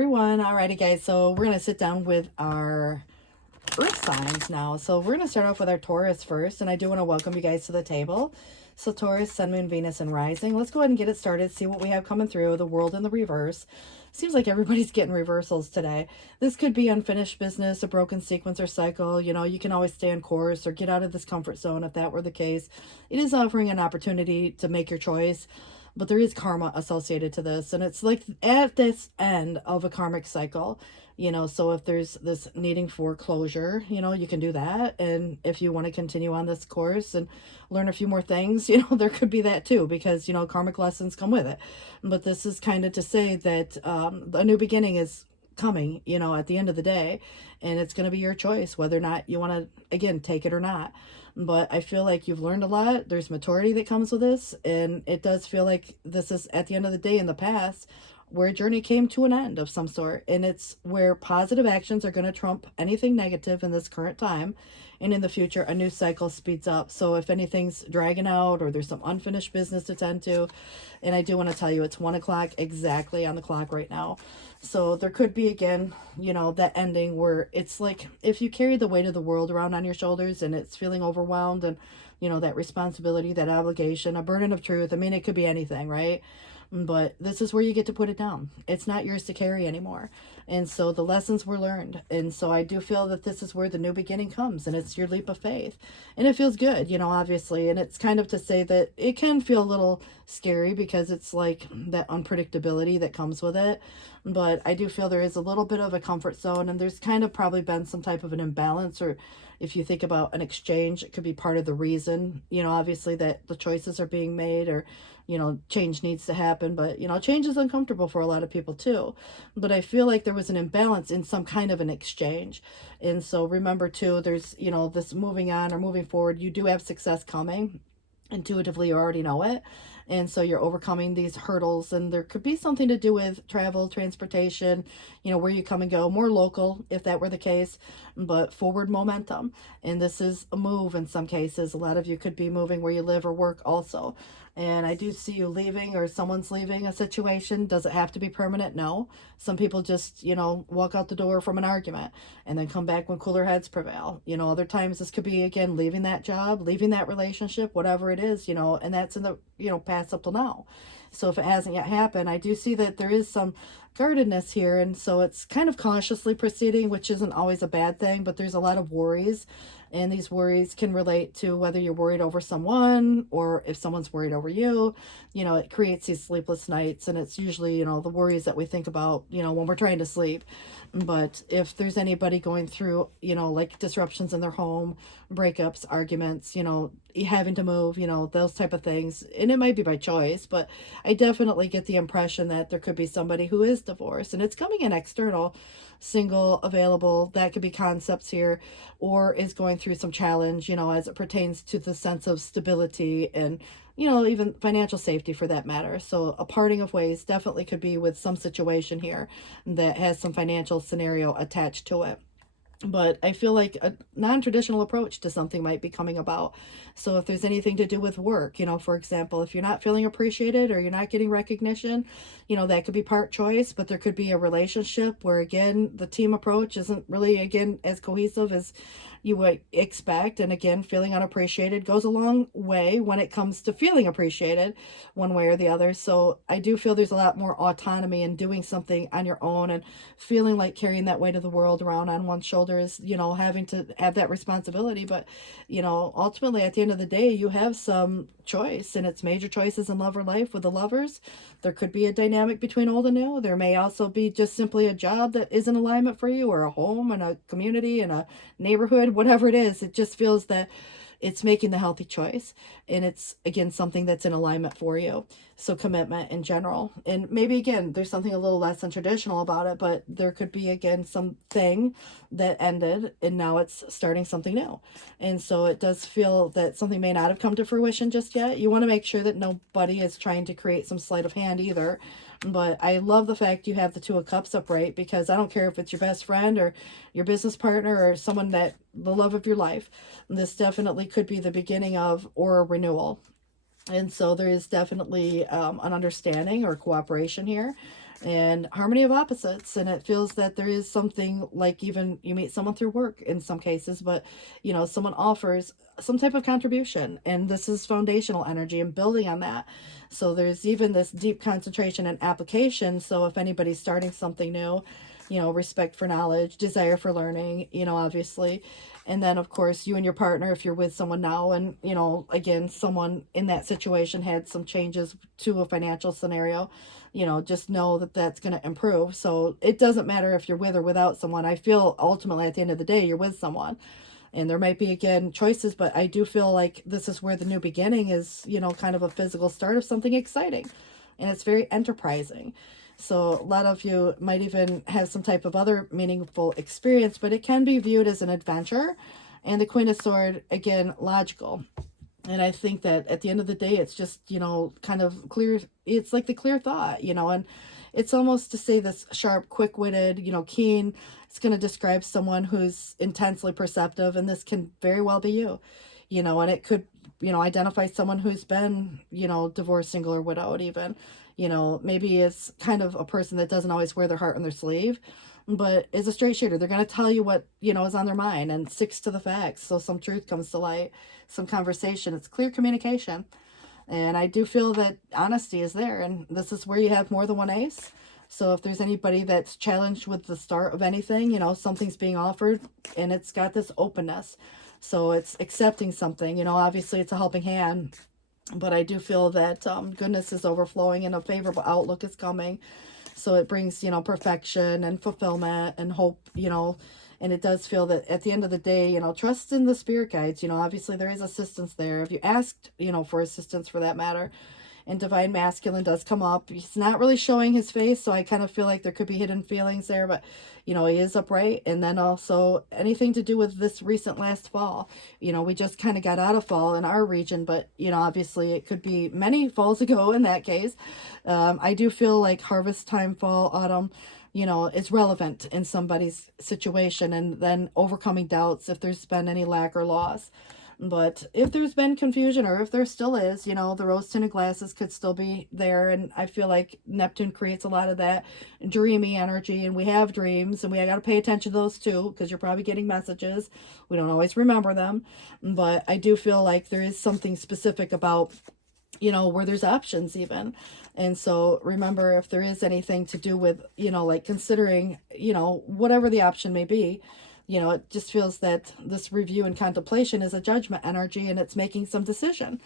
everyone. Alrighty guys, so we're going to sit down with our earth signs now. So we're going to start off with our Taurus first, and I do want to welcome you guys to the table. So Taurus, Sun, Moon, Venus, and Rising. Let's go ahead and get it started, see what we have coming through. The World in the reverse. Seems like everybody's getting reversals today. This could be unfinished business, a broken sequence or cycle. You know, you can always stay on course or get out of this comfort zone if that were the case. It is offering an opportunity to make your choice. But there is karma associated to this, and it's like at this end of a karmic cycle, you know. So if there's this needing for closure, you know, you can do that. And if you want to continue on this course and learn a few more things, you know, there could be that too, because, you know, karmic lessons come with it. But this is kind of to say that a new beginning is coming, you know, at the end of the day, and it's going to be your choice whether or not you want to, again, take it or not. But I feel like you've learned a lot. There's maturity that comes with this, and it does feel like this is, at the end of the day, in the past, where a journey came to an end of some sort, and it's where positive actions are going to trump anything negative in this current time, and in the future a new cycle speeds up. So if anything's dragging out or there's some unfinished business to tend to, and I do want to tell you, it's 1 o'clock exactly on the clock right now. So there could be, again, you know, that ending where it's like if you carry the weight of the world around on your shoulders and it's feeling overwhelmed, and, you know, that responsibility, that obligation, a burden of truth. I mean, it could be anything, right? But this is where you get to put it down. It's not yours to carry anymore. And so the lessons were learned. And so I do feel that this is where the new beginning comes, and it's your leap of faith. And it feels good, you know, obviously. And it's kind of to say that it can feel a little scary because it's like that unpredictability that comes with it. But I do feel there is a little bit of a comfort zone, and there's kind of probably been some type of an imbalance, or if you think about an exchange, it could be part of the reason, you know, obviously, that the choices are being made, or, you know, change needs to happen. But, you know, change is uncomfortable for a lot of people too. But I feel like there was an imbalance in some kind of an exchange. And so remember too, there's, you know, this moving on or moving forward, you do have success coming. Intuitively, you already know it. And so you're overcoming these hurdles, and there could be something to do with travel, transportation, you know, where you come and go, more local if that were the case, but forward momentum. And this is a move in some cases. A lot of you could be moving where you live or work also. And I do see you leaving, or someone's leaving a situation. Does it have to be permanent? No. Some people just, you know, walk out the door from an argument and then come back when cooler heads prevail. You know, other times this could be, again, leaving that job, leaving that relationship, whatever it is, you know, and that's in the, you know, past up till now. So if it hasn't yet happened, I do see that there is some guardedness here. And so it's kind of cautiously proceeding, which isn't always a bad thing, but there's a lot of worries. And these worries can relate to whether you're worried over someone or if someone's worried over you. You know, it creates these sleepless nights, and it's usually, you know, the worries that we think about, you know, when we're trying to sleep. But if there's anybody going through, you know, like disruptions in their home, breakups, arguments, you know, having to move, you know, those type of things, and it might be by choice, but I definitely get the impression that there could be somebody who is divorced, and it's coming in external, single, available. That could be concepts here, or is going through some challenge, you know, as it pertains to the sense of stability and, you know, even financial safety for that matter. So a parting of ways definitely could be with some situation here that has some financial scenario attached to it. But I feel like a non-traditional approach to something might be coming about. So if there's anything to do with work, you know, for example, if you're not feeling appreciated or you're not getting recognition, you know, that could be part choice. But there could be a relationship where, again, the team approach isn't really, again, as cohesive as you would expect. And again, feeling unappreciated goes a long way when it comes to feeling appreciated one way or the other. So I do feel there's a lot more autonomy in doing something on your own, and feeling like carrying that weight of the world around on one's shoulders, you know, having to have that responsibility. But, you know, ultimately at the end of the day, you have some choice, and it's major choices in love or life with the lovers. There could be a dynamic between old and new. There may also be just simply a job that is in alignment for you, or a home and a community and a neighborhood, whatever it is. It just feels that it's making the healthy choice, and it's, again, something that's in alignment for you. So commitment in general, and maybe, again, there's something a little less than traditional about it, but there could be, again, something that ended and now it's starting something new. And so it does feel that something may not have come to fruition just yet. You want to make sure that nobody is trying to create some sleight of hand either. But I love the fact you have the Two of Cups upright, because I don't care if it's your best friend or your business partner or someone that the love of your life. This definitely could be the beginning of, or a renewal. And so there is definitely an understanding or cooperation here. and harmony of opposites. And it feels that there is something, like even you meet someone through work in some cases, but you know, someone offers some type of contribution, and this is foundational energy and building on that. So there's even this deep concentration and application. So if anybody's starting something new, you know, respect for knowledge, desire for learning, you know, obviously. And then, of course, you and your partner, if you're with someone now, and, you know, again, someone in that situation had some changes to a financial scenario, you know, just know that that's going to improve. So it doesn't matter if you're with or without someone. I feel ultimately at the end of the day, you're with someone. And there might be, again, choices, but I do feel like this is where the new beginning is, you know, kind of a physical start of something exciting. And it's very enterprising. So a lot of you might even have some type of other meaningful experience, but it can be viewed as an adventure. And the Queen of Swords, again, logical. And I think that at the end of the day, it's just, you know, kind of clear. It's like the clear thought, you know, and it's almost to say this sharp, quick-witted, you know, keen. It's going to describe someone who's intensely perceptive, and this can very well be you know, and it could, you know, identify someone who's been, you know, divorced, single, or widowed even. You know, maybe it's kind of a person that doesn't always wear their heart on their sleeve, but is a straight shooter. They're going to tell you what, you know, is on their mind and sticks to the facts. So some truth comes to light, some conversation. It's clear communication. And I do feel that honesty is there. And this is where you have more than one ace. So if there's anybody that's challenged with the start of anything, you know, something's being offered and it's got this openness. So it's accepting something, you know, obviously it's a helping hand. But I do feel that goodness is overflowing and a favorable outlook is coming. So it brings, you know, perfection and fulfillment and hope, you know. And it does feel that at the end of the day, you know, trust in the spirit guides. You know, obviously there is assistance there. If you asked, you know, for assistance for that matter, and Divine Masculine does come up. He's not really showing his face, so I kind of feel like there could be hidden feelings there, but, you know, he is upright. And then also anything to do with this recent last fall. You know, we just kind of got out of fall in our region, but, you know, obviously it could be many falls ago in that case. I do feel like harvest time, fall, autumn, you know, is relevant in somebody's situation, and then overcoming doubts if there's been any lack or loss. But if there's been confusion, or if there still is, you know, the rose-tinted glasses could still be there. And I feel like Neptune creates a lot of that dreamy energy. And we have dreams, and we got to pay attention to those too, because you're probably getting messages. We don't always remember them. But I do feel like there is something specific about, you know, where there's options even. And so remember, if there is anything to do with, you know, like considering, you know, whatever the option may be, you know, it just feels that this review and contemplation is a judgment energy, and it's making some decision.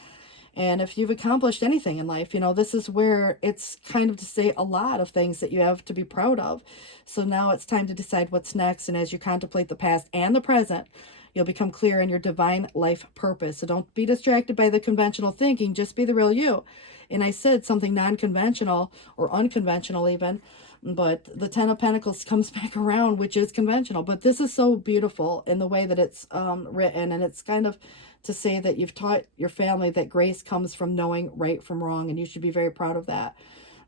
And if you've accomplished anything in life, you know, this is where it's kind of to say a lot of things that you have to be proud of. So now it's time to decide what's next. And as you contemplate the past and the present, you'll become clear in your divine life purpose. So don't be distracted by the conventional thinking. Just be the real you. And I said something non-conventional or unconventional even. But the Ten of Pentacles comes back around, which is conventional. But this is so beautiful in the way that it's written. And it's kind of to say that you've taught your family that grace comes from knowing right from wrong. And you should be very proud of that.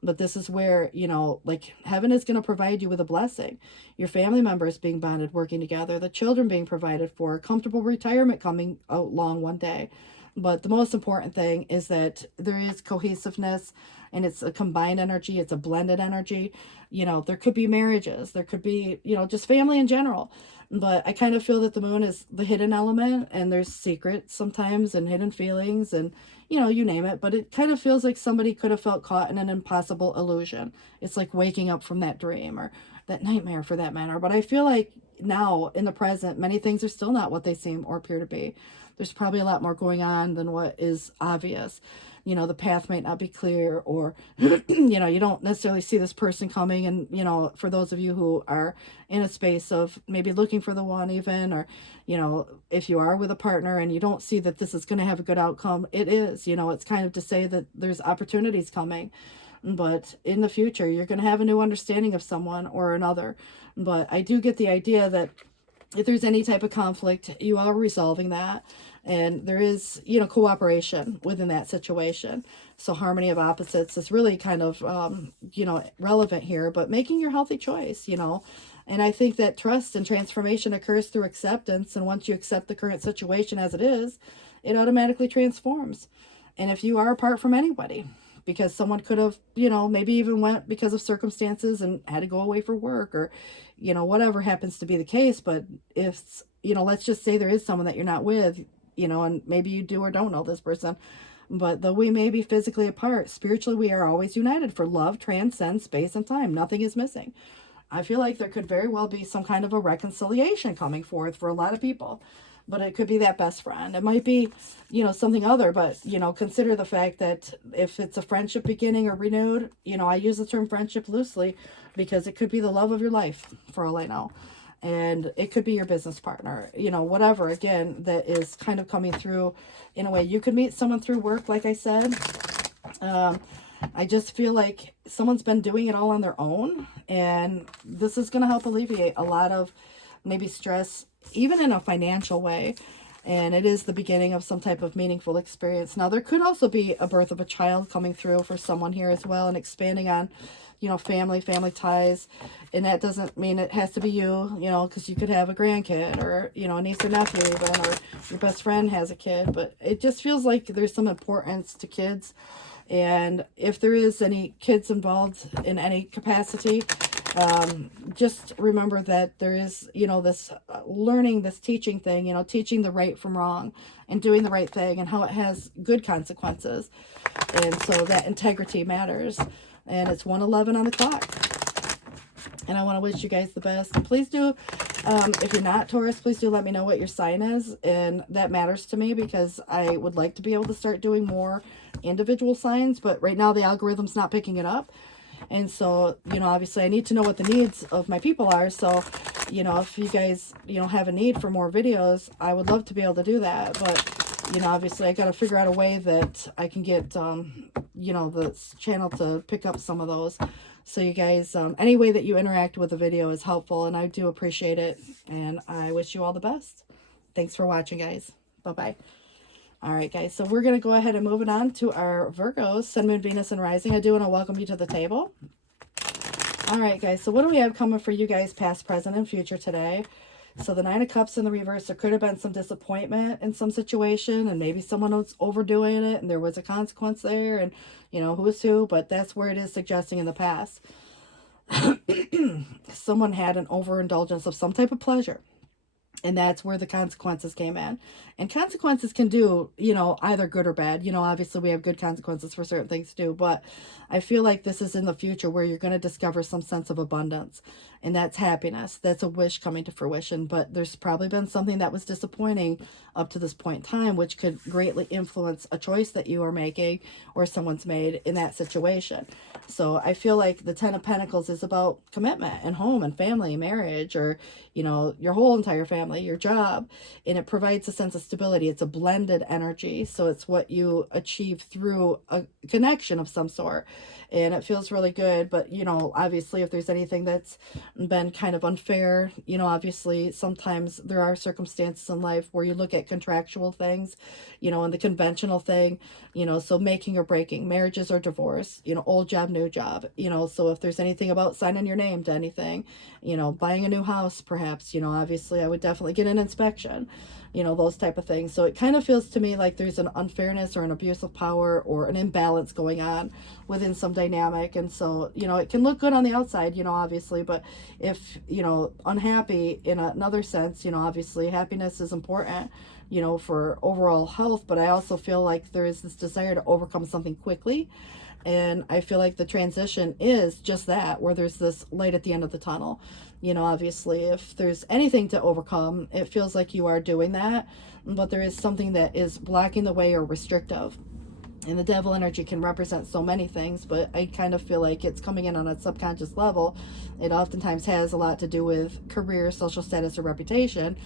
But this is where, you know, like heaven is going to provide you with a blessing. Your family members being bonded, working together, the children being provided for, a comfortable retirement coming along one day. But the most important thing is that there is cohesiveness, and it's a combined energy. It's a blended energy. You know, there could be marriages. There could be, you know, just family in general. But I kind of feel that the moon is the hidden element, and there's secrets sometimes and hidden feelings and, you know, you name it. But it kind of feels like somebody could have felt caught in an impossible illusion. It's like waking up from that dream or that nightmare for that matter. But I feel like now in the present, many things are still not what they seem or appear to be. There's probably a lot more going on than what is obvious. You know, the path might not be clear, or, you know, you don't necessarily see this person coming. And, you know, for those of you who are in a space of maybe looking for the one even, or, you know, if you are with a partner and you don't see that this is going to have a good outcome, it is, you know, it's kind of to say that there's opportunities coming. But in the future, you're going to have a new understanding of someone or another. But I do get the idea that if there's any type of conflict, you are resolving that. And there is, you know, cooperation within that situation. So harmony of opposites is really kind of, you know, relevant here. But making your healthy choice, you know. And I think that trust and transformation occurs through acceptance. And once you accept the current situation as it is, it automatically transforms. And if you are apart from anybody, because someone could have, you know, maybe even went because of circumstances and had to go away for work, or, you know, whatever happens to be the case. But if, you know, let's just say there is someone that you're not with, you know, and maybe you do or don't know this person, but though we may be physically apart, spiritually we are always united, for love transcends space and time. Nothing is missing. I feel like there could very well be some kind of a reconciliation coming forth for a lot of people. But it could be that best friend. It might be, you know, something other, but, you know, consider the fact that if it's a friendship beginning or renewed, you know, I use the term friendship loosely because it could be the love of your life, for all I know. And it could be your business partner, you know, whatever, again, that is kind of coming through in a way. You could meet someone through work, like I said. I just feel like someone's been doing it all on their own, and this is going to help alleviate a lot of maybe stress, even in a financial way. And it is the beginning of some type of meaningful experience. Now, there could also be a birth of a child coming through for someone here as well, and expanding on, you know, family ties. And that doesn't mean it has to be you, you know, because you could have a grandkid, or, you know, a niece or nephew even, or your best friend has a kid. But it just feels like there's some importance to kids. And if there is any kids involved in any capacity, just remember that there is, you know, this learning, this teaching thing, you know, teaching the right from wrong and doing the right thing, and how it has good consequences. And so that integrity matters. And it's 1:11 on the clock. And I want to wish you guys the best. And please do, if you're not Taurus, please do let me know what your sign is. And that matters to me, because I would like to be able to start doing more individual signs. But right now the algorithm's not picking it up. And so, you know, obviously I need to know what the needs of my people are. So, you know, if you guys, you know, have a need for more videos, I would love to be able to do that. But, you know, obviously I got to figure out a way that I can get, you know, the channel to pick up some of those. So you guys, any way that you interact with the video is helpful, and I do appreciate it. And I wish you all the best. Thanks for watching, guys. Bye-bye. All right, guys, so we're going to go ahead and move it on to our Virgos, Sun, Moon, Venus, and Rising. I do want to welcome you to the table. All right, guys, so what do we have coming for you guys, past, present, and future today? So the Nine of Cups in the reverse, there could have been some disappointment in some situation, and maybe someone was overdoing it, and there was a consequence there, and, you know, who's who, but that's where it is suggesting in the past. Someone had an overindulgence of some type of pleasure. And that's where the consequences came in. And consequences can do, you know, either good or bad. You know, obviously we have good consequences for certain things too. But I feel like this is in the future where you're going to discover some sense of abundance. And that's happiness. That's a wish coming to fruition. But there's probably been something that was disappointing up to this point in time, which could greatly influence a choice that you are making or someone's made in that situation. So I feel like the Ten of Pentacles is about commitment and home and family, marriage, or, you know, your whole entire family, your job. And it provides a sense of stability. It's a blended energy. So it's what you achieve through a connection of some sort. And it feels really good. But, you know, obviously if there's anything that's been kind of unfair, you know, obviously sometimes there are circumstances in life where you look at contractual things, you know, and the conventional thing, you know, so making or breaking, marriages or divorce, you know, old job, new job, you know, so if there's anything about signing your name to anything, you know, buying a new house, perhaps, you know, obviously I would definitely get an inspection, you know, those type of things. So it kind of feels to me like there's an unfairness or an abuse of power or an imbalance going on within some dynamic. And so, you know, it can look good on the outside, you know, obviously, but if, you know, unhappy in another sense, you know, obviously happiness is important, you know, for overall health. But I also feel like there is this desire to overcome something quickly. And I feel like the transition is just that, where there's this light at the end of the tunnel. You know, obviously, if there's anything to overcome, it feels like you are doing that. But there is something that is blocking the way or restrictive. And the devil energy can represent so many things, but I kind of feel like it's coming in on a subconscious level. It oftentimes has a lot to do with career, social status, or reputation.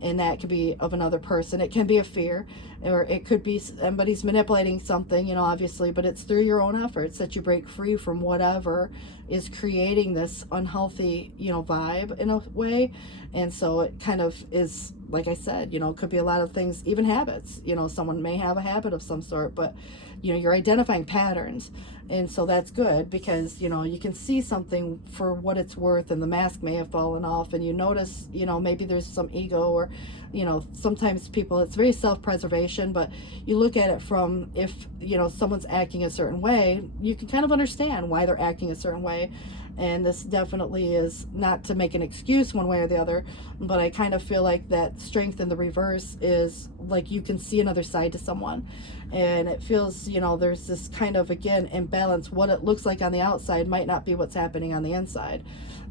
And that could be of another person. It can be a fear, or it could be somebody's manipulating something, you know, obviously, but it's through your own efforts that you break free from whatever is creating this unhealthy, you know, vibe in a way. And so it kind of is, like I said, you know, it could be a lot of things, even habits, you know, someone may have a habit of some sort, but you know, you're identifying patterns. And so that's good, because, you know, you can see something for what it's worth, and the mask may have fallen off, and you notice, you know, maybe there's some ego, or, you know, sometimes people, it's very self-preservation, but you look at it from, if, you know, someone's acting a certain way, you can kind of understand why they're acting a certain way. And this definitely is not to make an excuse one way or the other, but I kind of feel like that strength in the reverse is like you can see another side to someone. And it feels, you know, there's this kind of, again, imbalance. What it looks like on the outside might not be what's happening on the inside.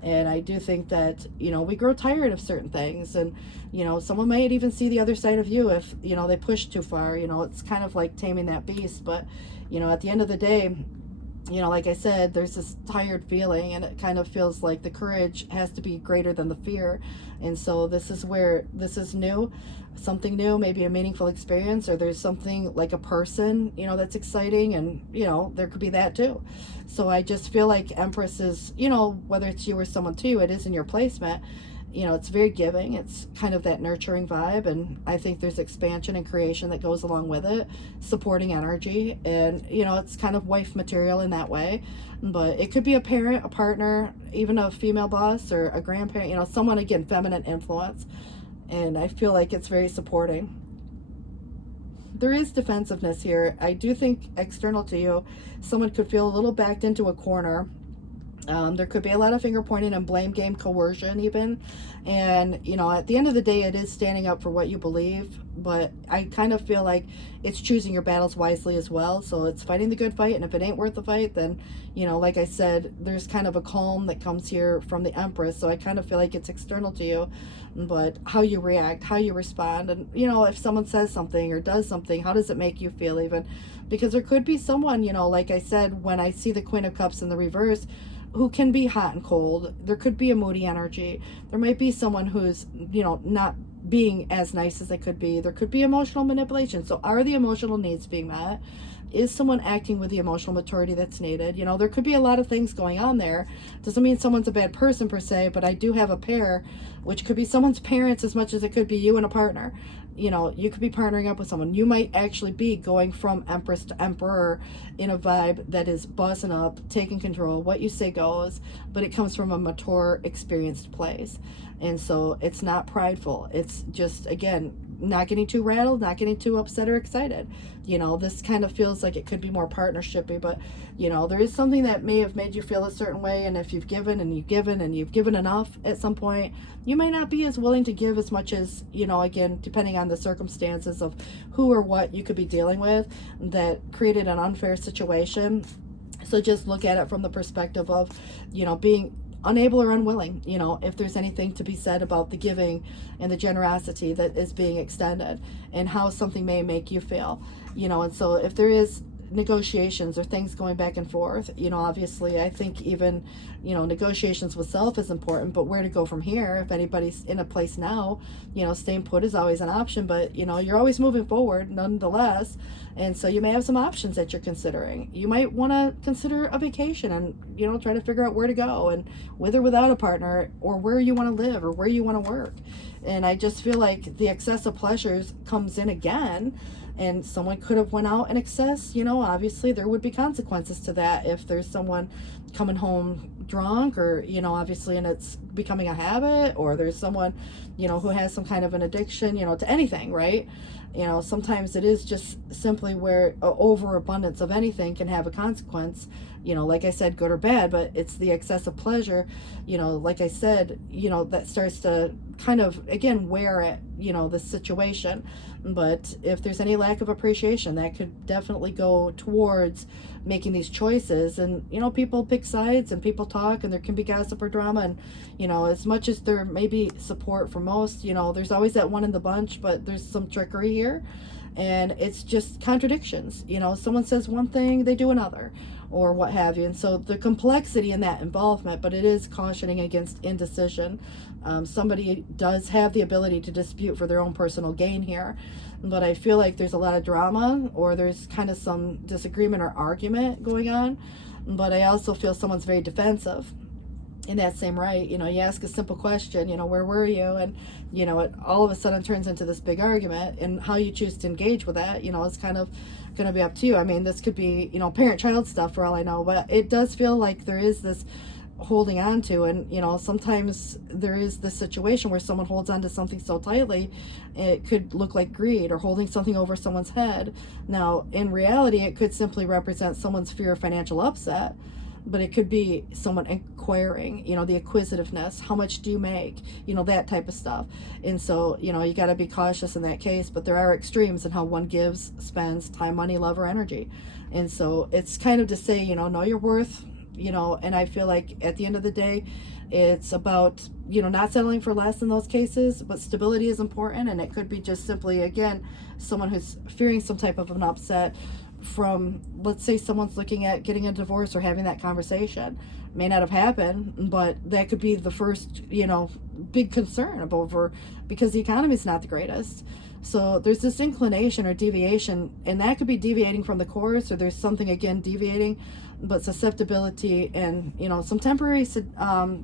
And I do think that, you know, we grow tired of certain things. And, you know, someone might even see the other side of you if, you know, they push too far. You know, it's kind of like taming that beast. But, you know, at the end of the day, you know, like I said, there's this tired feeling, and it kind of feels like the courage has to be greater than the fear. And so this is where this is new, something new, maybe a meaningful experience, or there's something like a person, you know, that's exciting, and, you know, there could be that too. So I just feel like Empress is, you know, whether it's you or someone too, it is in your placement. You know, it's very giving. It's kind of that nurturing vibe, and I think there's expansion and creation that goes along with it, supporting energy, and, you know, it's kind of wife material in that way. But it could be a parent, a partner, even a female boss or a grandparent, you know, someone, again, feminine influence. And I feel like it's very supporting. There is defensiveness here. I do think external to you, someone could feel a little backed into a corner. There could be a lot of finger pointing and blame game, coercion even. And, you know, at the end of the day, it is standing up for what you believe. But I kind of feel like it's choosing your battles wisely as well. So it's fighting the good fight. And if it ain't worth the fight, then, you know, like I said, there's kind of a calm that comes here from the Empress. So I kind of feel like it's external to you. But how you react, how you respond. And, you know, if someone says something or does something, how does it make you feel even? Because there could be someone, you know, like I said, when I see the Queen of Cups in the reverse, who can be hot and cold. There could be a moody energy. There might be someone who's, you know, not being as nice as they could be. There could be emotional manipulation. So are the emotional needs being met? Is someone acting with the emotional maturity that's needed? You know, there could be a lot of things going on there. Doesn't mean someone's a bad person per se, but I do have a pair, which could be someone's parents as much as it could be you and a partner. You know, you could be partnering up with someone. You might actually be going from Empress to Emperor in a vibe that is bossing up, taking control. What you say goes, but it comes from a mature, experienced place. And so it's not prideful. It's just, again, not getting too rattled, not getting too upset or excited. You know, this kind of feels like it could be more partnershipy, but, you know, there is something that may have made you feel a certain way. And if you've given and you've given and you've given enough at some point, you may not be as willing to give as much as, you know, again, depending on the circumstances of who or what you could be dealing with that created an unfair situation. So just look at it from the perspective of, you know, being unable or unwilling, you know, if there's anything to be said about the giving and the generosity that is being extended and how something may make you feel, you know. And so if there is negotiations or things going back and forth, you know, obviously I think even, you know, negotiations with self is important, but where to go from here? If anybody's in a place now, you know, staying put is always an option, but, you know, you're always moving forward nonetheless. And so you may have some options that you're considering. You might want to consider a vacation and, you know, try to figure out where to go and with or without a partner, or where you want to live or where you want to work. And I just feel like the excessive pleasures comes in again. And someone could have went out in excess, you know, obviously there would be consequences to that if there's someone coming home drunk, or, you know, obviously, and it's becoming a habit, or there's someone, you know, who has some kind of an addiction, you know, to anything, right? You know, sometimes it is just simply where overabundance of anything can have a consequence, you know, like I said, good or bad, but it's the excessive pleasure, you know, like I said, you know, that starts to kind of, again, wear at, you know, the situation. But if there's any lack of appreciation, that could definitely go towards making these choices. And, you know, people pick sides and people talk, and there can be gossip or drama. And, you know, as much as there may be support for most, you know, there's always that one in the bunch, but there's some trickery here. And it's just contradictions. You know, someone says one thing, they do another, or what have you. And so the complexity in that involvement, but it is cautioning against indecision. Somebody does have the ability to dispute for their own personal gain here, but I feel like there's a lot of drama, or there's kind of some disagreement or argument going on. But I also feel someone's very defensive. in that same right, you know, you ask a simple question, you know, where were you? And, you know, it all of a sudden turns into this big argument, and how you choose to engage with that, you know, is kind of going to be up to you. I mean, this could be, you know, parent-child stuff for all I know, but it does feel like there is this holding on to, and, you know, sometimes there is this situation where someone holds on to something so tightly, it could look like greed or holding something over someone's head. Now, in reality, it could simply represent someone's fear of financial upset, but it could be someone inquiring, you know, the acquisitiveness, how much do you make, you know, that type of stuff. And so, you know, you got to be cautious in that case, but there are extremes in how one gives, spends time, money, love, or energy. And so it's kind of to say, you know your worth, you know, and I feel like at the end of the day, it's about, you know, not settling for less in those cases, but stability is important. And it could be just simply, again, someone who's fearing some type of an upset from, let's say someone's looking at getting a divorce or having that conversation. May not have happened, but that could be the first, you know, big concern over, because the economy is not the greatest. So there's this inclination or deviation, and that could be deviating from the course, or there's something, again, deviating, but susceptibility and, you know, some temporary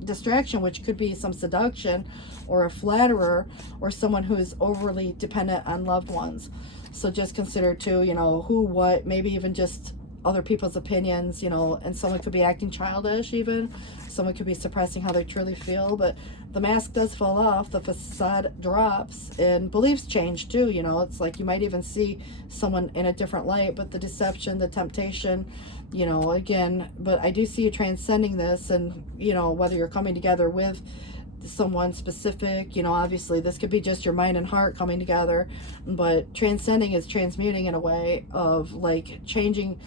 distraction, which could be some seduction or a flatterer or someone who is overly dependent on loved ones. So just consider too, you know, who, what, maybe even just other people's opinions, you know, and someone could be acting childish even. Someone could be suppressing how they truly feel, but the mask does fall off, the facade drops, and beliefs change too, you know. It's like you might even see someone in a different light, but the deception, the temptation, you know, again, but I do see you transcending this, and, you know, whether you're coming together with someone specific, you know, obviously this could be just your mind and heart coming together, but transcending is transmuting in a way of like changing,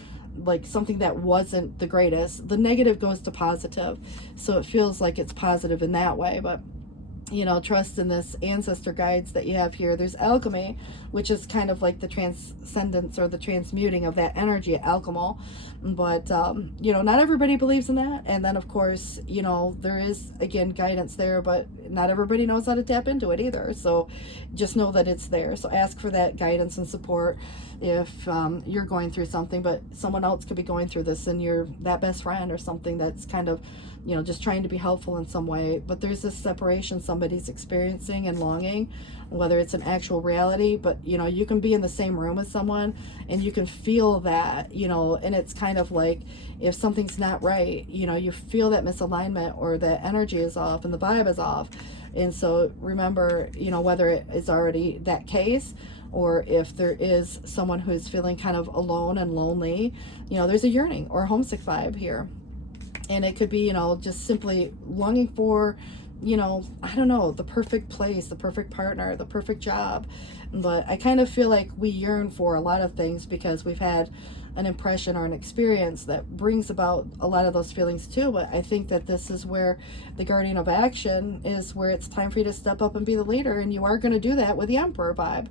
like something that wasn't the greatest. The negative goes to positive, so it feels like it's positive in that way. But, you know, trust in this ancestor guides that you have here. There's alchemy, which is kind of like the transcendence or the transmuting of that energy, alchemy. But, you know, not everybody believes in that. And then, of course, you know, there is, again, guidance there, but not everybody knows how to tap into it either. So just know that it's there. So ask for that guidance and support if you're going through something, but someone else could be going through this, and you're that best friend or something that's kind of, you know, just trying to be helpful in some way. But there's this separation somebody's experiencing and longing, whether it's an actual reality, but, you know, you can be in the same room with someone and you can feel that, you know, and it's kind of like if something's not right, you know, you feel that misalignment or that energy is off and the vibe is off. And so remember, you know, whether it is already that case, or if there is someone who is feeling kind of alone and lonely, you know, there's a yearning or a homesick vibe here. And it could be, you know, just simply longing for, you know, I don't know, the perfect place, the perfect partner, the perfect job. But I kind of feel like we yearn for a lot of things because we've had an impression or an experience that brings about a lot of those feelings too. But I think that this is where the guardian of action is, where it's time for you to step up and be the leader, and you are going to do that with the Emperor vibe.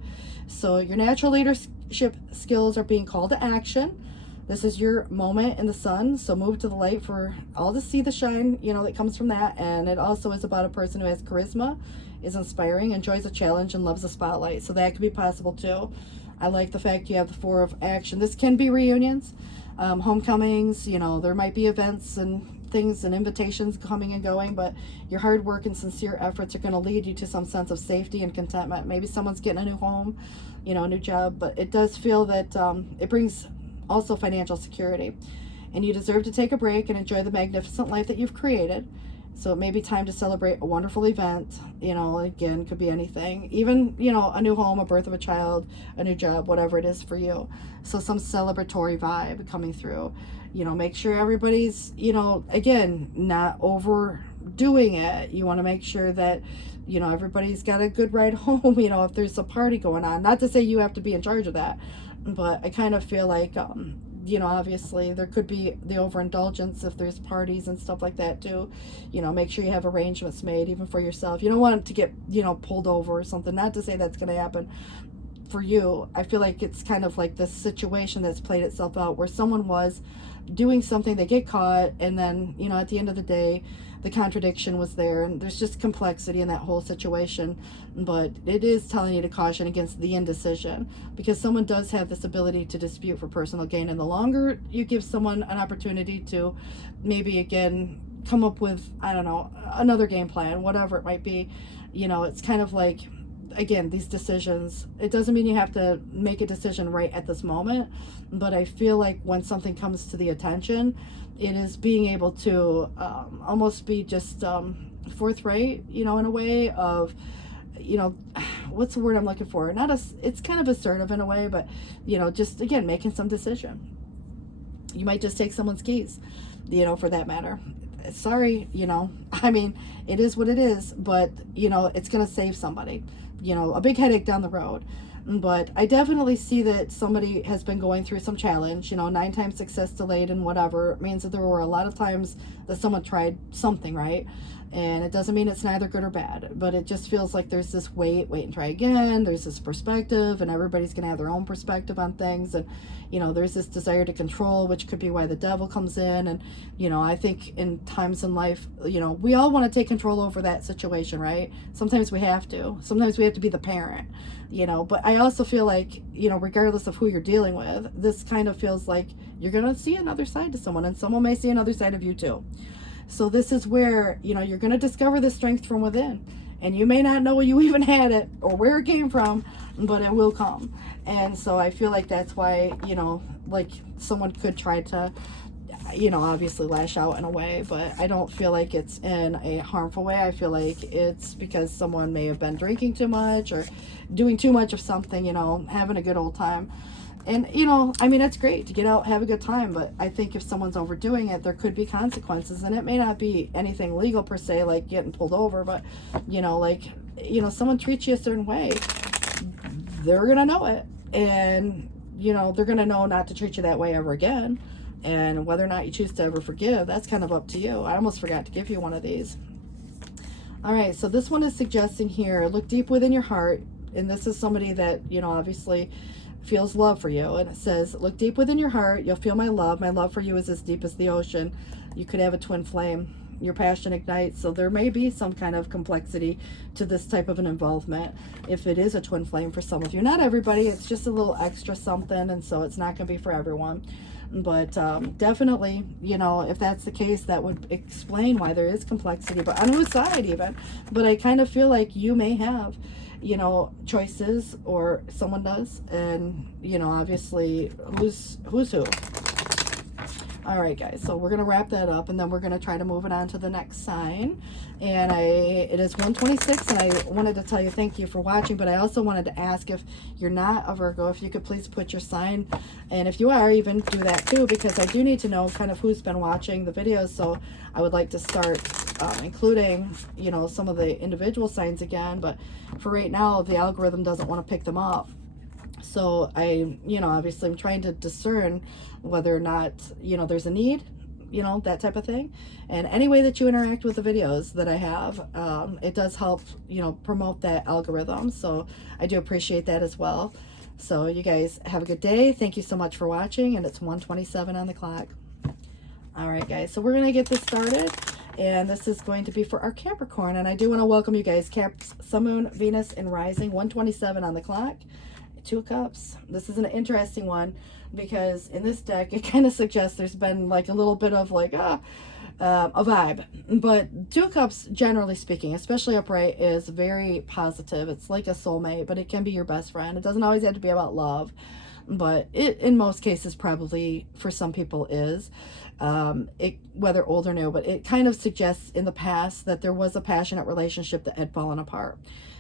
So your natural leadership skills are being called to action. This is your moment in the sun, so move to the light for all to see the shine, you know, that comes from that. And it also is about a person who has charisma, is inspiring, enjoys a challenge, and loves the spotlight. So that could be possible too. I like the fact you have the Four of Action. This can be reunions, homecomings, you know, there might be events and things and invitations coming and going, but your hard work and sincere efforts are going to lead you to some sense of safety and contentment. Maybe someone's getting a new home, you know, a new job, but it does feel that it brings also financial security, and you deserve to take a break and enjoy the magnificent life that you've created. So it may be time to celebrate a wonderful event, you know, again, could be anything, even, you know, a new home, a birth of a child, a new job, whatever it is for you. So some celebratory vibe coming through, you know, make sure everybody's, you know, again, not overdoing it. You want to make sure that, you know, everybody's got a good ride home, you know, if there's a party going on. Not to say you have to be in charge of that, but I kind of feel like, you know, obviously there could be the overindulgence if there's parties and stuff like that too. You know, make sure you have arrangements made even for yourself. You don't want it to get, you know, pulled over or something. Not to say that's going to happen for you. I feel like it's kind of like this situation that's played itself out where someone was doing something, they get caught, and then, you know, at the end of the day, the contradiction was there, and there's just complexity in that whole situation. But it is telling you to caution against the indecision, because someone does have this ability to dispute for personal gain, and the longer you give someone an opportunity to maybe again come up with, I don't know, another game plan, whatever it might be. You know, it's kind of like, again, these decisions, it doesn't mean you have to make a decision right at this moment, but I feel like when something comes to the attention, it is being able to almost be just forthright, you know, in a way of, you know, what's the word I'm looking for? Not a, it's kind of assertive in a way, but, you know, just, again, making some decision. You might just take someone's keys, you know, for that matter. Sorry, you know, I mean, it is what it is, but, you know, it's going to save somebody, you know, a big headache down the road. But I definitely see that somebody has been going through some challenge, you know, 9 times success delayed and whatever. It means that there were a lot of times that someone tried something, right? And it doesn't mean it's neither good or bad, but it just feels like there's this wait and try again. There's this perspective, and everybody's going to have their own perspective on things. And, you know, there's this desire to control, which could be why the devil comes in. And, you know, I think in times in life, you know, we all want to take control over that situation, right? Sometimes we have to. Sometimes we have to be the parent, you know. But I also feel like, you know, regardless of who you're dealing with, this kind of feels like you're going to see another side to someone, and someone may see another side of you too. So this is where, you know, you're going to discover the strength from within. And you may not know you even had it or where it came from, but it will come. And so I feel like that's why, you know, like someone could try to, you know, obviously lash out in a way, but I don't feel like it's in a harmful way. I feel like it's because someone may have been drinking too much or doing too much of something, you know, having a good old time. And, you know, I mean, it's great to get out, have a good time, but I think if someone's overdoing it, there could be consequences. And it may not be anything legal per se, like getting pulled over, but, you know, like, you know, someone treats you a certain way, they're going to know it. And, you know, they're going to know not to treat you that way ever again. And whether or not you choose to ever forgive, that's kind of up to you. I almost forgot to give you one of these. All right, so this one is suggesting here, look deep within your heart. And this is somebody that, you know, obviously feels love for you. And it says, look deep within your heart. You'll feel my love. My love for you is as deep as the ocean. You could have a twin flame. Your passion ignites. So there may be some kind of complexity to this type of an involvement if it is a twin flame for some of you. Not everybody. It's just a little extra something. And so it's not going to be for everyone. But definitely, you know, if that's the case, that would explain why there is complexity. But on whose side even? But I kind of feel like you may have, you know, choices, or someone does, and, you know, obviously who's who. All right, guys, so we're going to wrap that up, and then we're going to try to move it on to the next sign. And it is 1:26, and I wanted to tell you thank you for watching, but I also wanted to ask, if you're not a Virgo, if you could please put your sign, and if you are, even do that too, because I do need to know kind of who's been watching the videos. So I would like to start including, you know, some of the individual signs again, but for right now, the algorithm doesn't want to pick them up. So I, you know, obviously I'm trying to discern whether or not, you know, there's a need, you know, that type of thing. And any way that you interact with the videos that I have, it does help, you know, promote that algorithm. So I do appreciate that as well. So you guys have a good day. Thank you so much for watching. And it's 1:27 on the clock. All right, guys. So we're going to get this started. And this is going to be for our Capricorn. And I do want to welcome you guys. Sun, Moon, Venus, and Rising. 1:27 on the clock. 2 of Cups. This is an interesting one because in this deck it kind of suggests there's been like a little bit of like a vibe, but 2 of Cups, generally speaking, especially upright, is very positive. It's like a soulmate, but it can be your best friend. It doesn't always have to be about love, but it in most cases probably for some people is, whether old or new. But it kind of suggests in the past that there was a passionate relationship that had fallen apart.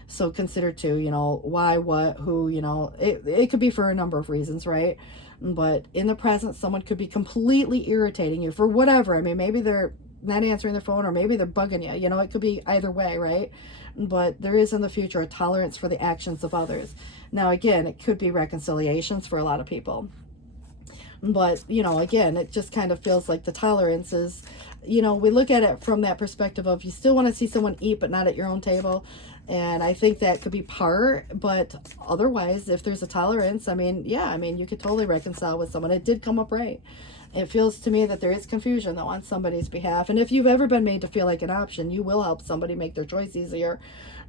So consider too, you know, why, what, who, you know, it could be for a number of reasons, right? But in the present, someone could be completely irritating you for whatever. I mean, maybe they're not answering their phone, or maybe they're bugging you. You know, it could be either way, right? But there is in the future a tolerance for the actions of others. Now, again, it could be reconciliations for a lot of people. But, you know, again, it just kind of feels like the tolerance is, you know, we look at it from that perspective of you still want to see someone eat, but not at your own table. And I think that could be part, but otherwise, if there's a tolerance, I mean, yeah, I mean, you could totally reconcile with someone. It did come up right. It feels to me that there is confusion, though, on somebody's behalf. And if you've ever been made to feel like an option, you will help somebody make their choice easier.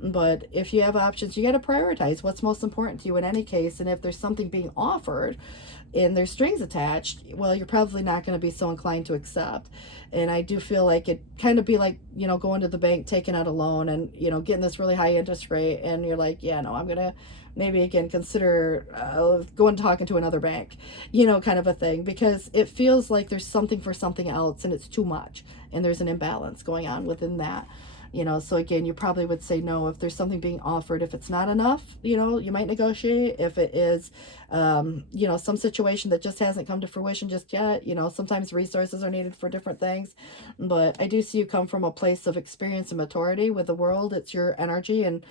But if you have options, you got to prioritize what's most important to you in any case. And if there's something being offered and there's strings attached, well, you're probably not going to be so inclined to accept. And I do feel like it kind of be like, going to the bank, taking out a loan and, getting this really high interest rate. And you're like, yeah, no, I'm going to maybe again consider going talking to another bank, kind of a thing, because it feels like there's something for something else and it's too much. And there's an imbalance going on within that. So again, you probably would say no if there's something being offered. If it's not enough, you might negotiate. If it is, some situation that just hasn't come to fruition just yet, sometimes resources are needed for different things. But I do see you come from a place of experience and maturity with the world. It's your energy, and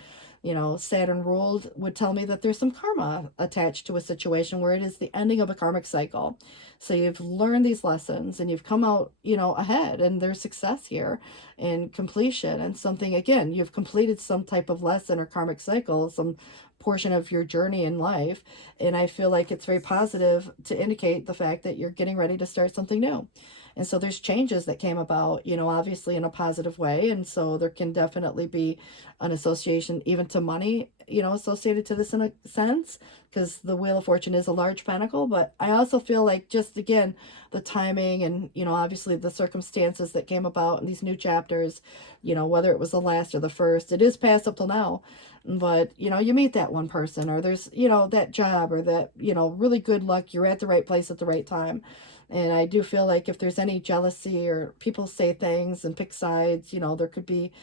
Saturn ruled would tell me that there's some karma attached to a situation where it is the ending of a karmic cycle. So you've learned these lessons and you've come out, ahead, and there's success here and completion and something. Again, you've completed some type of lesson or karmic cycle, some portion of your journey in life. And I feel like it's very positive to indicate the fact that you're getting ready to start something new. And so there's changes that came about, obviously in a positive way. And so there can definitely be an association even to money, associated to this in a sense, because the Wheel of Fortune is a large pentacle. But I also feel like just, again, the timing and, obviously the circumstances that came about in these new chapters, whether it was the last or the first, it is past up till now. But, you meet that one person, or there's, that job, or that, really good luck. You're at the right place at the right time. And I do feel like if there's any jealousy or people say things and pick sides, there could be,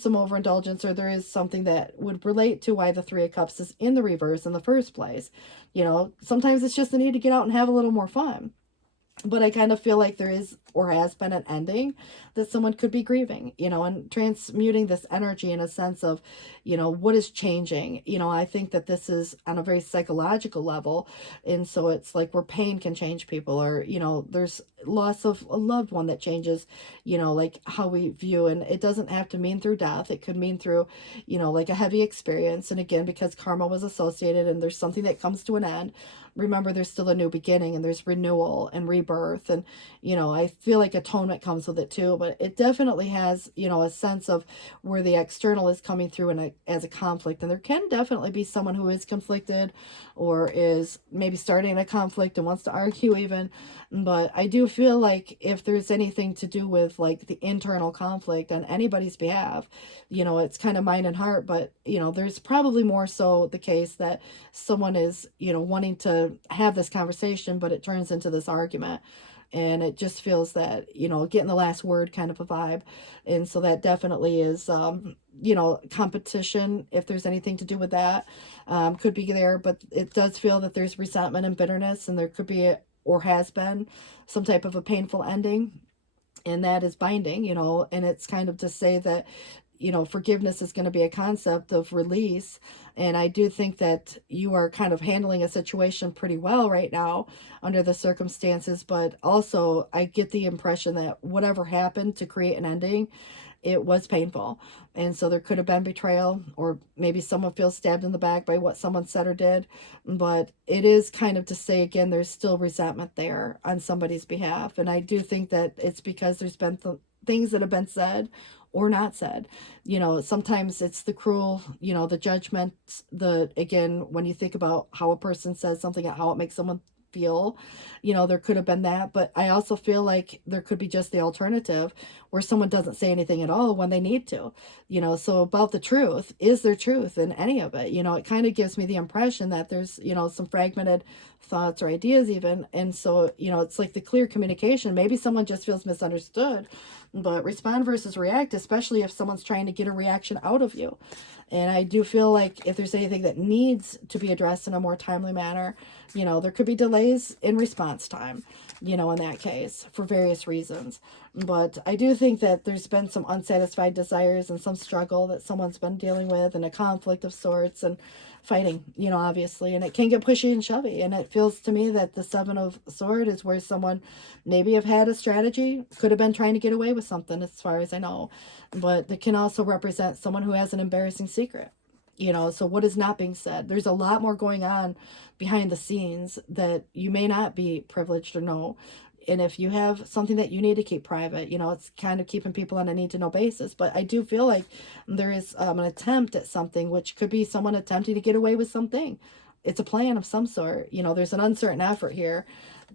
some overindulgence, or there is something that would relate to why the Three of Cups is in the reverse in the first place. Sometimes it's just the need to get out and have a little more fun. But I kind of feel like there is or has been an ending that someone could be grieving, and transmuting this energy in a sense of, what is changing. I think that this is on a very psychological level. And so it's like where pain can change people, or, there's loss of a loved one that changes, like how we view. And it doesn't have to mean through death. It could mean through, like a heavy experience. And again, because karma was associated and there's something that comes to an end, remember there's still a new beginning, and there's renewal and rebirth. And, I feel like atonement comes with it too, but it definitely has, a sense of where the external is coming through as a conflict. And there can definitely be someone who is conflicted or is maybe starting a conflict and wants to argue even. But I do feel like if there's anything to do with like the internal conflict on anybody's behalf, it's kind of mind and heart, but, there's probably more so the case that someone is, wanting to have this conversation, but it turns into this argument. And it just feels that, getting the last word kind of a vibe. And so that definitely is, competition, if there's anything to do with that, could be there. But it does feel that there's resentment and bitterness, and there could be, or has been, some type of a painful ending. And that is binding, and it's kind of to say that, forgiveness is going to be a concept of release. And I do think that you are kind of handling a situation pretty well right now under the circumstances. But also I get the impression that whatever happened to create an ending, it was painful. And so there could have been betrayal, or maybe someone feels stabbed in the back by what someone said or did. But it is kind of to say, again, there's still resentment there on somebody's behalf. And I do think that it's because there's been things that have been said or not said. Sometimes it's the cruel, the judgment, again, when you think about how a person says something and how it makes someone feel, there could have been that. But I also feel like there could be just the alternative where someone doesn't say anything at all when they need to, so about the truth, is there truth in any of it? It kind of gives me the impression that there's, some fragmented thoughts or ideas even. And so, it's like the clear communication. Maybe someone just feels misunderstood, but respond versus react, especially if someone's trying to get a reaction out of you. And I do feel like if there's anything that needs to be addressed in a more timely manner, there could be delays in response time, in that case, for various reasons. But I do think that there's been some unsatisfied desires and some struggle that someone's been dealing with, and a conflict of sorts, and fighting, obviously, and it can get pushy and shovey. And it feels to me that the Seven of Swords is where someone maybe have had a strategy, could have been trying to get away with something, as far as I know, but it can also represent someone who has an embarrassing secret, so what is not being said. There's a lot more going on behind the scenes that you may not be privileged or know. And if you have something that you need to keep private, you know, it's kind of keeping people on a need to know basis. But I do feel like there is an attempt at something, which could be someone attempting to get away with something. It's a plan of some sort. You know, there's an uncertain effort here,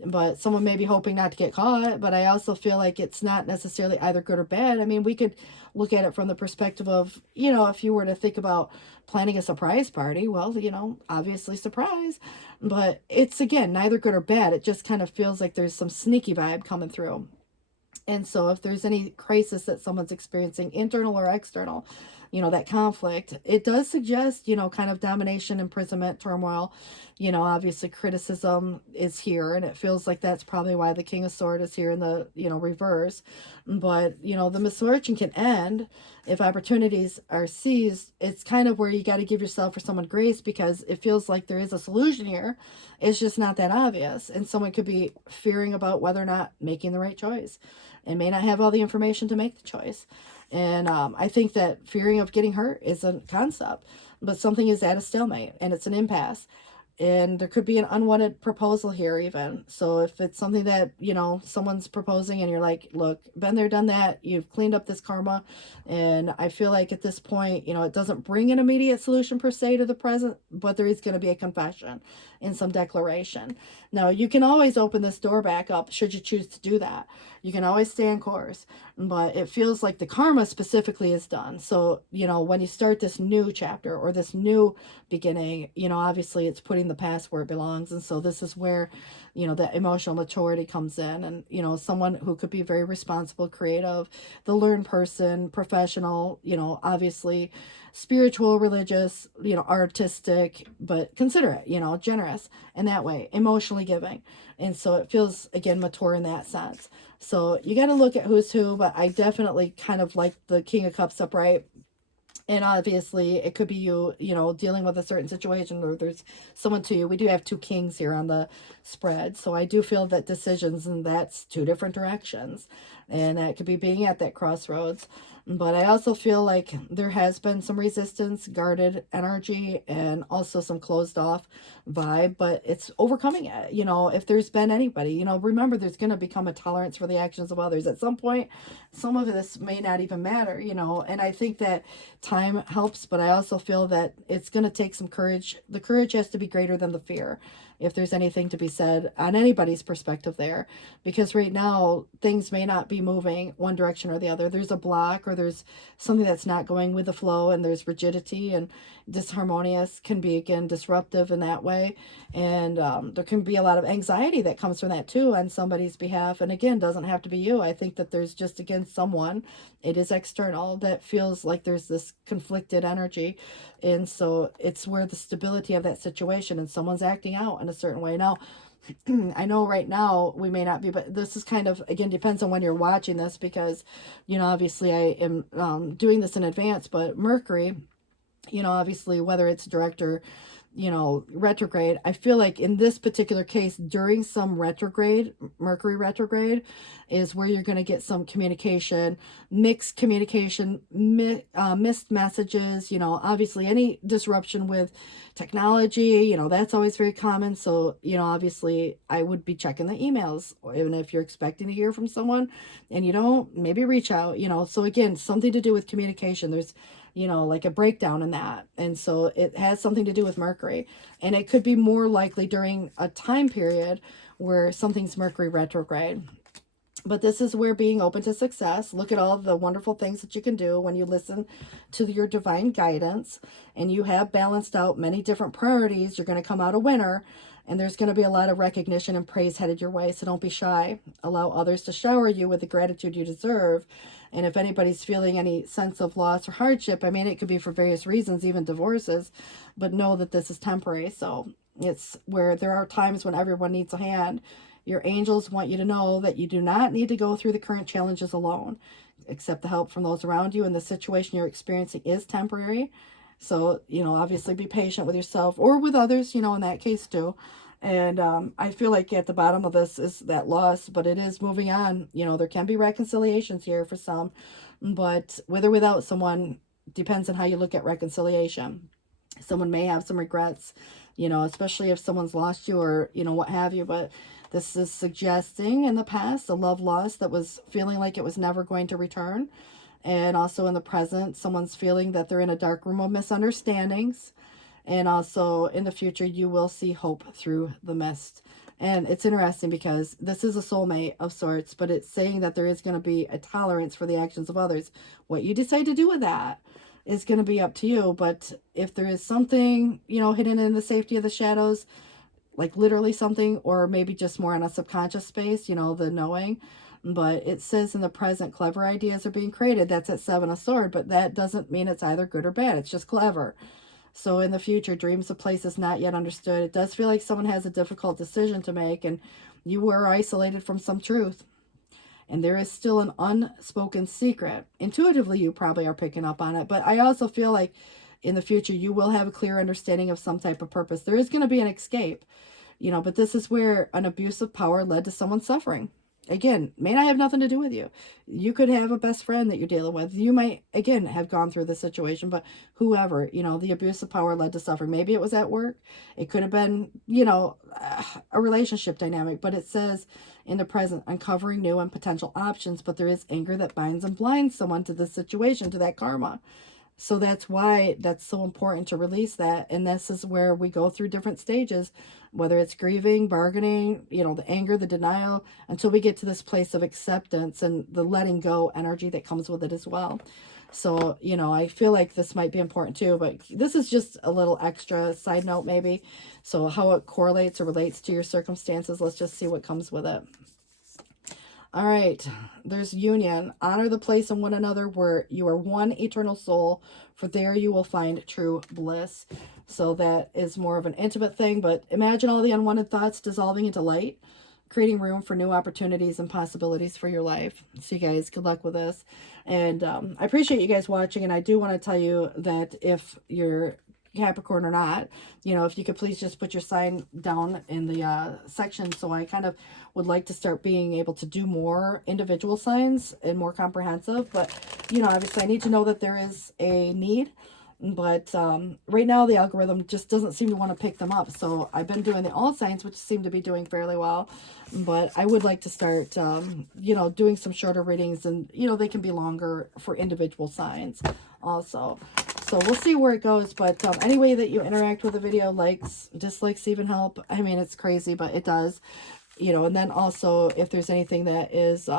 but someone may be hoping not to get caught. But I also feel like it's not necessarily either good or bad. I mean, we could look at it from the perspective of, you know, if you were to think about planning a surprise party, well, you know, obviously surprise, but it's, again, neither good or bad. It just kind of feels like there's some sneaky vibe coming through. And so if there's any crisis that someone's experiencing, internal or external, you know, that conflict, it does suggest, you know, kind of domination, imprisonment, turmoil. You know, obviously criticism is here, and it feels like that's probably why the King of Swords is here in the, you know, reverse. But, you know, the misfortune can end if opportunities are seized. It's kind of where you got to give yourself or someone grace, because it feels like there is a solution here. It's just not that obvious. And someone could be fearing about whether or not making the right choice, and may not have all the information to make the choice. And I think that fearing of getting hurt is a concept, but something is at a stalemate and it's an impasse. And there could be an unwanted proposal here even. So if it's something that, you know, someone's proposing and you're like, look, been there, done that, you've cleaned up this karma. And I feel like at this point, you know, it doesn't bring an immediate solution per se to the present, but there is going to be a confession and some declaration. Now, you can always open this door back up should you choose to do that. You can always stay on course, but it feels like the karma specifically is done. So, you know, when you start this new chapter or this new beginning, you know, obviously it's putting the past where it belongs. And so this is where, you know, the emotional maturity comes in. And, you know, someone who could be very responsible, creative, the learned person, professional, you know, obviously spiritual, religious, you know, artistic, but considerate, you know, generous in that way, emotionally giving. And so it feels, again, mature in that sense. So you got to look at who's who, but I definitely kind of like the King of Cups upright. And obviously it could be you, you know, dealing with a certain situation, or there's someone to you. We do have two kings here on the spread. So I do feel that decisions, and that's two different directions. And that could be being at that crossroads. But I also feel like there has been some resistance, guarded energy, and also some closed off vibe, but it's overcoming it. You know, if there's been anybody, you know, remember there's going to become a tolerance for the actions of others. At some point, some of this may not even matter, you know, and I think that time helps, but I also feel that it's going to take some courage. The courage has to be greater than the fear, if there's anything to be said on anybody's perspective there, because right now things may not be moving one direction or the other. There's a block, or there's something that's not going with the flow, and there's rigidity, and disharmonious can be, again, disruptive in that way. And there can be a lot of anxiety that comes from that too on somebody's behalf. And again, doesn't have to be you. I think that there's just, again, someone, it is external, that feels like there's this conflicted energy. And so it's where the stability of that situation, and someone's acting out in a certain way. Now, I know right now we may not be, but this is kind of, again, depends on when you're watching this, because, you know, obviously I am doing this in advance, but Mercury, you know, obviously whether it's direct or, you know, retrograde, I feel like in this particular case, during some retrograde, Mercury retrograde, is where you're going to get some communication, mixed communication, missed messages, you know, obviously any disruption with technology, you know, that's always very common. So, you know, obviously I would be checking the emails, even if you're expecting to hear from someone and you don't, maybe reach out, you know. So again, something to do with communication. There's, you know, like a breakdown in that. And so it has something to do with Mercury. And it could be more likely during a time period where something's Mercury retrograde. But this is where being open to success, look at all the wonderful things that you can do when you listen to your divine guidance and you have balanced out many different priorities. You're going to come out a winner, and there's going to be a lot of recognition and praise headed your way. So don't be shy. Allow others to shower you with the gratitude you deserve. And if anybody's feeling any sense of loss or hardship, I mean, it could be for various reasons, even divorces, but know that this is temporary. So it's where there are times when everyone needs a hand. Your angels want you to know that you do not need to go through the current challenges alone. Accept the help from those around you, and the situation you're experiencing is temporary. So, you know, obviously be patient with yourself or with others, you know, in that case too. And I feel like at the bottom of this is that loss, but it is moving on. You know, there can be reconciliations here for some, but with or without someone, depends on how you look at reconciliation. Someone may have some regrets, you know, especially if someone's lost you or, you know, what have you. But this is suggesting in the past a love lost that was feeling like it was never going to return. And also in the present, someone's feeling that they're in a dark room of misunderstandings. And also in the future, you will see hope through the mist. And it's interesting because this is a soulmate of sorts, but it's saying that there is going to be a tolerance for the actions of others. What you decide to do with that is going to be up to you. But if there is something, you know, hidden in the safety of the shadows, like literally something, or maybe just more on a subconscious space, you know, the knowing. But it says in the present, clever ideas are being created. That's at 7 of Swords, but that doesn't mean it's either good or bad. It's just clever. So in the future, dreams of places not yet understood. It does feel like someone has a difficult decision to make, and you were isolated from some truth. And there is still an unspoken secret. Intuitively, you probably are picking up on it, but I also feel like in the future, you will have a clear understanding of some type of purpose. There is going to be an escape, you know, but this is where an abuse of power led to someone suffering. Again, may not have nothing to do with you. You could have a best friend that you're dealing with. You might, again, have gone through the situation, but whoever, you know, the abuse of power led to suffering. Maybe it was at work. It could have been, you know, a relationship dynamic, but it says in the present, uncovering new and potential options, but there is anger that binds and blinds someone to the situation, to that karma. So that's why that's so important to release that. And this is where we go through different stages, whether it's grieving, bargaining, you know, the anger, the denial, until we get to this place of acceptance and the letting go energy that comes with it as well. So, you know, I feel like this might be important too, but this is just a little extra side note maybe. So how it correlates or relates to your circumstances, let's just see what comes with it. All right, there's union. Honor the place in one another where you are one eternal soul, for there you will find true bliss. So that is more of an intimate thing, but imagine all the unwanted thoughts dissolving into light, creating room for new opportunities and possibilities for your life. So you guys, good luck with this. And I appreciate you guys watching, and I do want to tell you that if you're Capricorn or not, you know, if you could please just put your sign down in the section. So I kind of would like to start being able to do more individual signs and more comprehensive, but you know, obviously I need to know that there is a need, but right now the algorithm just doesn't seem to want to pick them up. So I've been doing the all signs, which seem to be doing fairly well, but I would like to start you know, doing some shorter readings, and you know, they can be longer for individual signs also. So we'll see where it goes, but any way that you interact with the video, likes, dislikes even help. I mean, it's crazy, but it does, you know. And then also, if there's anything that is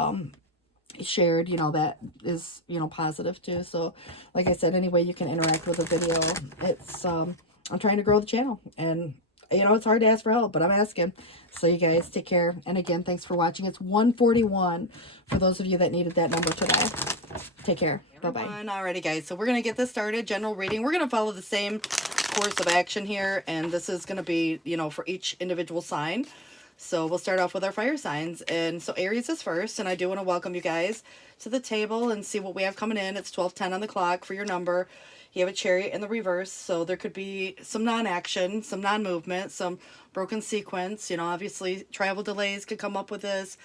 shared, you know, that is, you know, positive too. So like I said, any way you can interact with the video, it's I'm trying to grow the channel, and you know, it's hard to ask for help, but I'm asking. So you guys take care, and again, thanks for watching. It's 1:41 for those of you that needed that number today. Take care. Bye-bye. Alrighty, guys. So we're going to get this started. General reading. We're going to follow the same course of action here. And this is going to be, you know, for each individual sign. So we'll start off with our fire signs. And so Aries is first. And I do want to welcome you guys to the table and see what we have coming in. It's 12:10 on the clock for your number. You have a Chariot in the reverse. So there could be some non-action, some non-movement, some broken sequence. You know, obviously travel delays could come up with this.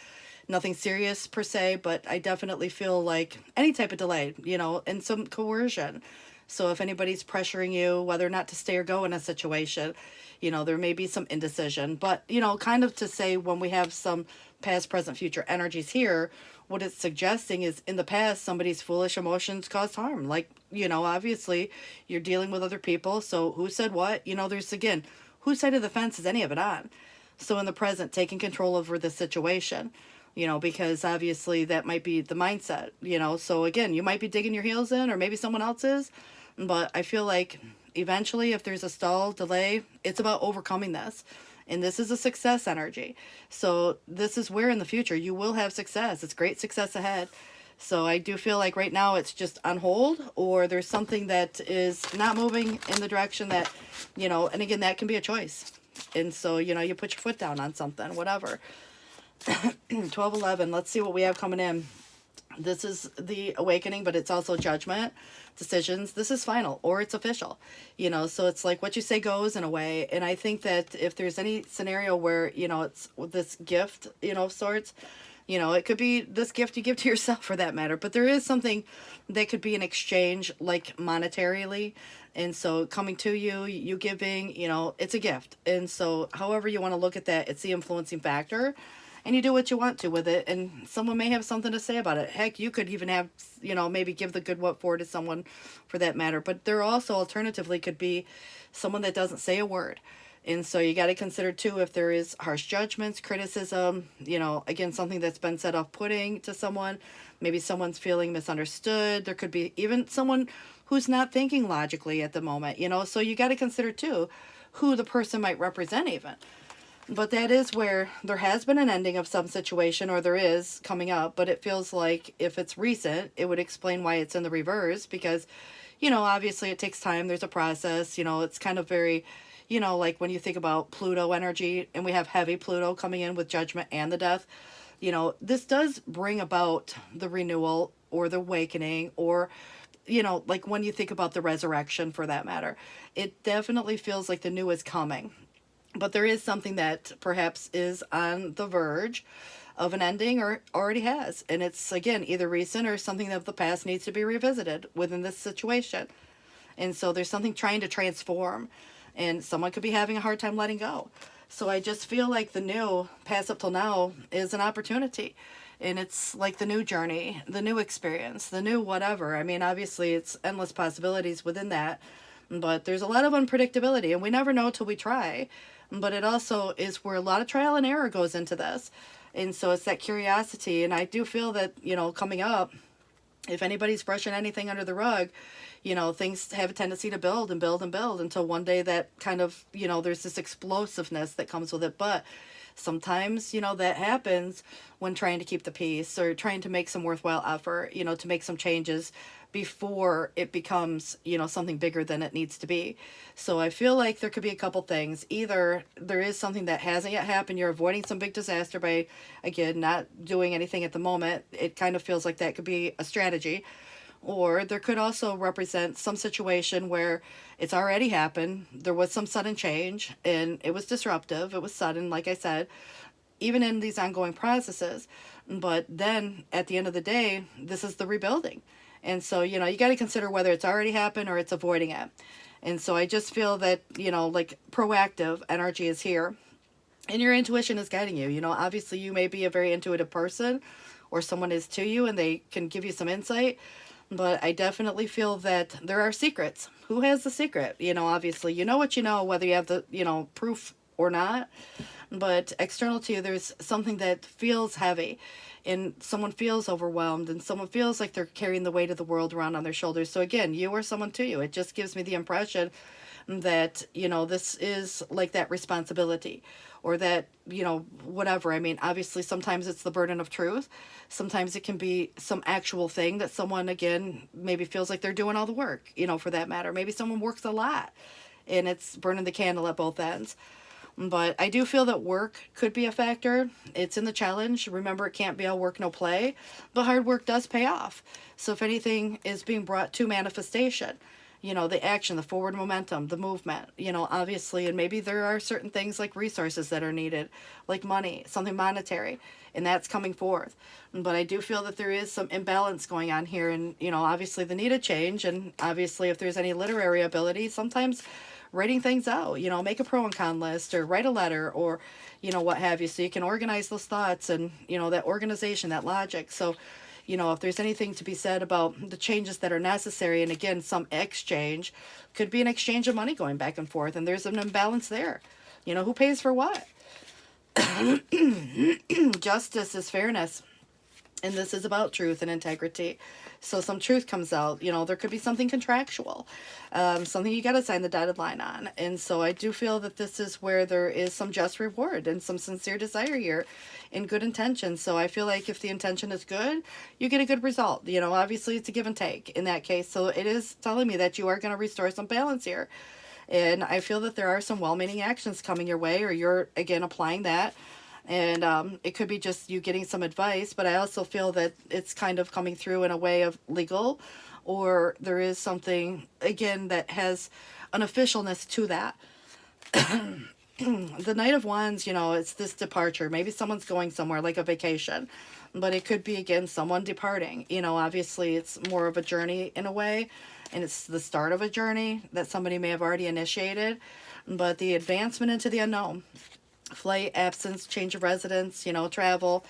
Nothing serious per se, but I definitely feel like any type of delay, you know, and some coercion. So if anybody's pressuring you, whether or not to stay or go in a situation, you know, there may be some indecision. But, you know, kind of to say when we have some past, present, future energies here, what it's suggesting is in the past, somebody's foolish emotions caused harm. Like, you know, obviously you're dealing with other people. So who said what? You know, there's, again, whose side of the fence is any of it on? So in the present, taking control over the situation. You know, because obviously that might be the mindset, you know. So again, you might be digging your heels in, or maybe someone else is. But I feel like eventually if there's a stall, delay, it's about overcoming this. And this is a success energy. So this is where in the future you will have success. It's great success ahead. So I do feel like right now it's just on hold, or there's something that is not moving in the direction that, you know, and again, that can be a choice. And so, you know, you put your foot down on something, whatever. 12:11. Let's see what we have coming in. This is the awakening, but it's also judgment, decisions. This is final, or it's official, you know. So it's like what you say goes in a way. And I think that if there's any scenario where, you know, it's with this gift, you know, of sorts, You know, it could be this gift you give to yourself for that matter, but there is something that could be an exchange, like monetarily. And so coming to you, you giving, you know, it's a gift. And so however you want to look at that, it's the influencing factor. And you do what you want to with it. And someone may have something to say about it. Heck, you could even have, you know, maybe give the good what for to someone for that matter. But there also alternatively could be someone that doesn't say a word. And so you got to consider too if there is harsh judgments, criticism, you know, again, something that's been said off-putting to someone. Maybe someone's feeling misunderstood. There could be even someone who's not thinking logically at the moment, you know. So you got to consider too who the person might represent even. But that is where there has been an ending of some situation, or there is coming up. But it feels like if it's recent, it would explain why it's in the reverse. Because, you know, obviously it takes time. There's a process. You know, it's kind of very... You know, like when you think about Pluto energy, and we have heavy Pluto coming in with judgment and the death, you know, this does bring about the renewal or the awakening, or, you know, like when you think about the resurrection for that matter, it definitely feels like the new is coming. But there is something that perhaps is on the verge of an ending or already has. And it's, again, either recent or something of the past needs to be revisited within this situation. And so there's something trying to transform. And someone could be having a hard time letting go. So I just feel like the new, past up till now, is an opportunity. And it's like the new journey, the new experience, the new whatever. I mean, obviously, it's endless possibilities within that. But there's a lot of unpredictability. And we never know till we try. But it also is where a lot of trial and error goes into this. And so it's that curiosity. And I do feel that, you know, coming up, if anybody's brushing anything under the rug, you know, things have a tendency to build and build and build until one day that kind of, you know, there's this explosiveness that comes with it. But sometimes, you know, that happens when trying to keep the peace or trying to make some worthwhile effort, you know, to make some changes before it becomes, you know, something bigger than it needs to be. So I feel like there could be a couple things. Either there is something that hasn't yet happened, you're avoiding some big disaster by, again, not doing anything at the moment. It kind of feels like that could be a strategy. Or there could also represent some situation where it's already happened. There was some sudden change and it was disruptive. It was sudden, like I said, even in these ongoing processes. But then at the end of the day, this is the rebuilding. And so, you know, you got to consider whether it's already happened or it's avoiding it. And so I just feel that, you know, like proactive energy is here and your intuition is guiding you. You know, obviously you may be a very intuitive person or someone is to you and they can give you some insight. But I definitely feel that there are secrets. Who has the secret? You know, obviously, you know what you know, whether you have the, you know, proof or not. But external to you, there's something that feels heavy. And someone feels overwhelmed. And someone feels like they're carrying the weight of the world around on their shoulders. So again, you or someone to you. It just gives me the impression that, you know, this is like that responsibility. Or that, you know, whatever. I mean, obviously, sometimes it's the burden of truth. Sometimes it can be some actual thing that someone, again, maybe feels like they're doing all the work, you know, for that matter. Maybe someone works a lot and it's burning the candle at both ends. But I do feel that work could be a factor. It's in the challenge. Remember, it can't be all work, no play. But hard work does pay off. So if anything is being brought to manifestation, you know, the action, the forward momentum, the movement, you know, obviously, and maybe there are certain things like resources that are needed, like money, something monetary, and that's coming forth. But I do feel that there is some imbalance going on here, and, you know, obviously the need a change, and obviously if there's any literary ability, sometimes writing things out, you know, make a pro and con list, or write a letter, or, you know, what have you, so you can organize those thoughts and, you know, that organization, that logic. So, you know, if there's anything to be said about the changes that are necessary, and again, some exchange, could be an exchange of money going back and forth, and there's an imbalance there. You know, who pays for what? Justice is fairness, and this is about truth and integrity. So some truth comes out, you know, there could be something contractual, something you got to sign the dotted line on. And so I do feel that this is where there is some just reward and some sincere desire here and good intention. So I feel like if the intention is good, you get a good result. You know, obviously it's a give and take in that case. So it is telling me that you are going to restore some balance here. And I feel that there are some well-meaning actions coming your way, or you're, again, applying that. And it could be just you getting some advice, but I also feel that it's kind of coming through in a way of legal, or there is something, again, that has an officialness to that. The Knight of Wands, you know, it's this departure. Maybe someone's going somewhere, like a vacation. But it could be, again, someone departing. You know, obviously it's more of a journey in a way. And it's the start of a journey that somebody may have already initiated. But the advancement into the unknown. Flight, absence, change of residence, you know, travel.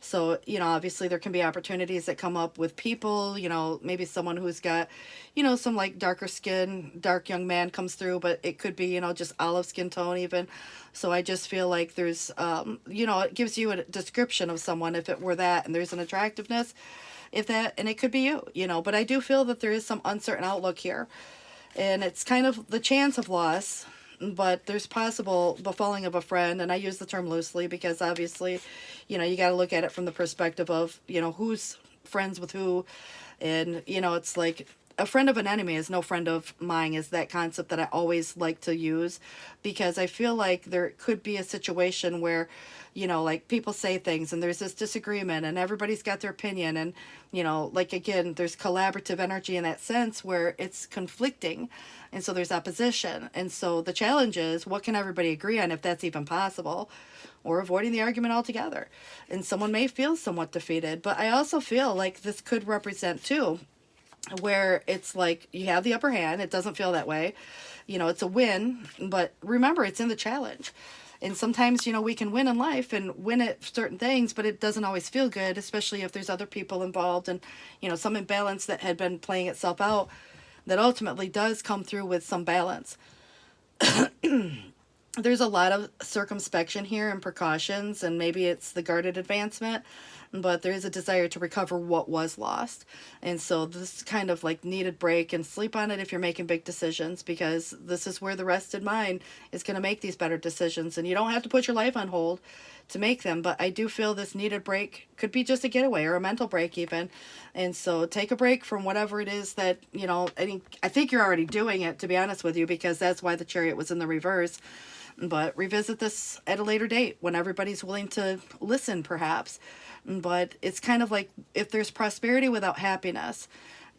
So, you know, obviously there can be opportunities that come up with people, you know, maybe someone who's got, you know, some like darker skin, dark young man comes through, but it could be, you know, just olive skin tone even. So I just feel like there's, you know, it gives you a description of someone if it were that, and there's an attractiveness, if that, and it could be you, you know, but I do feel that there is some uncertain outlook here. And it's kind of the chance of loss, but there's possible befalling of a friend, and I use the term loosely because obviously, you know, you got to look at it from the perspective of, you know, who's friends with who. And, you know, it's like a friend of an enemy is no friend of mine, is that concept that I always like to use, because I feel like there could be a situation where, you know, like people say things and there's this disagreement and everybody's got their opinion, and, you know, like again, there's collaborative energy in that sense where it's conflicting, and so there's opposition. And so the challenge is, what can everybody agree on, if that's even possible, or avoiding the argument altogether. And someone may feel somewhat defeated, but I also feel like this could represent too, where it's like you have the upper hand. It doesn't feel that way. You know, it's a win, but remember, it's in the challenge. And sometimes, you know, we can win in life and win at certain things, but it doesn't always feel good, especially if there's other people involved and, you know, some imbalance that had been playing itself out that ultimately does come through with some balance. There's a lot of circumspection here and precautions, and maybe it's the guarded advancement, but there is a desire to recover what was lost. And so this kind of like needed break, and sleep on it if you're making big decisions, because this is where the rested mind is going to make these better decisions. And you don't have to put your life on hold to make them, but I do feel this needed break could be just a getaway or a mental break even. And so take a break from whatever it is that, you know, I think you're already doing it, to be honest with you, because that's why the Chariot was in the reverse. But revisit this at a later date when everybody's willing to listen, perhaps. But it's kind of like, if there's prosperity without happiness,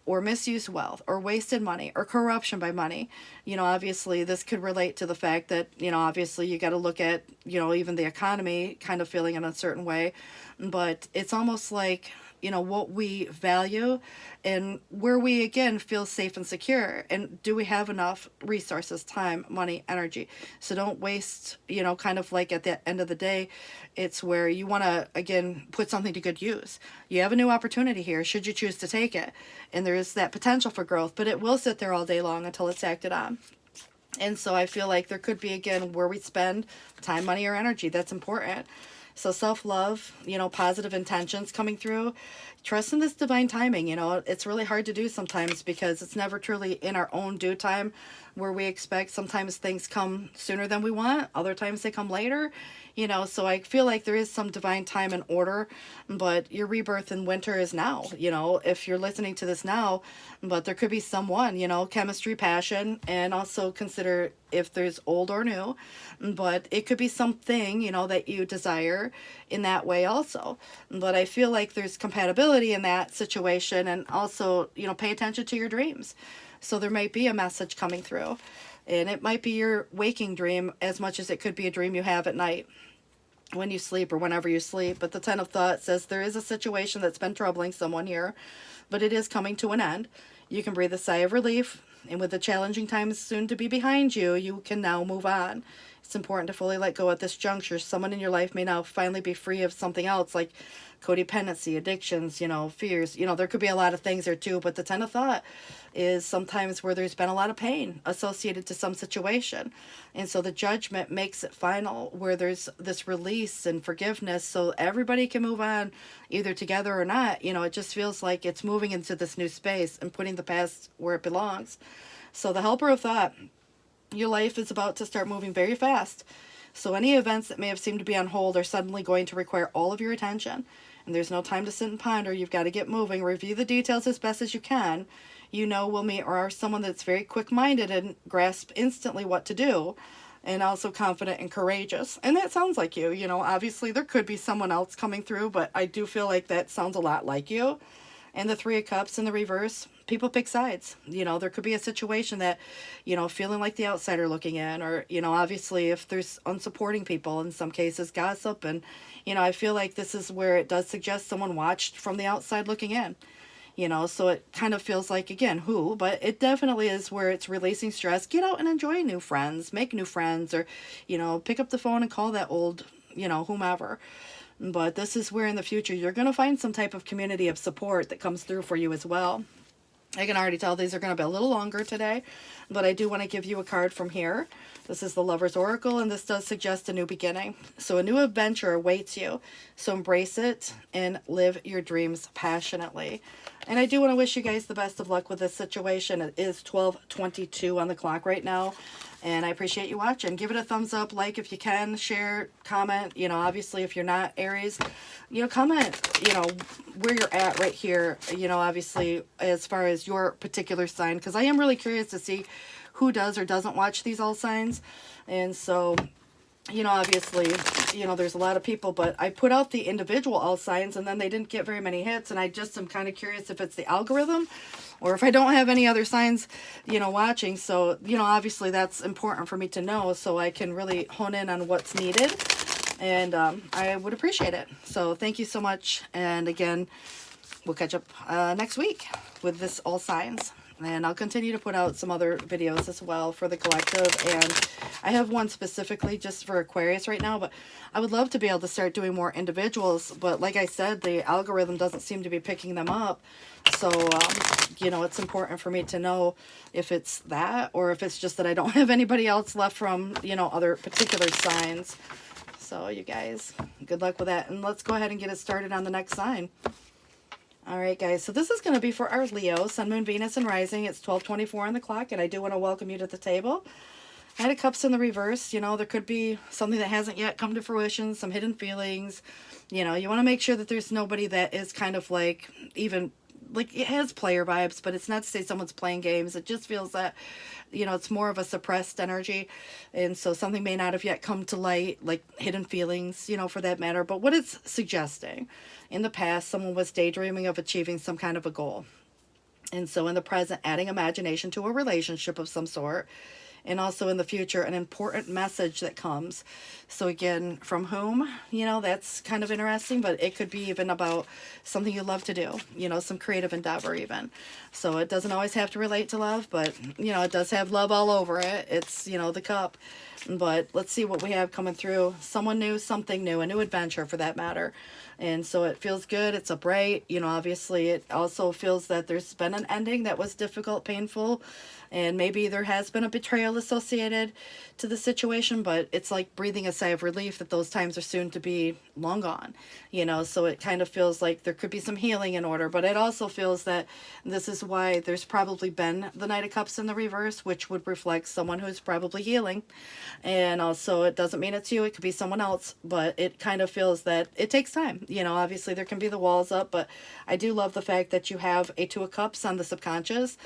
or misused wealth, or wasted money, or corruption by money, you know, obviously this could relate to the fact that, you know, obviously you got to look at, you know, even the economy kind of feeling in a certain way. But it's almost like, you know, what we value and where we, again, feel safe and secure. And do we have enough resources, time, money, energy? So don't waste, you know, kind of like at the end of the day, it's where you want to, again, put something to good use. You have a new opportunity here, should you choose to take it. And there is that potential for growth, but it will sit there all day long until it's acted on. And so I feel like there could be, again, where we spend time, money, or energy. That's important. So self-love, you know, positive intentions coming through. Trust in this divine timing. You know, it's really hard to do sometimes because it's never truly in our own due time where we expect. Sometimes things come sooner than we want. Other times they come later. You know, so I feel like there is some divine time and order, but your rebirth in winter is now, you know, if you're listening to this now. But there could be someone, you know, chemistry, passion, and also consider if there's old or new, but it could be something, you know, that you desire in that way also. But I feel like there's compatibility in that situation, and also, you know, pay attention to your dreams. So there might be a message coming through, and it might be your waking dream as much as it could be a dream you have at night when you sleep or whenever you sleep. But the Ten of Thoughts says there is a situation that's been troubling someone here, but it is coming to an end. You can breathe a sigh of relief, and with the challenging times soon to be behind you, you can now move on. It's important to fully let go at this juncture. Someone in your life may now finally be free of something else, like codependency, addictions, you know, fears. You know, there could be a lot of things there too, but the Ten of Thought is sometimes where there's been a lot of pain associated to some situation. And so the Judgment makes it final, where there's this release and forgiveness, so everybody can move on either together or not. You know, it just feels like it's moving into this new space and putting the past where it belongs. So the Helper of Thought, your life is about to start moving very fast. So any events that may have seemed to be on hold are suddenly going to require all of your attention. And there's no time to sit and ponder. You've got to get moving. Review the details as best as you can. You know, will meet or are someone that's very quick-minded and grasp instantly what to do, and also confident and courageous. And that sounds like you. You know, obviously there could be someone else coming through, but I do feel like that sounds a lot like you. And the Three of Cups in the reverse, people pick sides. You know, there could be a situation that, you know, feeling like the outsider looking in, or, you know, obviously if there's unsupporting people, in some cases gossip. And, you know, I feel like this is where it does suggest someone watched from the outside looking in. You know, so it kind of feels like, again, but it definitely is where it's releasing stress. Get out and enjoy new friends, make new friends, or, you know, pick up the phone and call that old, you know, whomever. But this is where in the future you're going to find some type of community of support that comes through for you as well. I can already tell these are going to be a little longer today, but I do want to give you a card from here. This is the Lover's Oracle, and this does suggest a new beginning. So a new adventure awaits you. So embrace it and live your dreams passionately. And I do want to wish you guys the best of luck with this situation. It is 12:22 on the clock right now. And I appreciate you watching. Give it a thumbs up, like if you can, share, comment. You know, obviously if you're not Aries, you know, comment, you know, where you're at right here, you know, obviously as far as your particular sign, because I am really curious to see who does or doesn't watch these all signs. And so, you know, obviously, you know, there's a lot of people, but I put out the individual all signs and then they didn't get very many hits. And I just am kind of curious if it's the algorithm or if I don't have any other signs, you know, watching. So, you know, obviously that's important for me to know so I can really hone in on what's needed. And I would appreciate it. So thank you so much. And again, we'll catch up next week with this all signs. And I'll continue to put out some other videos as well for the collective. And I have one specifically just for Aquarius right now, but I would love to be able to start doing more individuals. But like I said, the algorithm doesn't seem to be picking them up. So, you know, it's important for me to know if it's that or if it's just that I don't have anybody else left from, you know, other particular signs. So you guys, good luck with that. And let's go ahead and get it started on the next sign. All right, guys, so this is going to be for our Leo, Sun, Moon, Venus, and Rising. It's 12:24 on the clock, and I do want to welcome you to the table. Knight of Cups in the reverse. You know, there could be something that hasn't yet come to fruition, some hidden feelings. You know, you want to make sure that there's nobody that is kind of like, even, like, it has player vibes, but it's not to say someone's playing games. It just feels that, you know, it's more of a suppressed energy. And so something may not have yet come to light, like hidden feelings, you know, for that matter. But what it's suggesting, in the past, someone was daydreaming of achieving some kind of a goal. And so in the present, adding imagination to a relationship of some sort. And also in the future, an important message that comes. So again, from whom? You know, that's kind of interesting, but it could be even about something you love to do, you know, some creative endeavor even. So it doesn't always have to relate to love, but, you know, it does have love all over it. It's, you know, the cup. But let's see what we have coming through. Someone new, something new, a new adventure for that matter. And so it feels good. It's upright. You know, obviously it also feels that there's been an ending that was difficult, painful, and maybe there has been a betrayal associated to the situation, but it's like breathing a sigh of relief that those times are soon to be long gone, you know. So it kind of feels like there could be some healing in order, but it also feels that this is why there's probably been the Knight of Cups in the reverse, which would reflect someone who's probably healing. And also it doesn't mean it's you, it could be someone else, but it kind of feels that it takes time. You know, obviously there can be the walls up, but I do love the fact that you have a Two of Cups on the subconscious.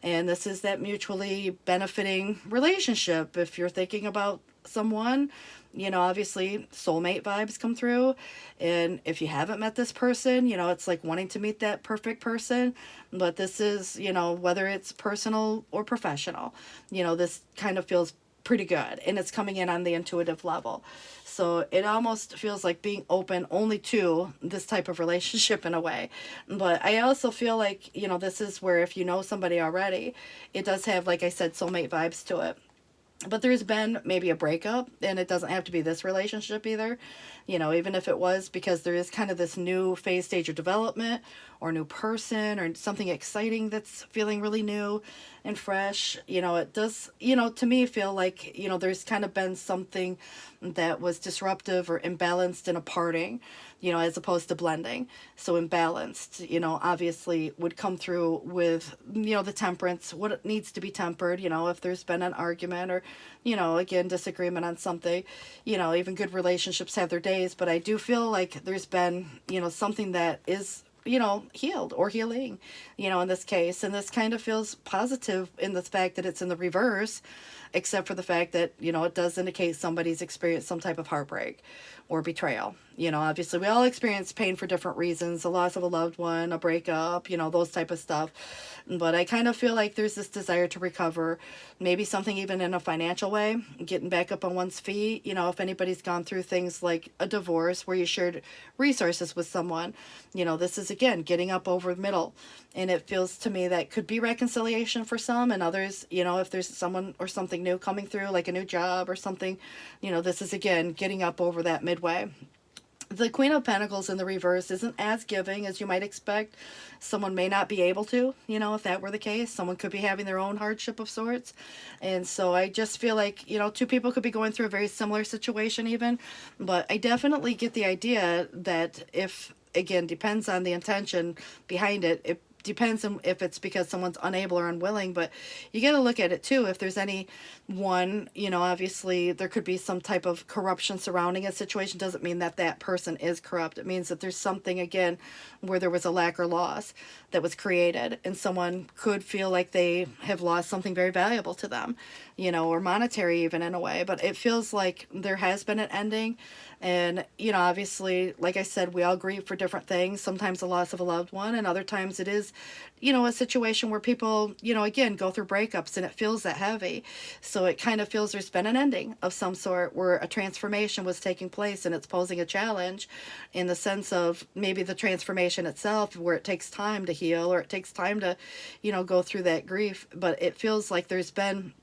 And this is that mutually benefiting relationship. If you're thinking about someone, you know, obviously soulmate vibes come through. And if you haven't met this person, you know, it's like wanting to meet that perfect person. But this is, you know, whether it's personal or professional, you know, this kind of feels pretty good. And it's coming in on the intuitive level. So it almost feels like being open only to this type of relationship in a way. But I also feel like, you know, this is where if you know somebody already, it does have, like I said, soulmate vibes to it. But there's been maybe a breakup, and it doesn't have to be this relationship either, you know, even if it was, because there is kind of this new phase, stage of development, or new person, or something exciting that's feeling really new and fresh. You know, it does, you know, to me feel like, you know, there's kind of been something that was disruptive or imbalanced in a parting, you know, as opposed to blending. So imbalanced, you know, obviously would come through with, you know, the temperance, what it needs to be tempered, you know, if there's been an argument or, you know, again, disagreement on something, you know, even good relationships have their days, but I do feel like there's been, you know, something that is, healed or healing, in this case. And this kind of feels positive in the fact that it's in the reverse, except for the fact that, it does indicate somebody's experienced some type of heartbreak or betrayal. Obviously we all experience pain for different reasons, the loss of a loved one, a breakup, those type of stuff. But I kind of feel like there's this desire to recover, maybe something even in a financial way, getting back up on one's feet. If anybody's gone through things like a divorce where you shared resources with someone, this is, again, getting up over the middle. And it feels to me that could be reconciliation for some, and others, if there's someone or something new coming through, like a new job or something, this is, again, getting up over that midway. The Queen of Pentacles in the reverse isn't as giving as you might expect. Someone may not be able to, if that were the case. Someone could be having their own hardship of sorts. And so I just feel like, two people could be going through a very similar situation even. But I definitely get the idea that if, again, depends on the intention behind it, it depends on if it's because someone's unable or unwilling, but you got to look at it too. If there's any one, obviously there could be some type of corruption surrounding a situation. Doesn't mean that that person is corrupt. It means that there's something, again, where there was a lack or loss that was created, and someone could feel like they have lost something very valuable to them, or monetary even in a way. But it feels like there has been an ending. And, obviously, like I said, we all grieve for different things. Sometimes the loss of a loved one, and other times it is, a situation where people, again, go through breakups and it feels that heavy. So it kind of feels there's been an ending of some sort where a transformation was taking place, and it's posing a challenge in the sense of maybe the transformation itself, where it takes time to heal or it takes time to, go through that grief. But it feels like there's been,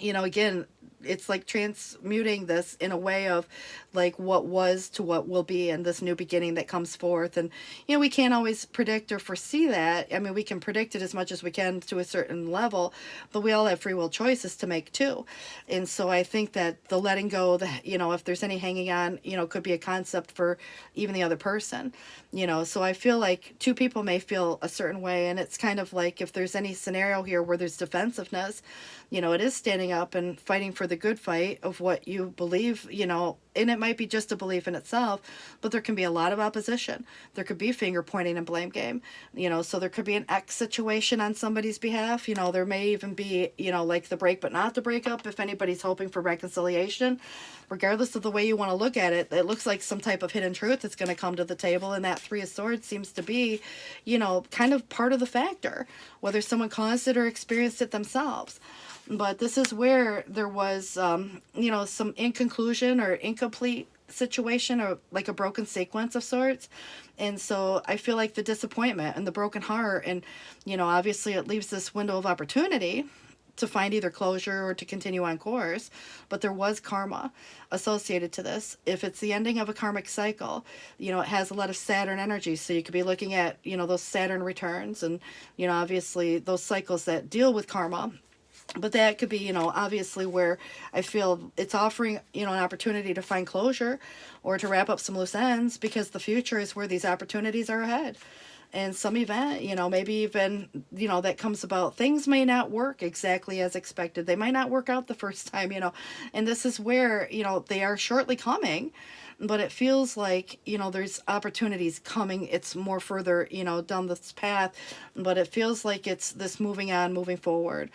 again, it's like transmuting this in a way of like what was to what will be, and this new beginning that comes forth. And we can't always predict or foresee that. I mean, we can predict it as much as we can to a certain level, but we all have free will choices to make too. And so I think that the letting go, if there's any hanging on, could be a concept for even the other person. So I feel like two people may feel a certain way, and it's kind of like if there's any scenario here where there's defensiveness, it is standing up and fighting for the good fight of what you believe, and it might be just a belief in itself, but there can be a lot of opposition. There could be finger pointing and blame game, so there could be an X situation on somebody's behalf. There may even be, like the break but not the breakup, if anybody's hoping for reconciliation. Regardless of the way you want to look at it, it looks like some type of hidden truth that's going to come to the table, and that Three of Swords seems to be, kind of part of the factor, whether someone caused it or experienced it themselves. But this is where there was, some inconclusion or incomplete situation, or like a broken sequence of sorts. And so I feel like the disappointment and the broken heart, and, obviously it leaves this window of opportunity to find either closure or to continue on course. But there was karma associated to this. If it's the ending of a karmic cycle, it has a lot of Saturn energy. So you could be looking at, those Saturn returns and, obviously those cycles that deal with karma. But that could be, obviously where I feel it's offering, an opportunity to find closure or to wrap up some loose ends, because the future is where these opportunities are ahead. And some event, maybe even, that comes about. Things may not work exactly as expected. They might not work out the first time, and this is where, they are shortly coming. But it feels like, there's opportunities coming. It's more further, down this path. But it feels like it's this moving on, moving forward.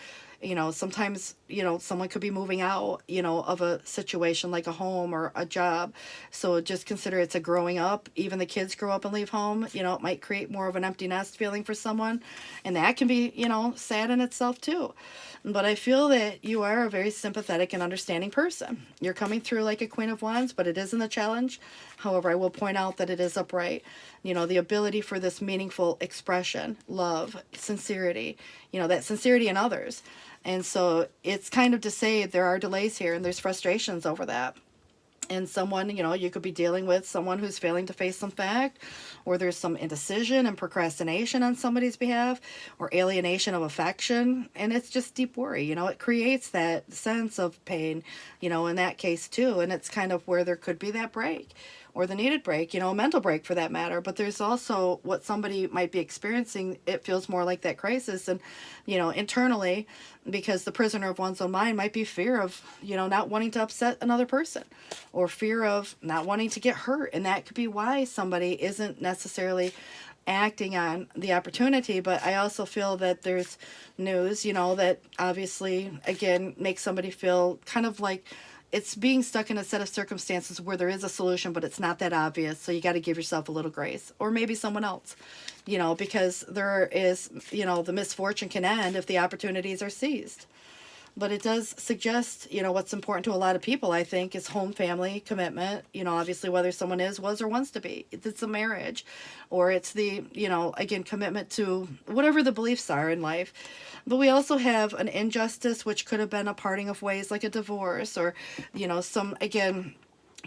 Sometimes, someone could be moving out, of a situation like a home or a job. So just consider it's a growing up. Even the kids grow up and leave home. It might create more of an empty nest feeling for someone. And that can be, sad in itself too. But I feel that you are a very sympathetic and understanding person. You're coming through like a Queen of Wands, but it isn't a challenge. However, I will point out that it is upright. The ability for this meaningful expression, love, sincerity, that sincerity in others. And so it's kind of to say there are delays here and there's frustrations over that. And someone, you could be dealing with someone who's failing to face some fact, or there's some indecision and procrastination on somebody's behalf, or alienation of affection. And it's just deep worry, it creates that sense of pain, in that case too. And it's kind of where there could be that break, or the needed break, a mental break for that matter. But there's also what somebody might be experiencing. It feels more like that crisis, and, internally, because the prisoner of one's own mind might be fear of, not wanting to upset another person, or fear of not wanting to get hurt. And that could be why somebody isn't necessarily, acting on the opportunity. But I also feel that there's news, you know, that obviously, again, makes somebody feel kind of like it's being stuck in a set of circumstances where there is a solution, but it's not that obvious. So you got to give yourself a little grace, or maybe someone else, you know, because there is, you know, the misfortune can end if the opportunities are seized. But it does suggest, you know, what's important to a lot of people, I think, is home, family, commitment. You know, obviously whether someone is, was, or wants to be. It's a marriage, or it's the, you know, again, commitment to whatever the beliefs are in life. But we also have an injustice, which could have been a parting of ways, like a divorce, or, you know, some, again,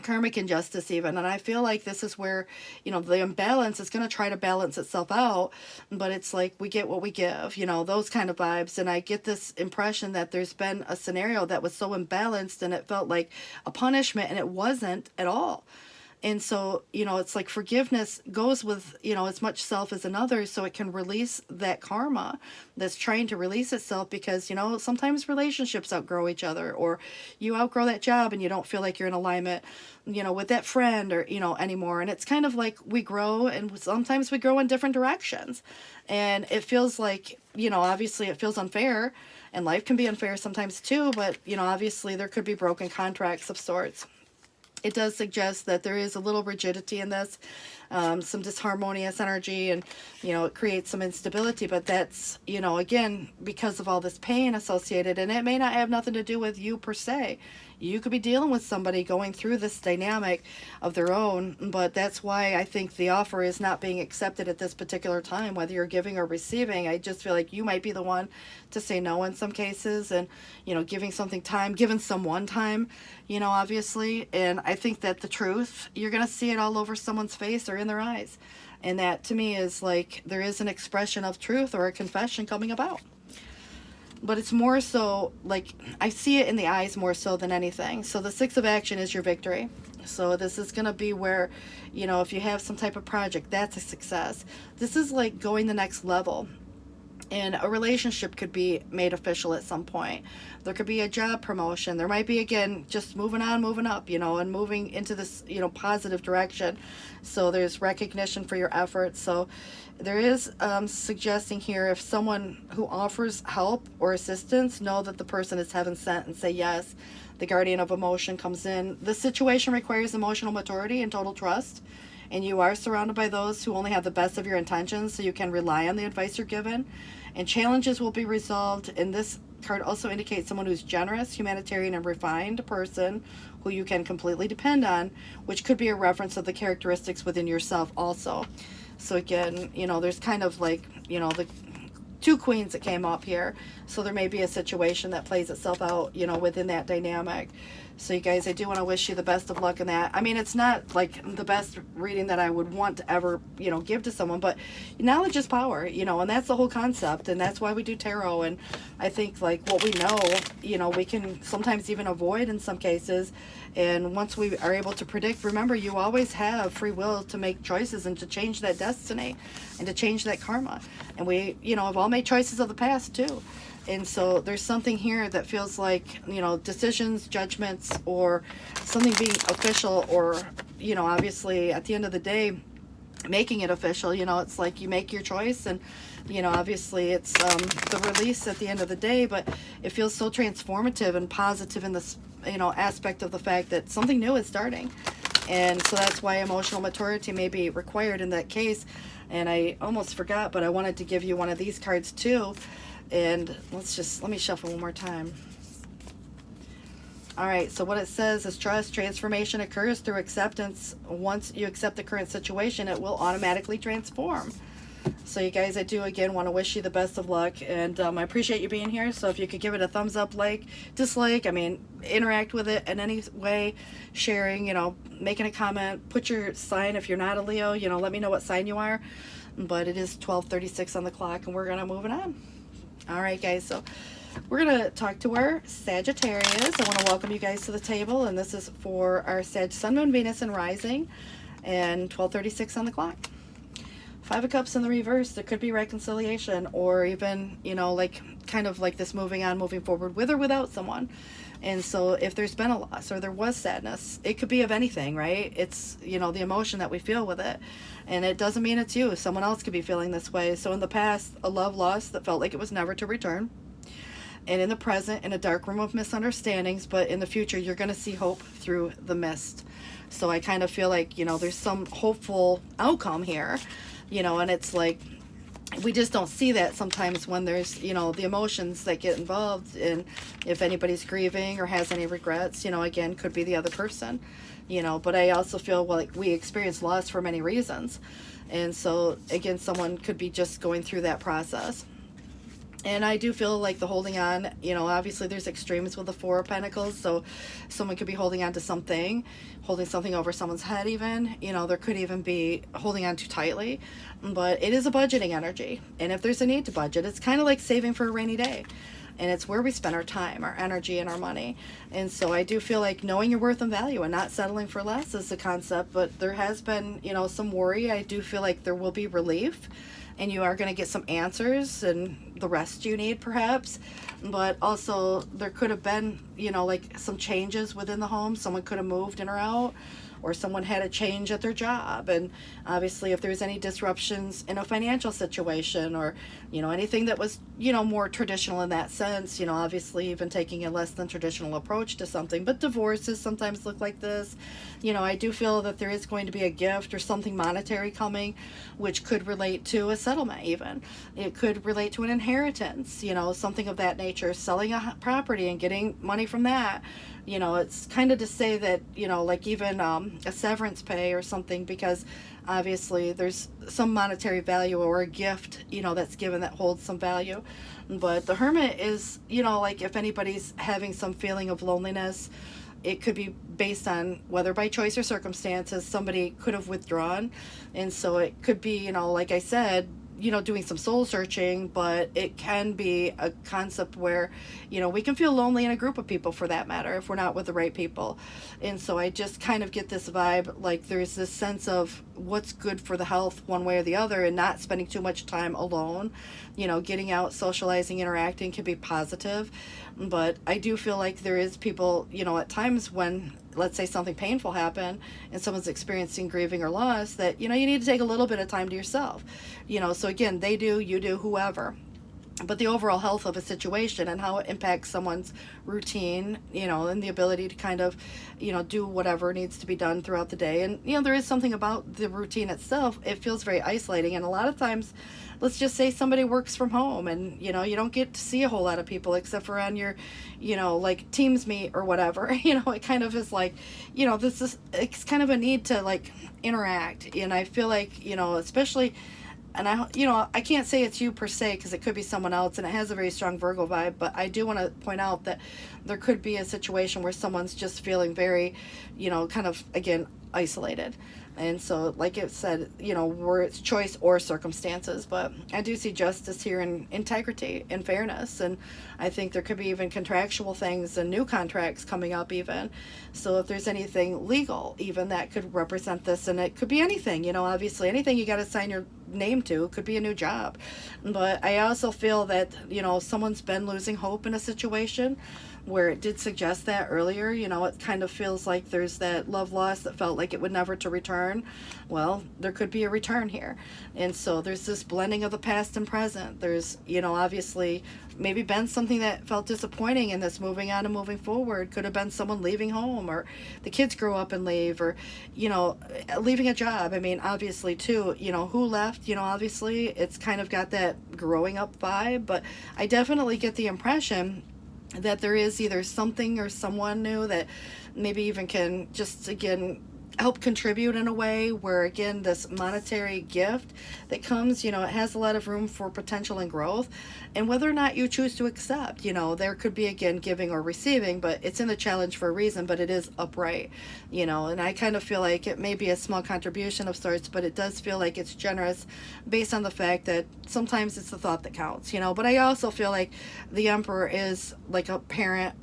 karmic injustice even. And I feel like this is where, you know, the imbalance is going to try to balance itself out, but it's like we get what we give, you know, those kind of vibes. And I get this impression that there's been a scenario that was so imbalanced and it felt like a punishment, and it wasn't at all. And so, you know, it's like forgiveness goes with, you know, as much self as another, so it can release that karma that's trying to release itself. Because, you know, sometimes relationships outgrow each other, or you outgrow that job and you don't feel like you're in alignment, you know, with that friend, or, you know, anymore. And it's kind of like we grow, and sometimes we grow in different directions. And it feels like, you know, obviously it feels unfair, and life can be unfair sometimes too, but, you know, obviously there could be broken contracts of sorts. It does suggest that there is a little rigidity in this, some disharmonious energy, and, you know, it creates some instability. But that's, you know, again, because of all this pain associated, and it may not have nothing to do with you per se. You could be dealing with somebody going through this dynamic of their own, but that's why I think the offer is not being accepted at this particular time, whether you're giving or receiving. I just feel like you might be the one to say no in some cases, and, you know, giving something time, giving someone time, you know, obviously. And I think that the truth, you're going to see it all over someone's face or in their eyes. And that to me is like there is an expression of truth or a confession coming about. But it's more so, like, I see it in the eyes more so than anything. So the 6 of action is your victory. So this is going to be where, you know, if you have some type of project, that's a success. This is like going the next level. And a relationship could be made official at some point. There could be a job promotion. There might be, again, just moving on, moving up, you know, and moving into this, you know, positive direction. So there's recognition for your efforts. So there is suggesting here, if someone who offers help or assistance, know that the person is heaven sent and say yes. The guardian of emotion comes in. The situation requires emotional maturity and total trust. And you are surrounded by those who only have the best of your intentions, so you can rely on the advice you're given. And challenges will be resolved. And this card also indicates someone who's generous, humanitarian, and refined person who you can completely depend on, which could be a reference of the characteristics within yourself also. So again, you know, there's kind of like, you know, the 2 queens that came up here. So there may be a situation that plays itself out, you know, within that dynamic. So you guys, I do want to wish you the best of luck in that. I mean, it's not like the best reading that I would want to ever, you know, give to someone, but knowledge is power, you know, and that's the whole concept. And that's why we do tarot. And I think like what we know, you know, we can sometimes even avoid in some cases. And once we are able to predict, remember, you always have free will to make choices and to change that destiny and to change that karma. And we, you know, have all made choices of the past too. And so there's something here that feels like, you know, decisions, judgments, or something being official, or, you know, obviously at the end of the day, making it official. You know, it's like you make your choice, and, you know, obviously it's the release at the end of the day, but it feels so transformative and positive in this, you know, aspect of the fact that something new is starting. And so that's why emotional maturity may be required in that case. And I almost forgot, but I wanted to give you one of these cards too. And let me shuffle one more time. All right, so what it says is trust. Transformation occurs through acceptance. Once you accept the current situation, it will automatically transform. So you guys, I do again want to wish you the best of luck, and I appreciate you being here. So if you could give it a thumbs up, like, dislike, I mean, interact with it in any way, sharing, you know, making a comment, put your sign if you're not a Leo, you know, let me know what sign you are. But it is 12:36 on the clock, and we're gonna move it on. All right, guys, so we're going to talk to our Sagittarius. I want to welcome you guys to the table, and this is for our Sag, Sun, Moon, Venus, and Rising, and 12:36 on the clock. Five of Cups in the reverse, there could be reconciliation, or even, you know, like kind of like this moving on, moving forward with or without someone. And so if there's been a loss or there was sadness, it could be of anything, right? It's, you know, the emotion that we feel with it. And it doesn't mean it's you. Someone else could be feeling this way. So in the past, a love loss that felt like it was never to return. And in the present, in a dark room of misunderstandings, but in the future, you're going to see hope through the mist. So I kind of feel like, you know, there's some hopeful outcome here, you know, and it's like, we just don't see that sometimes when there's, you know, the emotions that get involved. And if anybody's grieving or has any regrets, you know, again, could be the other person, you know. But I also feel like we experience loss for many reasons. And so, again, someone could be just going through that process. And I do feel like the holding on, you know, obviously there's extremes with the Four of Pentacles. So someone could be holding on to something, holding something over someone's head even. You know, there could even be holding on too tightly. But it is a budgeting energy. And if there's a need to budget, it's kind of like saving for a rainy day. And it's where we spend our time, our energy, and our money. And so I do feel like knowing your worth and value and not settling for less is the concept. But there has been, you know, some worry. I do feel like there will be relief. And you are going to get some answers and the rest you need, perhaps. But also, there could have been, you know, like some changes within the home. Someone could have moved in or out, or someone had a change at their job. And obviously, if there's any disruptions in a financial situation, or, you know, anything that was, you know, more traditional in that sense, you know, obviously even taking a less than traditional approach to something. But divorces sometimes look like this. You know, I do feel that there is going to be a gift or something monetary coming, which could relate to a settlement even. It could relate to an inheritance, you know, something of that nature, selling a property and getting money from that. You know, it's kind of to say that, you know, like even a severance pay or something, because obviously there's some monetary value or a gift, you know, that's given that holds some value. But the Hermit is, you know, like if anybody's having some feeling of loneliness, it could be based on whether by choice or circumstances, somebody could have withdrawn. And so it could be, you know, like I said, you know, doing some soul searching, but it can be a concept where, you know, we can feel lonely in a group of people for that matter if we're not with the right people. And so I just kind of get this vibe like there's this sense of what's good for the health one way or the other, and not spending too much time alone. You know, getting out, socializing, interacting can be positive. But I do feel like there is people, you know, at times when, let's say something painful happened and someone's experiencing grieving or loss, that, you know, you need to take a little bit of time to yourself. You know, so again, they do, you do, whoever. But the overall health of a situation and how it impacts someone's routine, you know, and the ability to kind of, you know, do whatever needs to be done throughout the day. And, you know, there is something about the routine itself. It feels very isolating. And a lot of times, let's just say somebody works from home and, you know, you don't get to see a whole lot of people except for on your, you know, like Teams meet or whatever. You know, it kind of is like, you know, it's kind of a need to like interact. And I feel like, you know, especially, and I, you know, I can't say it's you per se because it could be someone else, and it has a very strong Virgo vibe, but I do want to point out that there could be a situation where someone's just feeling very, you know, kind of, again, isolated. And so, like it said, you know, where it's choice or circumstances, but I do see justice here and integrity and fairness. And I think there could be even contractual things and new contracts coming up even. So if there's anything legal, even that could represent this, and it could be anything, you know, obviously anything you got to sign your name to. It could be a new job. But I also feel that, you know, someone's been losing hope in a situation where it did suggest that earlier. You know, it kind of feels like there's that love loss that felt like it would never to return. Well, there could be a return here. And so there's this blending of the past and present. There's, you know, obviously maybe been something that felt disappointing in this moving on and moving forward. Could have been someone leaving home, or the kids grow up and leave, or, you know, leaving a job. I mean, obviously too, you know, who left, you know, obviously it's kind of got that growing up vibe, but I definitely get the impression that there is either something or someone new that maybe even can just, again, help contribute in a way where, again, this monetary gift that comes, you know, it has a lot of room for potential and growth. And whether or not you choose to accept, you know, there could be, again, giving or receiving, but it's in the challenge for a reason, but it is upright, you know. And I kind of feel like it may be a small contribution of sorts, but it does feel like it's generous based on the fact that sometimes it's the thought that counts, you know. But I also feel like the Emperor is like a parent,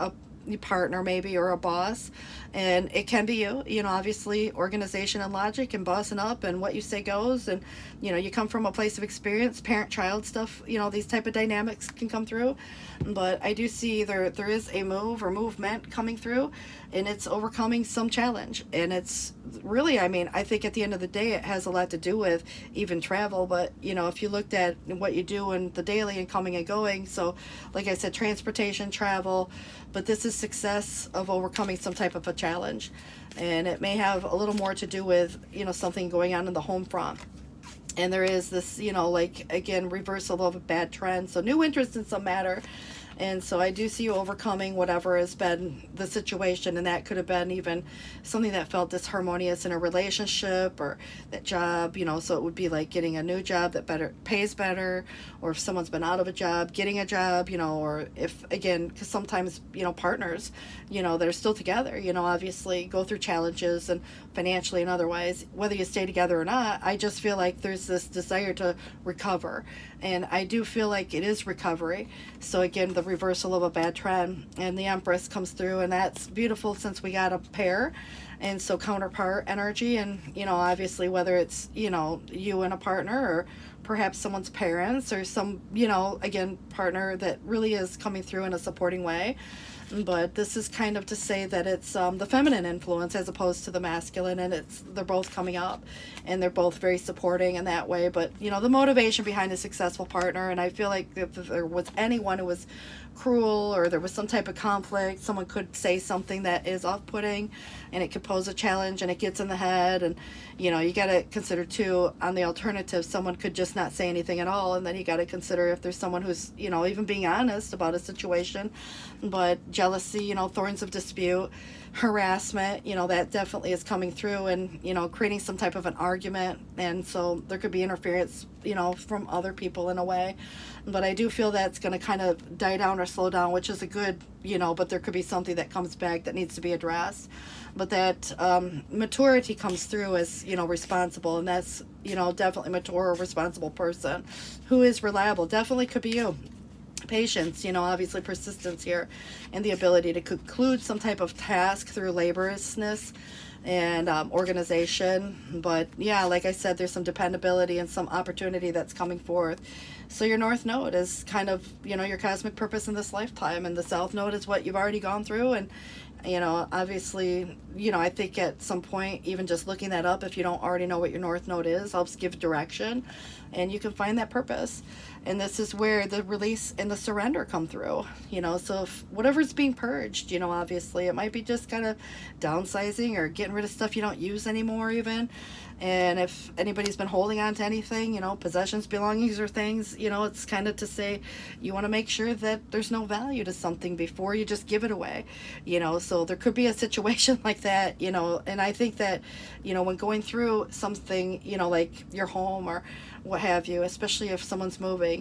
partner maybe, or a boss, and it can be you, obviously organization and logic and bossing up and what you say goes, and you come from a place of experience, parent-child stuff, these type of dynamics can come through. But I do see there is a move or movement coming through, and it's overcoming some challenge. And it's really, I think at the end of the day, it has a lot to do with even travel. But, if you looked at what you do in the daily and coming and going, so like I said, transportation, travel, but this is success of overcoming some type of a challenge. And it may have a little more to do with, something going on in the home front. And there is this, again, reversal of a bad trend. So new interest in some matter. And so I do see you overcoming whatever has been the situation. And that could have been even something that felt disharmonious in a relationship, or that job, so it would be like getting a new job that pays better, or if someone's been out of a job, getting a job, or if, again, because sometimes, partners, they're still together, obviously go through challenges and financially and otherwise, whether you stay together or not. I just feel like there's this desire to recover. And I do feel like it is recovery. So again, the reversal of a bad trend, and the Empress comes through, and that's beautiful since we got a pair. And so counterpart energy, and obviously whether it's you and a partner, or perhaps someone's parents, or some again, partner that really is coming through in a supporting way. But this is kind of to say that it's the feminine influence as opposed to the masculine, and they're both coming up, and they're both very supporting in that way. But the motivation behind a successful partner, and I feel like if there was anyone who was cruel, or there was some type of conflict, someone could say something that is off-putting, and it could pose a challenge, and it gets in the head. And you got to consider too, on the alternative, someone could just not say anything at all, and then you got to consider if there's someone who's even being honest about a situation. But jealousy, thorns of dispute, harassment, that definitely is coming through, and creating some type of an argument. And so there could be interference from other people in a way. But I do feel that's going to kind of die down or slow down, which is a good, but there could be something that comes back that needs to be addressed. But that maturity comes through as responsible, and that's definitely mature, responsible person who is reliable. Definitely could be you. Patience, obviously persistence here, and the ability to conclude some type of task through laboriousness and organization. But yeah, like I said, there's some dependability and some opportunity that's coming forth. So your North Node is kind of your cosmic purpose in this lifetime, and the South Node is what you've already gone through. And obviously, I think at some point, even just looking that up, if you don't already know what your North Node is, helps give direction, and you can find that purpose. And this is where the release and the surrender come through, so if whatever's being purged, obviously it might be just kind of downsizing or getting rid of stuff you don't use anymore even. And if anybody's been holding on to anything, possessions, belongings, or things, it's kind of to say you want to make sure that there's no value to something before you just give it away, so there could be a situation like that, and I think that, when going through something, like your home or what have you, especially if someone's moving,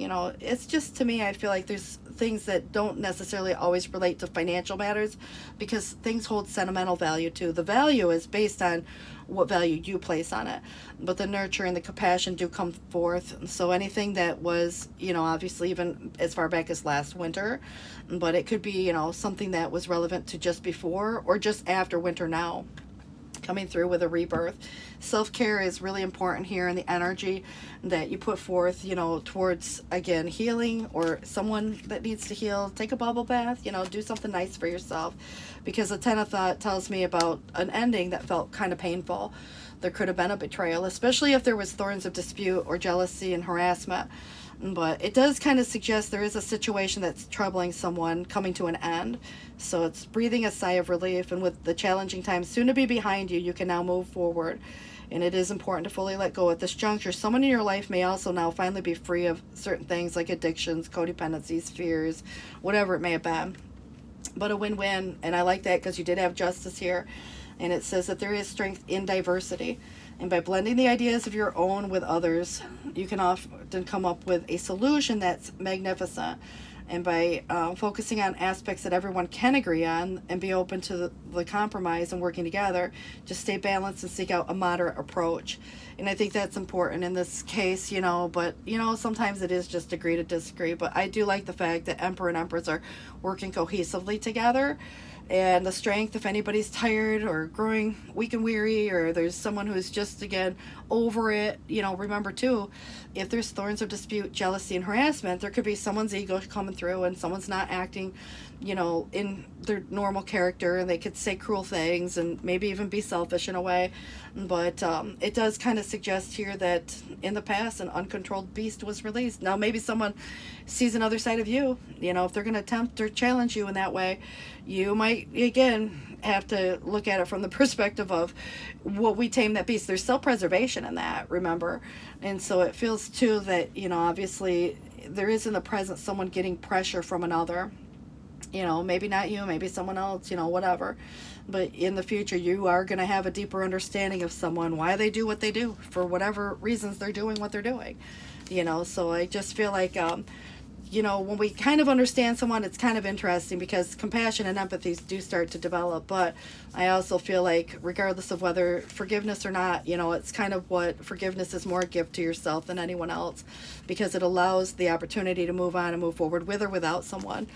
it's just, to me, I feel like there's things that don't necessarily always relate to financial matters, because things hold sentimental value too. The value is based on what value you place on it, but the nurture and the compassion do come forth. So anything that was, obviously even as far back as last winter, but it could be, something that was relevant to just before or just after winter now, coming through with a rebirth. Self-care is really important here, in the energy that you put forth, towards, again, healing, or someone that needs to heal. Take a bubble bath, do something nice for yourself, because the Ten of Thought tells me about an ending that felt kind of painful. There could have been a betrayal, especially if there was thorns of dispute or jealousy and harassment. But it does kind of suggest there is a situation that's troubling someone coming to an end. So it's breathing a sigh of relief, and with the challenging times soon to be behind you, you can now move forward. And it is important to fully let go at this juncture. Someone in your life may also now finally be free of certain things like addictions, codependencies, fears, whatever it may have been. But a win-win, and I like that because you did have justice here. And it says that there is strength in diversity. And by blending the ideas of your own with others, you can often come up with a solution that's magnificent. And by focusing on aspects that everyone can agree on, and be open to the compromise and working together, just stay balanced and seek out a moderate approach. And I think that's important in this case, but, sometimes it is just agree to disagree. But I do like the fact that Emperor and Empress are working cohesively together. And the strength, if anybody's tired or growing weak and weary, or there's someone who's just, again, over it, you know, remember too, if there's thorns of dispute, jealousy, and harassment, there could be someone's ego coming through and someone's not acting, you know, in their normal character, and they could say cruel things and maybe even be selfish in a way. But it does kind of suggest here that in the past an uncontrolled beast was released. Now maybe someone sees another side of you, you know, if they're going to attempt or challenge you in that way, you might again have to look at it from the perspective of what we tame that beast. There's self-preservation in that, remember. And so it feels too that, you know, obviously there is in the present someone getting pressure from another, you know, maybe not you, maybe someone else, you know, whatever. But in the future, you are going to have a deeper understanding of someone, why they do what they do, for whatever reasons they're doing what they're doing, you know. So I just feel like, you know, when we kind of understand someone, it's kind of interesting because compassion and empathy do start to develop. But I also feel like regardless of whether forgiveness or not, you know, it's kind of what forgiveness is more a gift to yourself than anyone else, because it allows the opportunity to move on and move forward with or without someone.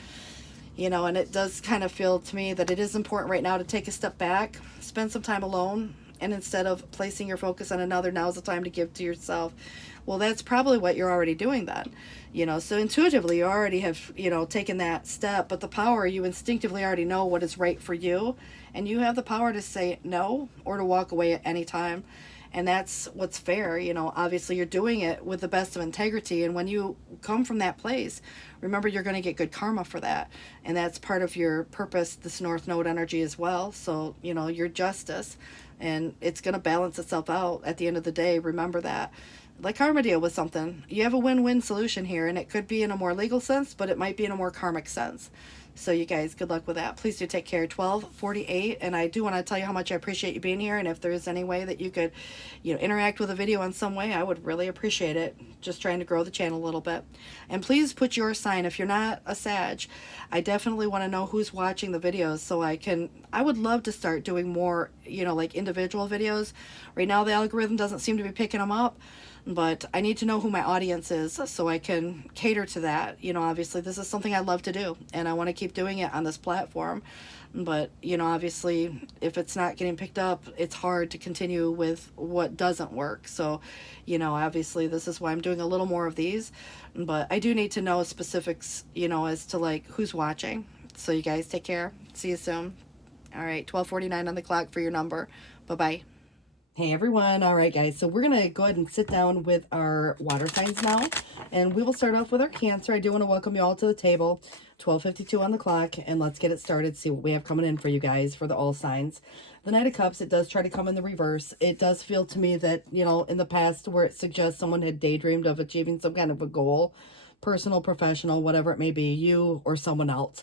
You know, and it does kind of feel to me that it is important right now to take a step back, spend some time alone, and instead of placing your focus on another, now's the time to give to yourself. Well, that's probably what you're already doing then. You know, so intuitively you already have, you know, taken that step, but the power, you instinctively already know what is right for you, and you have the power to say no or to walk away at any time. And that's what's fair. You know, obviously you're doing it with the best of integrity, and when you come from that place, remember you're going to get good karma for that, and that's part of your purpose, this North Node energy as well. So, you know, your justice, and it's going to balance itself out at the end of the day. Remember that. Like karma deal with something, you have a win-win solution here, and it could be in a more legal sense, but it might be in a more karmic sense. So you guys, good luck with that. Please do take care. 12:48, and I do want to tell you how much I appreciate you being here, and if there is any way that you could, you know, interact with the video in some way, I would really appreciate it. Just trying to grow the channel a little bit. And please put your sign. If you're not a Sag, I definitely want to know who's watching the videos, so I would love to start doing more, you know, like individual videos. Right now the algorithm doesn't seem to be picking them up, but I need to know who my audience is so I can cater to that. You know, obviously this is something I love to do, and I want to keep doing it on this platform. But, you know, obviously if it's not getting picked up, it's hard to continue with what doesn't work. So, you know, obviously this is why I'm doing a little more of these, but I do need to know specifics, you know, as to like who's watching. So you guys take care. See you soon. All right, 12:49 on the clock for your number. Bye-bye. Hey everyone. All right guys, so we're going to go ahead and sit down with our water signs now, and we will start off with our Cancer. I do want to welcome you all to the table. 12:52 on the clock, and let's get it started. See what we have coming in for you guys for the all signs. The Knight of Cups, it does try to come in the reverse. It does feel to me that, you know, in the past where it suggests someone had daydreamed of achieving some kind of a goal, personal, professional, whatever it may be, you or someone else.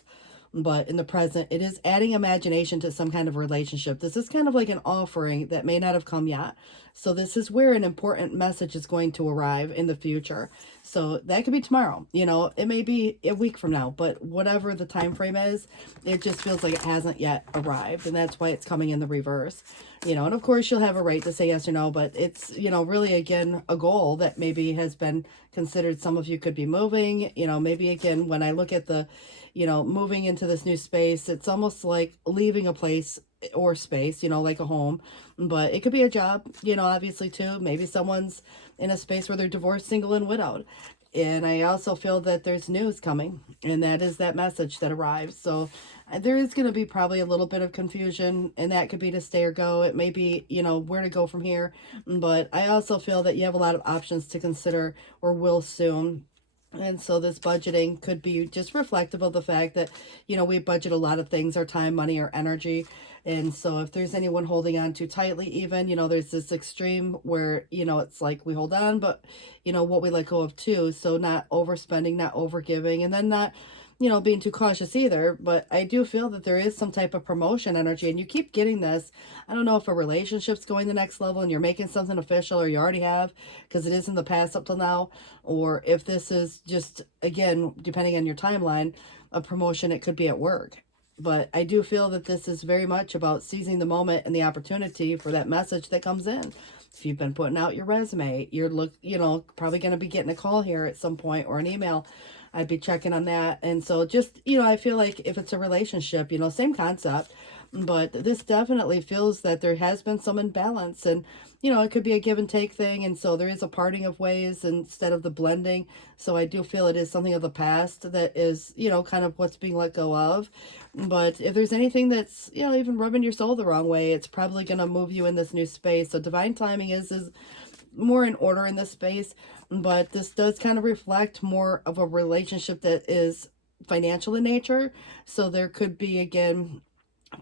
But in the present, it is adding imagination to some kind of relationship. This is kind of like an offering that may not have come yet. So this is where an important message is going to arrive in the future. So that could be tomorrow. You know, it may be a week from now, but whatever the time frame is, it just feels like it hasn't yet arrived. And that's why it's coming in the reverse. You know, and of course you'll have a right to say yes or no, but it's, you know, really, again, a goal that maybe has been considered. Some of you could be moving, you know, maybe again, when I look at the, you know, moving into this new space, it's almost like leaving a place or space, you know, like a home, but it could be a job, you know, obviously too. Maybe someone's in a space where they're divorced, single, and widowed. And I also feel that there's news coming, and that is that message that arrives. So there is going to be probably a little bit of confusion, and that could be to stay or go. It may be, you know, where to go from here. But I also feel that you have a lot of options to consider, or will soon. And so this budgeting could be just reflective of the fact that, you know, we budget a lot of things, our time, money, our energy. And so if there's anyone holding on too tightly, even, you know, there's this extreme where, you know, it's like we hold on, but, you know, what we let go of too. So not overspending, not overgiving, and then not, you know, being too cautious either. But I do feel that there is some type of promotion energy, and you keep getting this. I don't know if a relationship's going the next level and you're making something official, or you already have, because it is in the past up till now, or if this is just, again, depending on your timeline, a promotion. It could be at work. But I do feel that this is very much about seizing the moment and the opportunity for that message that comes in. If you've been putting out your resume, you're you know, probably going to be getting a call here at some point, or an email. I'd be checking on that. And so just, I feel like if it's a relationship, same concept, but this definitely feels that there has been some imbalance, and it could be a give and take thing, and so there is a parting of ways instead of the blending. So I do feel it is something of the past that is, kind of what's being let go of. But if there's anything that's, even rubbing your soul the wrong way, it's probably going to move you in this new space. So divine timing is more in order in this space, but this does kind of reflect more of a relationship that is financial in nature. So there could be, again,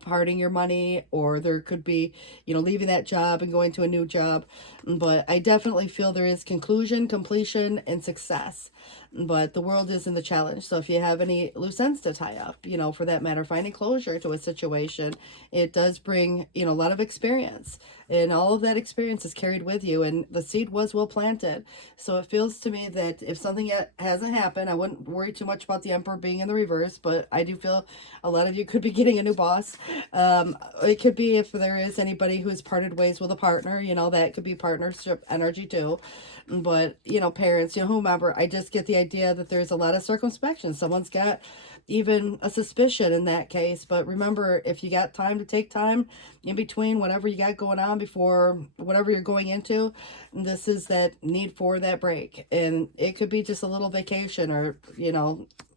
parting your money, or there could be, leaving that job and going to a new job. But I definitely feel there is conclusion, completion, and success. But the world is in the challenge. So if you have any loose ends to tie up, for that matter, finding closure to a situation, it does bring, a lot of experience. And all of that experience is carried with you, and the seed was well planted. So it feels to me that if something yet hasn't happened, I wouldn't worry too much about the Emperor being in the reverse, but I do feel a lot of you could be getting a new boss. It could be if there is anybody who's parted ways with a partner, that could be partnership energy too. But, parents, whomever, I just get the idea that there's a lot of circumspection. Someone's got even a suspicion in that case. But remember, if you got time to take time in between whatever you got going on before whatever you're going into, this is that need for that break. And it could be just a little vacation, or,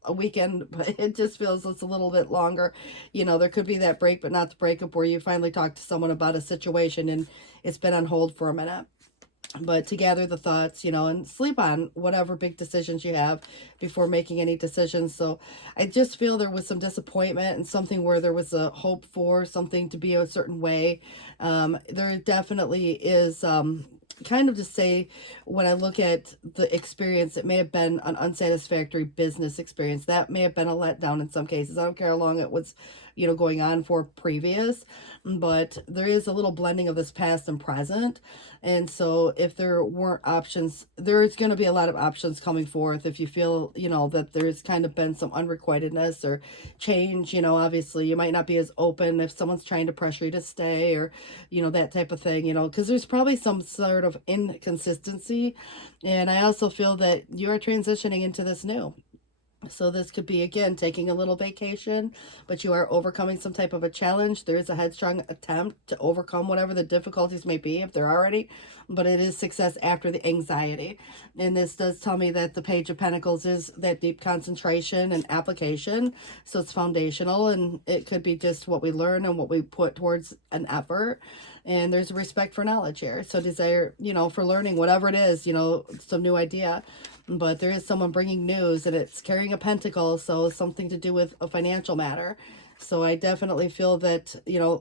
a weekend, but it just feels it's a little bit longer. There could be that break, but not the breakup where you finally talk to someone about a situation and it's been on hold for a minute. But to gather the thoughts, and sleep on whatever big decisions you have before making any decisions. So I just feel there was some disappointment and something where there was a hope for something to be a certain way. There definitely is, kind of to say, when I look at the experience, it may have been an unsatisfactory business experience. That may have been a letdown in some cases. I don't care how long it was, going on for previous, but there is a little blending of this past and present. And so if there weren't options, there's going to be a lot of options coming forth. If you feel, that there's kind of been some unrequitedness or change, obviously you might not be as open if someone's trying to pressure you to stay, or, that type of thing, because there's probably some sort of inconsistency. And I also feel that you are transitioning into this new. So this could be, again, taking a little vacation, but you are overcoming some type of a challenge. There is a headstrong attempt to overcome whatever the difficulties may be, if there are any, but it is success after the anxiety. And this does tell me that the Page of Pentacles is that deep concentration and application. So it's foundational, and it could be just what we learn and what we put towards an effort. And there's a respect for knowledge here. So desire, for learning, whatever it is, some new idea. But there is someone bringing news, and it's carrying a pentacle, so something to do with a financial matter. So I definitely feel that,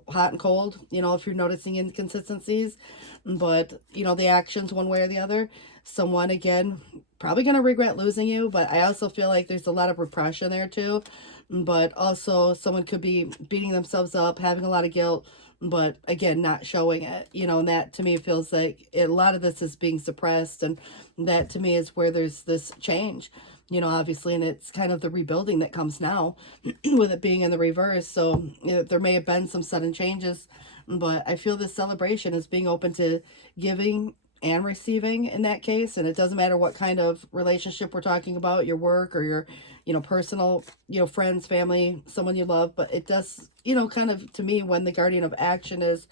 hot and cold, if you're noticing inconsistencies, but, the actions one way or the other. Someone, again, probably going to regret losing you, but I also feel like there's a lot of repression there too. But also someone could be beating themselves up, having a lot of guilt, but again, not showing it, and that to me feels like a lot of this is being suppressed. And that to me is where there's this change, obviously, and it's kind of the rebuilding that comes now with it being in the reverse. So there may have been some sudden changes, but I feel this celebration is being open to giving and receiving in that case. And it doesn't matter what kind of relationship we're talking about, your work or your, personal, friends, family, someone you love. But it does, kind of, to me, when the guardian of action is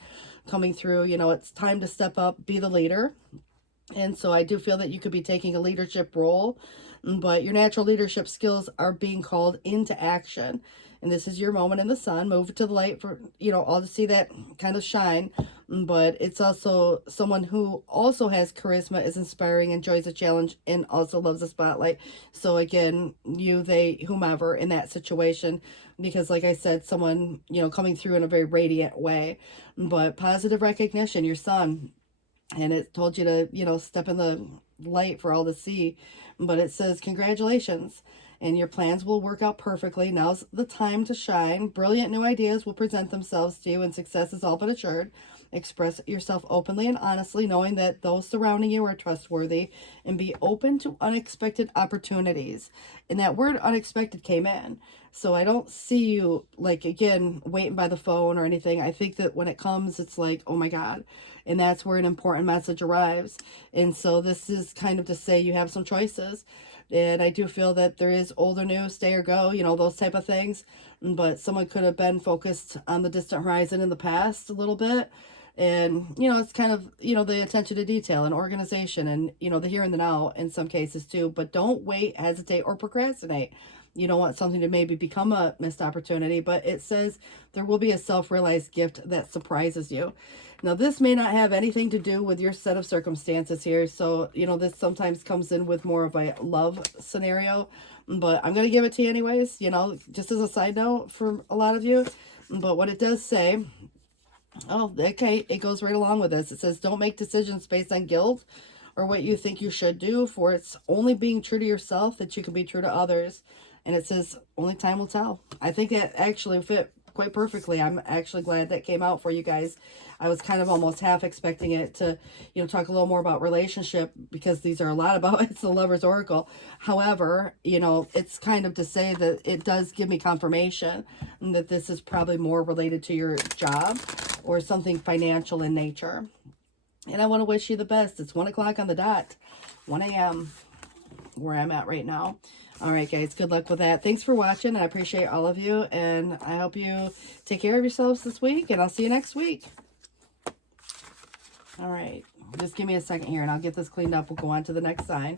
coming through, it's time to step up, be the leader. And so I do feel that you could be taking a leadership role, but your natural leadership skills are being called into action. And this is your moment in the sun. Move it to the light for, all to see that kind of shine. But it's also someone who also has charisma, is inspiring, enjoys a challenge, and also loves the spotlight. So again, you, they, whomever in that situation, because like I said, someone, coming through in a very radiant way. But positive recognition, your sun. And it told you to, step in the light for all to see. But it says, congratulations, and your plans will work out perfectly. Now's the time to shine. Brilliant new ideas will present themselves to you, and success is all but assured. Express yourself openly and honestly, knowing that those surrounding you are trustworthy, and be open to unexpected opportunities. And that word unexpected came in. So I don't see you, like, again, waiting by the phone or anything. I think that when it comes, it's like, oh my God. And that's where an important message arrives. And so this is kind of to say you have some choices. And I do feel that there is old or new, stay or go, you know, those type of things. But someone could have been focused on the distant horizon in the past a little bit. And, you know, it's kind of, you know, the attention to detail and organization and, you know, the here and the now in some cases too. But don't wait, hesitate, or procrastinate. You don't want something to maybe become a missed opportunity, but it says there will be a self-realized gift that surprises you. Now, this may not have anything to do with your set of circumstances here. So, you know, this sometimes comes in with more of a love scenario, but I'm going to give it to you anyways, you know, just as a side note for a lot of you. But what it does say, oh, okay, it goes right along with this. It says, don't make decisions based on guilt or what you think you should do, for it's only being true to yourself that you can be true to others. And it says, only time will tell. I think that actually fit quite perfectly. I'm actually glad that came out for you guys. I was kind of almost half expecting it to, you know, talk a little more about relationship, because these are a lot about, it's the Lover's Oracle. However, you know, it's kind of to say that it does give me confirmation that this is probably more related to your job or something financial in nature. And I want to wish you the best. It's 1 o'clock on the dot, 1 a.m. where I'm at right now. All right, guys, good luck with that. Thanks for watching. I appreciate all of you, and I hope you take care of yourselves this week, and I'll see you next week. All right, just give me a second here, and I'll get this cleaned up. We'll go on to the next sign.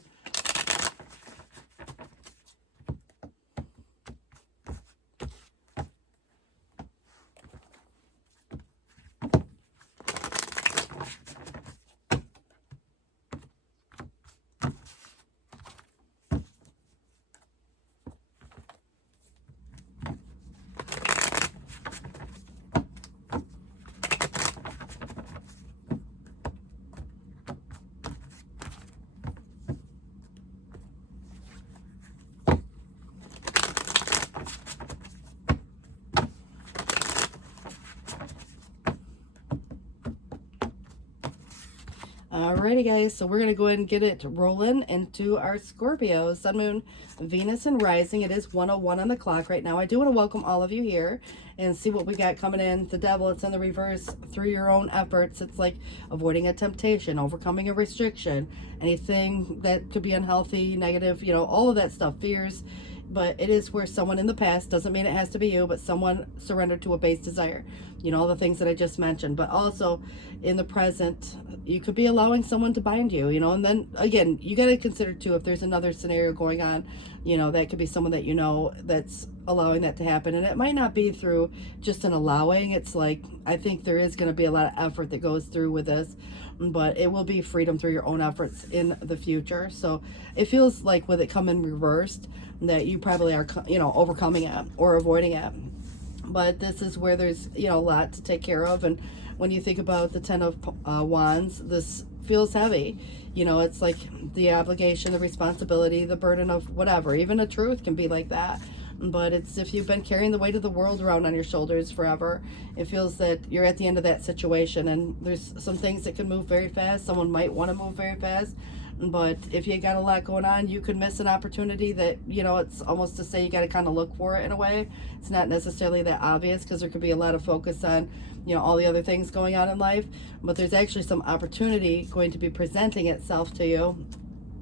Alrighty, guys, so we're going to go ahead and get it rolling into our Scorpio, Sun, Moon, Venus, and Rising. It is 1:01 on the clock right now. I do want to welcome all of you here and see what we got coming in. The Devil, it's in the reverse. Through your own efforts, it's like avoiding a temptation, overcoming a restriction, anything that could be unhealthy, negative, you know, all of that stuff, fears. But it is where someone in the past, doesn't mean it has to be you, but someone surrendered to a base desire. You know, all the things that I just mentioned. But also in the present, you could be allowing someone to bind you, you know. And then again, you got to consider too, if there's another scenario going on, you know, that could be someone that you know that's allowing that to happen. And it might not be through just an allowing. It's like, I think there is going to be a lot of effort that goes through with this, but it will be freedom through your own efforts in the future. So it feels like with it coming reversed, that you probably are, you know, overcoming it or avoiding it. But this is where there's, you know, a lot to take care of. And when you think about the 10 of Wands, this feels heavy. You know, it's like the obligation, the responsibility, the burden of whatever. Even a truth can be like that. But it's, if you've been carrying the weight of the world around on your shoulders forever, it feels that you're at the end of that situation. And there's some things that can move very fast. Someone might want to move very fast. But if you got a lot going on, you could miss an opportunity that, you know, it's almost to say you got to kind of look for it in a way. It's not necessarily that obvious, because there could be a lot of focus on, you know, all the other things going on in life. But there's actually some opportunity going to be presenting itself to you.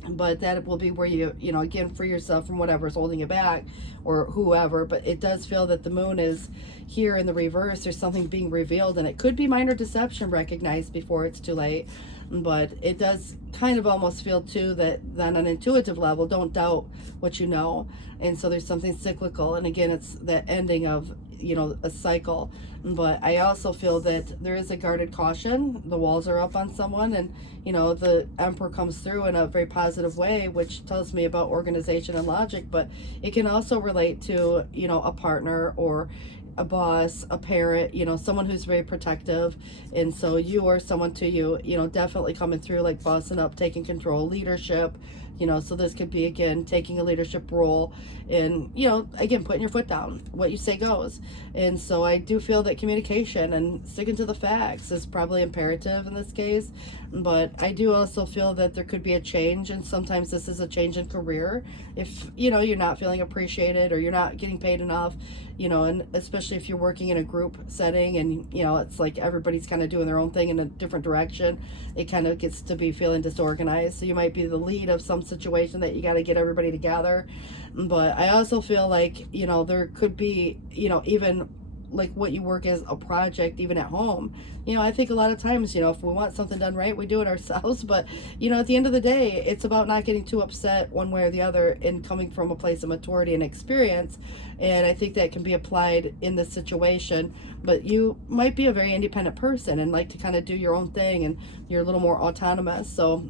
But that will be where you know, again, free yourself from whatever's holding you back or whoever. But it does feel that the moon is here in the reverse. There's something being revealed, and it could be minor deception recognized before it's too late. But it does kind of almost feel too that on an intuitive level, don't doubt what you know. And so there's something cyclical. And again, it's the ending of, you know, a cycle. But I also feel that there is a guarded caution. The walls are up on someone, and, you know, the Emperor comes through in a very positive way, which tells me about organization and logic. But it can also relate to, you know, a partner or a boss, a parent, you know, someone who's very protective. And so you or someone to you, you know, definitely coming through, like bossing up, taking control, leadership, you know. So this could be, again, taking a leadership role and, you know, again, putting your foot down. What you say goes. And so I do feel that communication and sticking to the facts is probably imperative in this case. But I do also feel that there could be a change, and sometimes this is a change in career. If, you know, you're not feeling appreciated or you're not getting paid enough, you know, and especially if you're working in a group setting and, you know, it's like everybody's kind of doing their own thing in a different direction, it kind of gets to be feeling disorganized. So you might be the lead of some situation that you got to get everybody together. But I also feel like, you know, there could be, you know, even like what you work as a project, even at home. You know, I think a lot of times, you know, if we want something done right, we do it ourselves. But, you know, at the end of the day, it's about not getting too upset one way or the other and coming from a place of maturity and experience. And I think that can be applied in this situation. But you might be a very independent person and like to kind of do your own thing, and you're a little more autonomous. So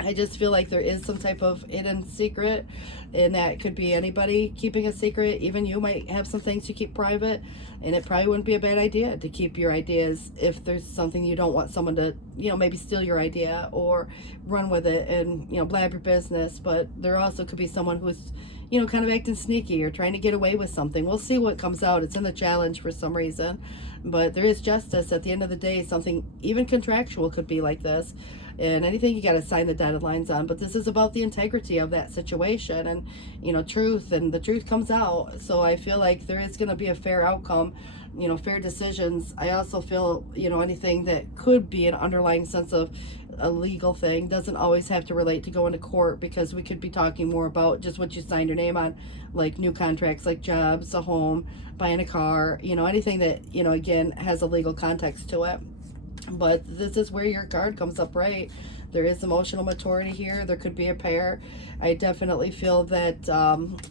I just feel like there is some type of hidden secret, and that could be anybody keeping a secret. Even you might have some things you keep private, and it probably wouldn't be a bad idea to keep your ideas if there's something you don't want someone to, you know, maybe steal your idea or run with it and, you know, blab your business. But there also could be someone who's, you know, kind of acting sneaky or trying to get away with something. We'll see what comes out. It's in the challenge for some reason. But there is justice at the end of the day. Something even contractual could be like this. And anything you got to sign the dotted lines on. But this is about the integrity of that situation and, you know, truth. And the truth comes out. So I feel like there is going to be a fair outcome, you know, fair decisions. I also feel, you know, anything that could be an underlying sense of a legal thing doesn't always have to relate to going to court, because we could be talking more about just what you signed your name on, like new contracts, like jobs, a home, buying a car, you know, anything that, you know, again, has a legal context to it. But this is where your card comes up right. There is emotional maturity here. There could be a pair. I definitely feel that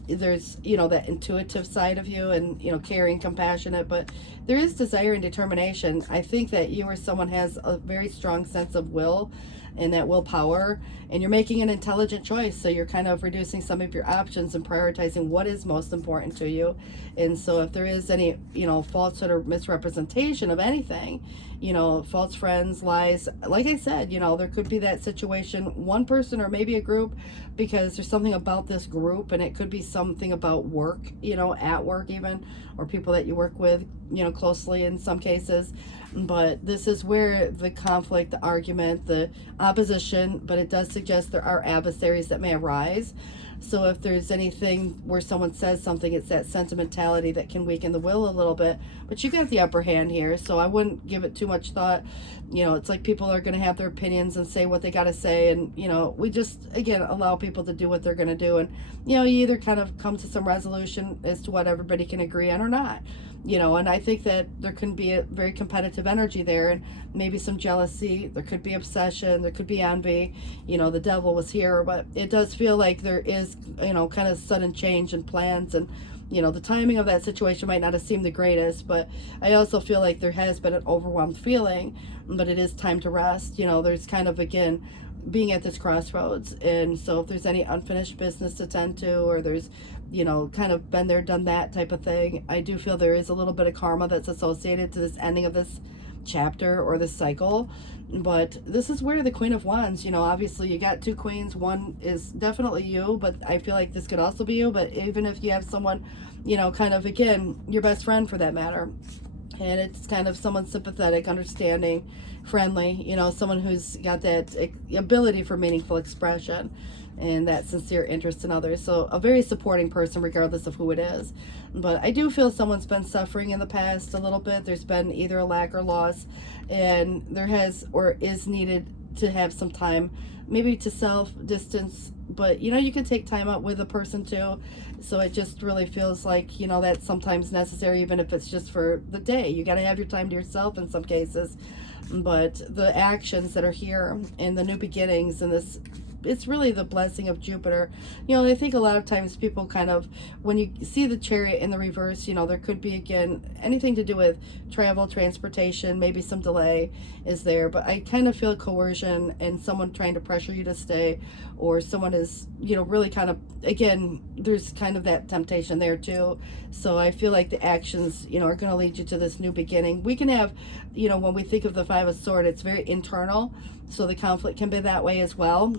there's, you know, that intuitive side of you and, you know, caring, compassionate, but there is desire and determination. I think that you or someone has a very strong sense of will and that willpower, and you're making an intelligent choice. So you're kind of reducing some of your options and prioritizing what is most important to you. And so if there is any, you know, falsehood or misrepresentation of anything, you know, false friends, lies, like I said, you know, there could be that situation, one person or maybe a group, because there's something about this group, and it could be something about work, you know, at work even, or people that you work with, you know, closely in some cases. But this is where the conflict, the argument, the opposition, but it does suggest there are adversaries that may arise. So if there's anything where someone says something, it's that sentimentality that can weaken the will a little bit. But you got the upper hand here, so I wouldn't give it too much thought. You know, it's like people are going to have their opinions and say what they got to say. And, you know, we just, again, allow people to do what they're going to do. And, you know, you either kind of come to some resolution as to what everybody can agree on or not. You know, and I think that there can be a very competitive energy there, and maybe some jealousy. There could be obsession. There could be envy. You know, the devil was here, but it does feel like there is, you know, kind of sudden change in plans, and, you know, the timing of that situation might not have seemed the greatest, but I also feel like there has been an overwhelmed feeling, but it is time to rest. You know, there's kind of, again, being at this crossroads. And so if there's any unfinished business to tend to, or there's, you know, kind of been there, done that type of thing, I do feel there is a little bit of karma that's associated to this ending of this chapter or this cycle. But this is where the Queen of Wands, you know, obviously you got two queens. One is definitely you, but I feel like this could also be you. But even if you have someone, you know, kind of, again, your best friend for that matter, and it's kind of someone sympathetic, understanding, friendly, you know, someone who's got that ability for meaningful expression and that sincere interest in others. So a very supporting person regardless of who it is. But I do feel someone's been suffering in the past a little bit. There's been either a lack or loss, and there has or is needed to have some time maybe to self distance, but you know, you can take time out with a person too. So it just really feels like, you know, that's sometimes necessary, even if it's just for the day. You got to have your time to yourself in some cases. But the actions that are here and the new beginnings and this, it's really the blessing of Jupiter. You know, I think a lot of times people kind of, when you see the Chariot in the reverse, you know, there could be, again, anything to do with travel, transportation, maybe some delay is there. But I kind of feel coercion and someone trying to pressure you to stay, or someone is, you know, really kind of, again, there's kind of that temptation there too. So I feel like the actions, you know, are going to lead you to this new beginning. We can have, you know, when we think of the Five of Swords, it's very internal. So the conflict can be that way as well.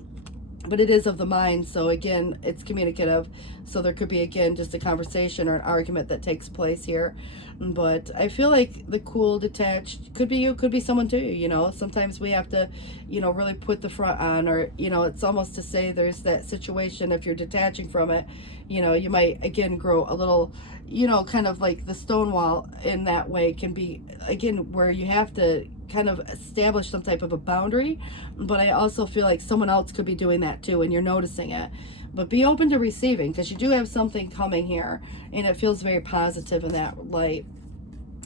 but it is of the mind. So again, it's communicative. So there could be, again, just a conversation or an argument that takes place here. But I feel like the cool detached could be you, could be someone too. You know, sometimes we have to, you know, really put the front on, or, you know, it's almost to say there's that situation, if you're detaching from it, you know, you might again grow a little, you know, kind of like the stone wall in that way can be, again, where you have to kind of establish some type of a boundary. But I also feel like someone else could be doing that too, and you're noticing it. But be open to receiving, because you do have something coming here, and it feels very positive in that light.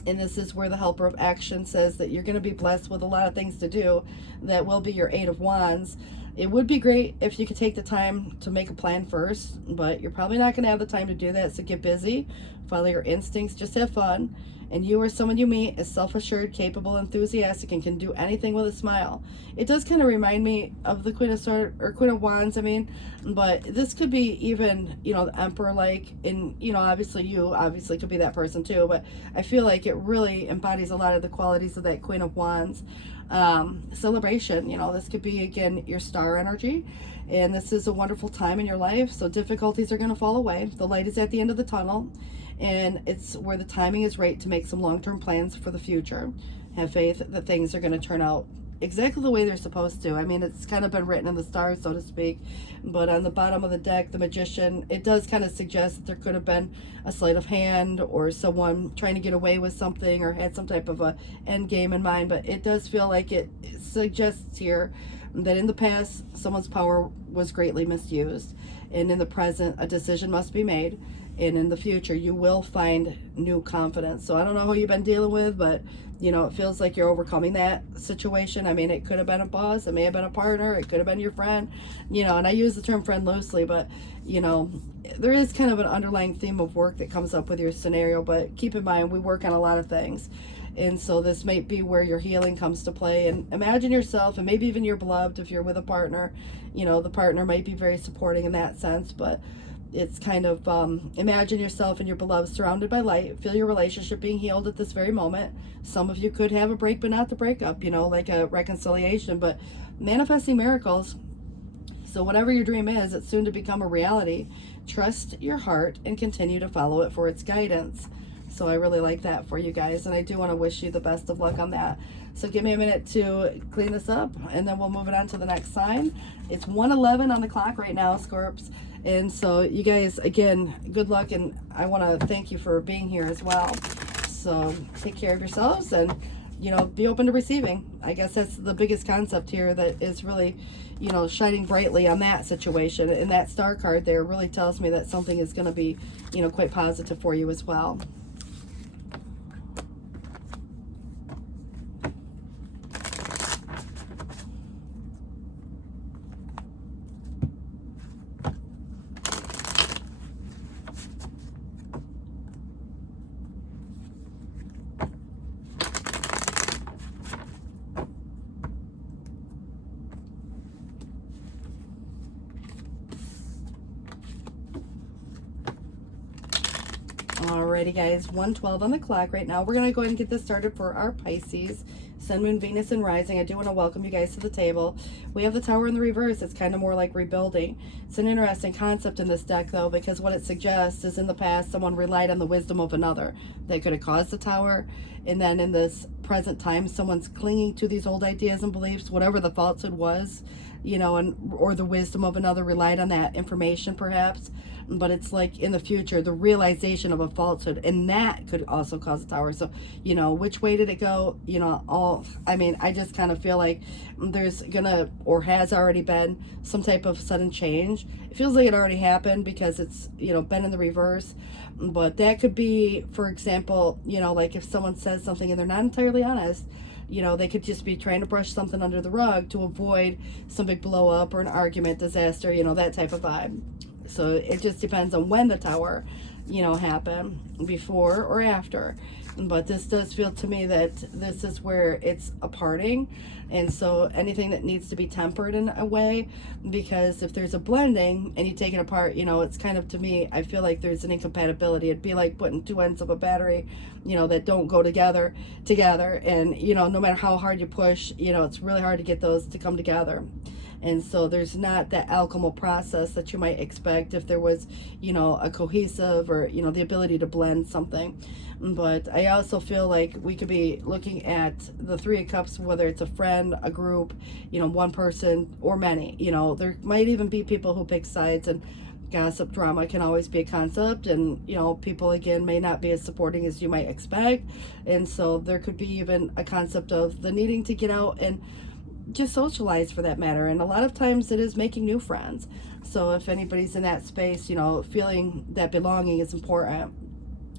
And this is where the helper of action says that you're going to be blessed with a lot of things to do that will be your 8 of Wands. It would be great if you could take the time to make a plan first, but you're probably not going to have the time to do that. So get busy, follow your instincts, just have fun. And you or someone you meet is self-assured, capable, enthusiastic, and can do anything with a smile. It does kind of remind me of the Queen of Swords, or Queen of Wands, I mean, but this could be even, you know, the Emperor-like, and, you know, obviously you obviously could be that person too, but I feel like it really embodies a lot of the qualities of that Queen of Wands. Celebration, you know, this could be, again, your star energy, and this is a wonderful time in your life. So difficulties are going to fall away. The light is at the end of the tunnel, and it's where the timing is right to make some long-term plans for the future. Have faith that things are going to turn out exactly the way they're supposed to. I mean, it's kind of been written in the stars, so to speak. But on the bottom of the deck, the Magician, it does kind of suggest that there could have been a sleight of hand, or someone trying to get away with something, or had some type of a end game in mind. But it does feel like it suggests here that in the past, someone's power was greatly misused, and in the present, a decision must be made. And in the future, you will find new confidence. So I don't know who you've been dealing with, but, you know, it feels like you're overcoming that situation. I mean, it could have been a boss, it may have been a partner, it could have been your friend, you know, and I use the term friend loosely, but, you know, there is kind of an underlying theme of work that comes up with your scenario. But keep in mind, we work on a lot of things. And so this might be where your healing comes to play. And imagine yourself, and maybe even your beloved, if you're with a partner, you know, the partner might be very supporting in that sense, but it's kind of, imagine yourself and your beloved surrounded by light. Feel your relationship being healed at this very moment. Some of you could have a break, but not the breakup, you know, like a reconciliation, but manifesting miracles. So whatever your dream is, it's soon to become a reality. Trust your heart and continue to follow it for its guidance. So I really like that for you guys, and I do want to wish you the best of luck on that. So give me a minute to clean this up, and then we'll move it on to the next sign. It's 1:11 on the clock right now, Scorps. And so you guys, again, good luck, and I want to thank you for being here as well. So take care of yourselves, and, you know, be open to receiving. I guess that's the biggest concept here that is really, you know, shining brightly on that situation. And that star card there really tells me that something is going to be, you know, quite positive for you as well. Alrighty guys, 1:12 on the clock right now. We're going to go ahead and get this started for our Pisces, Sun, Moon, Venus, and Rising. I do want to welcome you guys to the table. We have the Tower in the reverse. It's kind of more like rebuilding. It's an interesting concept in this deck, though, because what it suggests is in the past, someone relied on the wisdom of another that could have caused the Tower. And then in this present time, someone's clinging to these old ideas and beliefs, whatever the falsehood was, you know, and or the wisdom of another relied on that information, perhaps. But it's like in the future, the realization of a falsehood, and that could also cause a Tower. So, you know, which way did it go? You know, I mean, I just kind of feel like there's gonna, or has already been, some type of sudden change. It feels like it already happened because it's, you know, been in the reverse. But that could be, for example, you know, like if someone says something and they're not entirely honest, you know, they could just be trying to brush something under the rug to avoid some big blow up or an argument, disaster, you know, that type of vibe. So it just depends on when the Tower, you know, happened, before or after. But this does feel to me that this is where it's a parting. And so anything that needs to be tempered in a way, because if there's a blending and you take it apart, you know, it's kind of, to me, I feel like there's an incompatibility. It'd be like putting two ends of a battery, you know, that don't go together. And, you know, no matter how hard you push, you know, it's really hard to get those to come together. And so there's not that alchemical process that you might expect if there was, you know, a cohesive or, you know, the ability to blend something. But I also feel like we could be looking at the Three of Cups, whether it's a friend, a group, you know, one person or many. You know, there might even be people who pick sides, and gossip drama can always be a concept, and you know, people again may not be as supporting as you might expect. And so there could be even a concept of the needing to get out and just socialize, for that matter. And a lot of times it is making new friends. So if anybody's in that space, you know, feeling that belonging is important,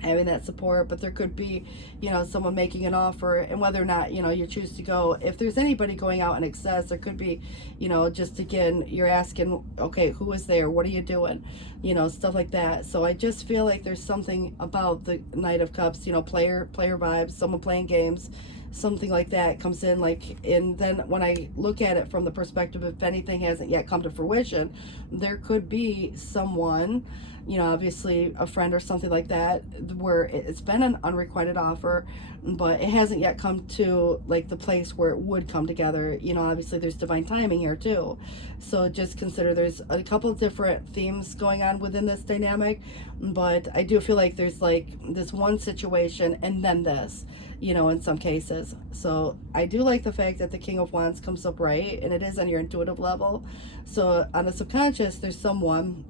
having that support. But there could be, you know, someone making an offer, and whether or not, you know, you choose to go, if there's anybody going out in excess, there could be, you know, just again, you're asking, okay, who is there, what are you doing, you know, stuff like that. So I just feel like there's something about the Knight of Cups, you know, player vibes, someone playing games, something like that comes in. Like, and then when I look at it from the perspective, if anything hasn't yet come to fruition, there could be someone, you know, obviously a friend or something like that, where it's been an unrequited offer, but it hasn't yet come to like the place where it would come together. You know, obviously there's divine timing here too. So just consider there's a couple different themes going on within this dynamic, but I do feel like there's like this one situation and then this, you know, in some cases. So I do like the fact that the King of Wands comes up right, and it is on your intuitive level. So on the subconscious, there's someone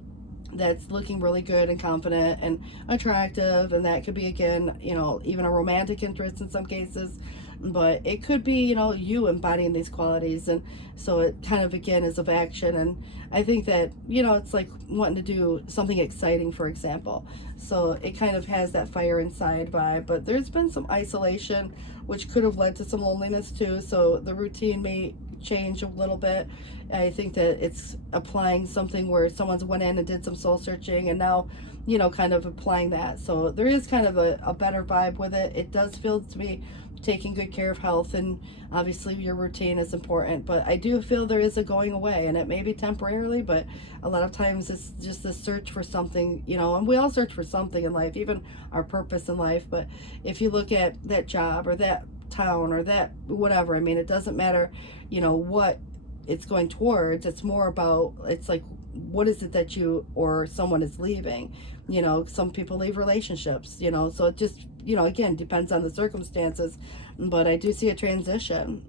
that's looking really good and confident and attractive, and that could be, again, you know, even a romantic interest in some cases, but it could be, you know, you embodying these qualities. And so it kind of again is of action. And I think that, you know, it's like wanting to do something exciting, for example. So it kind of has that fire inside vibe, but there's been some isolation which could have led to some loneliness too. So the routine may change a little bit. I think that it's applying something where someone's went in and did some soul searching, and now, you know, kind of applying that. So there is kind of a better vibe with it. It does feel to me taking good care of health, and obviously your routine is important, but I do feel there is a going away, and it may be temporarily, but a lot of times it's just the search for something, you know, and we all search for something in life, even our purpose in life. But if you look at that job or that town or that whatever, I mean, it doesn't matter, you know, what it's going towards. It's more about, it's like, what is it that you or someone is leaving? You know, some people leave relationships, you know, so it just, you know, again, depends on the circumstances. But I do see a transition,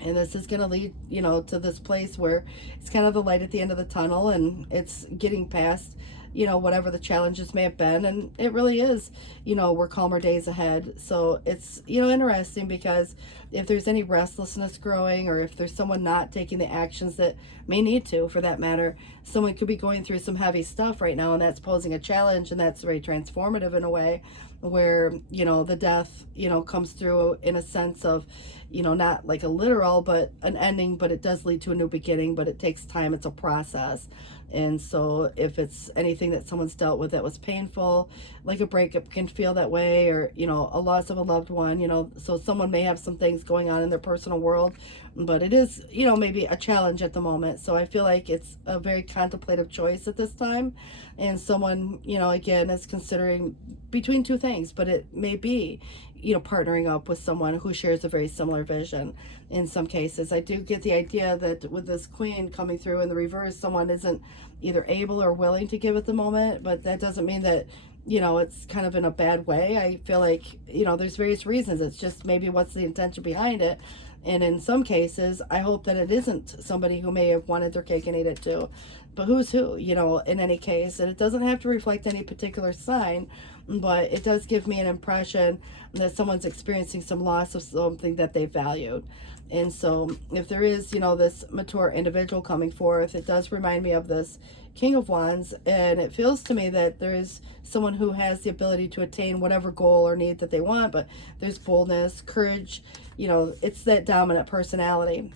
and this is going to lead, you know, to this place where it's kind of the light at the end of the tunnel, and it's getting past, you know, whatever the challenges may have been. And it really is, you know, we're calmer days ahead. So it's, you know, interesting, because if there's any restlessness growing, or if there's someone not taking the actions that may need to, for that matter, someone could be going through some heavy stuff right now, and that's posing a challenge, and that's very transformative in a way, where, you know, the death, you know, comes through in a sense of, you know, not like a literal, but an ending, but it does lead to a new beginning, but it takes time. It's a process. And so if it's anything that someone's dealt with that was painful, like a breakup can feel that way, or, you know, a loss of a loved one, you know, so someone may have some things going on in their personal world, but it is, you know, maybe a challenge at the moment. So I feel like it's a very contemplative choice at this time. And someone, you know, again, is considering between two things, but it may be, you know, partnering up with someone who shares a very similar vision. In some cases, I do get the idea that with this Queen coming through in the reverse, someone isn't either able or willing to give at the moment, but that doesn't mean that, you know, it's kind of in a bad way. I feel like, you know, there's various reasons. It's just maybe what's the intention behind it. And in some cases, I hope that it isn't somebody who may have wanted their cake and ate it too. But who's who, you know, in any case. And it doesn't have to reflect any particular sign, but it does give me an impression that someone's experiencing some loss of something that they valued. And so if there is, you know, this mature individual coming forth, it does remind me of this King of Wands. And it feels to me that there's someone who has the ability to attain whatever goal or need that they want, but there's boldness, courage, you know, it's that dominant personality.